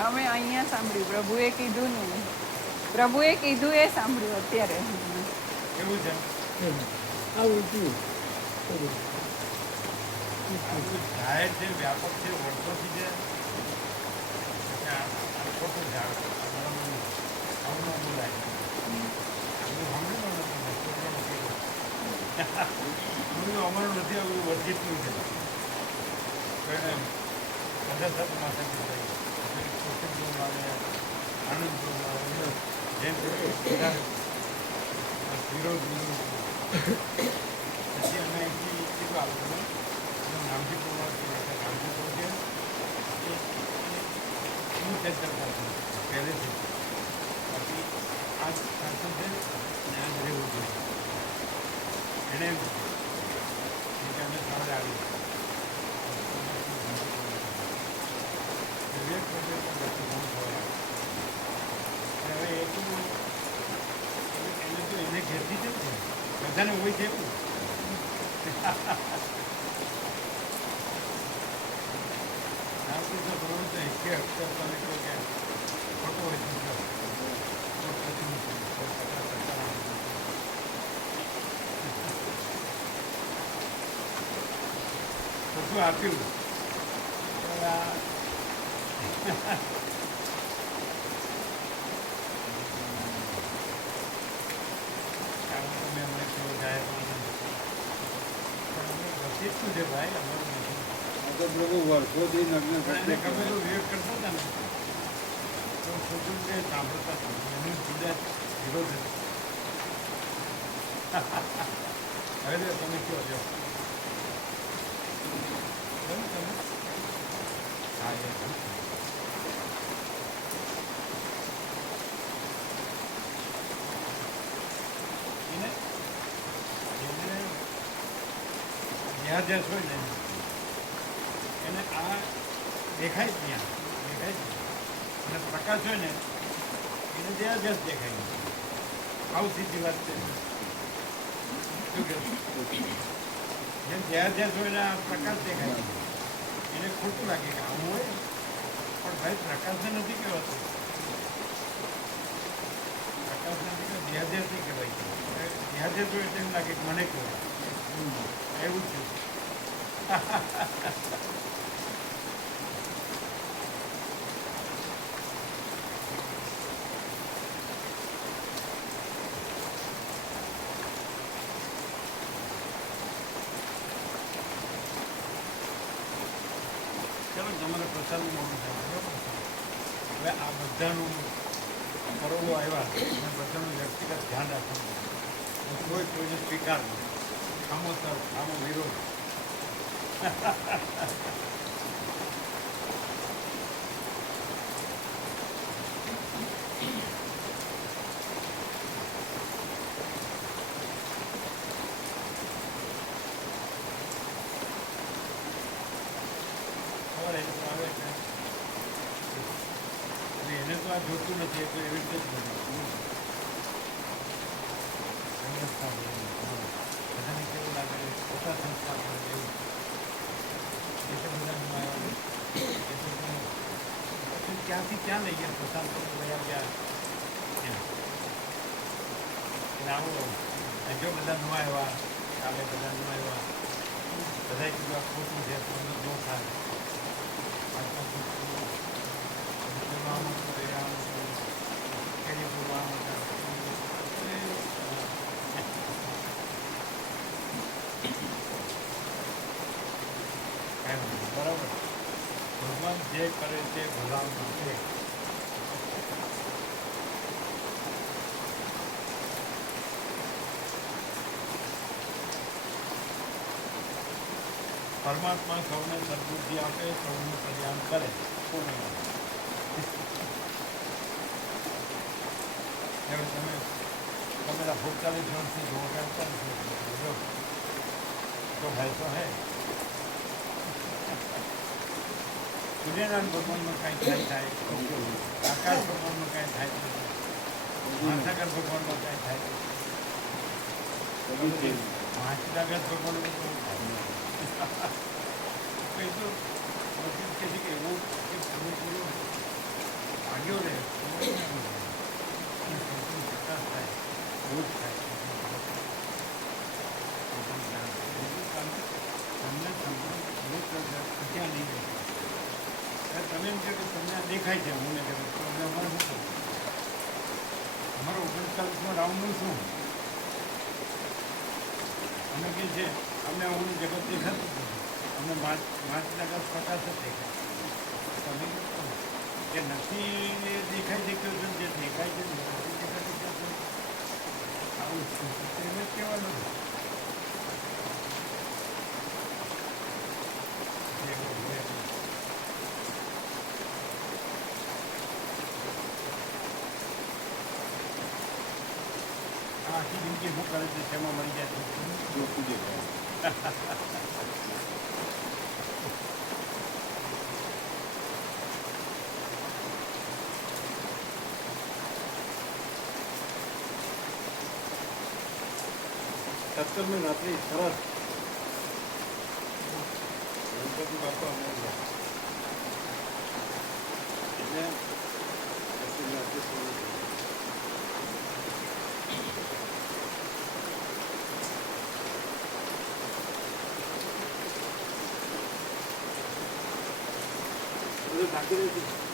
અમે અહીંયા સાંભળ્યું, પ્રભુએ કીધું ને, પ્રભુએ કીધું એ સાંભળ્યું અત્યારે. એવું છે? આવું શું જાહેર છે, વ્યાપક છે, વર્ષોથી છે. ખોટું ઝાડ આવું બોલાય. અમારું નથી, આવું વર્જિતનું છે. આનંદ જેમ બધા વિરોધ પછી અમે અહીંથી કીધું આપણને નામથી પ્રોગ્રામ નામથી પ્રોગ્રામ હું ચર્ચા કરતો પહેલેથી બાકી આ શાસન છે ને આ જ રહેવું જોઈએ એને એમ કે અમે સવારે આવી વિવેક પ્રદેશ પણ ઘણું ખબર હવે એટલું એને તો એને ઘેરથી છે ને બધાને હોય છે એવું આપણી તો ખબર છે કે અક્ષર તમે કહો કે ખોટો હોય છે બધું આપ્યું તમે અમને કહો જાહેરમાં શું છે ભાઈ અમારું નથી લોકો વર્ષોથી નગ્ન પણ એને ગમેલું વિવેક કરતા હતા ને તો સોચું કે સાંભળતા હતા એનું જુદા વિરોધ હવે તમે કહો છો તમે હા એને જ્યાં જ્યાં હોય ને એને આ દેખાય જ ત્યાં દેખાય જ અને પ્રકાશ હોય ને એને જ્યાં જ્યાં દેખાય આવું સીધી વાત છે શું કહેવું જેમ જ્યાં જ્યાં હોય ને આ પ્રકાશ દેખાય એને ખોટું લાગે કે આવું હોય પણ ભાઈ પ્રકાશને નથી કહેવાતું પ્રકાશને નથી કહેવાય જ્યાં જ્યાં નહીં કહેવાય જ્યાં જ્યાં હોય તેમ લાગે કે મને કહેવાય એવું છે ચાલો તમારે પ્રસાદનું મોડું થાય બરાબર હવે આ બધાનું કરવું આવ્યા અને બધાનું વ્યક્તિગત ધ્યાન રાખવાનું કોઈ કોઈને સ્વીકાર નહીં આમો સર આમો વિરોધ ખબર આવે છે એને તો આ જોતું નથી એટલે એવી રીતે જ બન્યું બધાને કેવું લાગે ખોટા સંસ્કાર પડે એવું એટલે બધા પછી ક્યાંથી ક્યાં લઈ ગયા પ્રસાદ તો ગયા ગયા એટલે આવો જો બધા નવા આવ્યા કાલે બધા નવા આવ્યા બધા કીધું આ ખોટું છે તો ન થાય બરાબર ભગવાન જે કરે તે ભલા માટે પરમાત્મા સૌને સદબુદ્ધિ આપે સૌનું કલ્યાણ કરે હવે તમે તમારા 45 વર્ષથી જો કરતા જો તો હૈ તો હૈ સૂર્યનારાયણ ભગવાનમાં કાંઈ થાય આકાશ ભગવાનમાં કાંઈ થાય મહાસાગર ભગવાનમાં કાંઈ થાય મહાસાગર ભગવાનમાં કંઈ તો કે છે કે એવું કે તમે કર્યું ભાગ્યો રહે વિકાસ થાય બહુ જ થાય તમને ક્યાં નહીં રહે તમે એમ કહો કે તમને આ દેખાય છે હું ને કે અમારે શું કરું અમારો 39મો રાઉન્ડનું શું અમે કહે છે અમને હું જગત દેખાતું જ નથી અમને માર્ચના આગળ પ્રકાશ જ દેખાય તમે કે નથી એ દેખાય છે કે જે દેખાય છે નથી દેખાય એને કહેવાનું આખી જિંદગી શું કરે છે શેમાં મળી જાય છે જોતું દેખાય સત્તરમી રાત્રિ સરસ ગણપતિ બાપા અમર એટલે સત્તરમી રાત્રિ સરસ બધું ઢાંકી દઈશું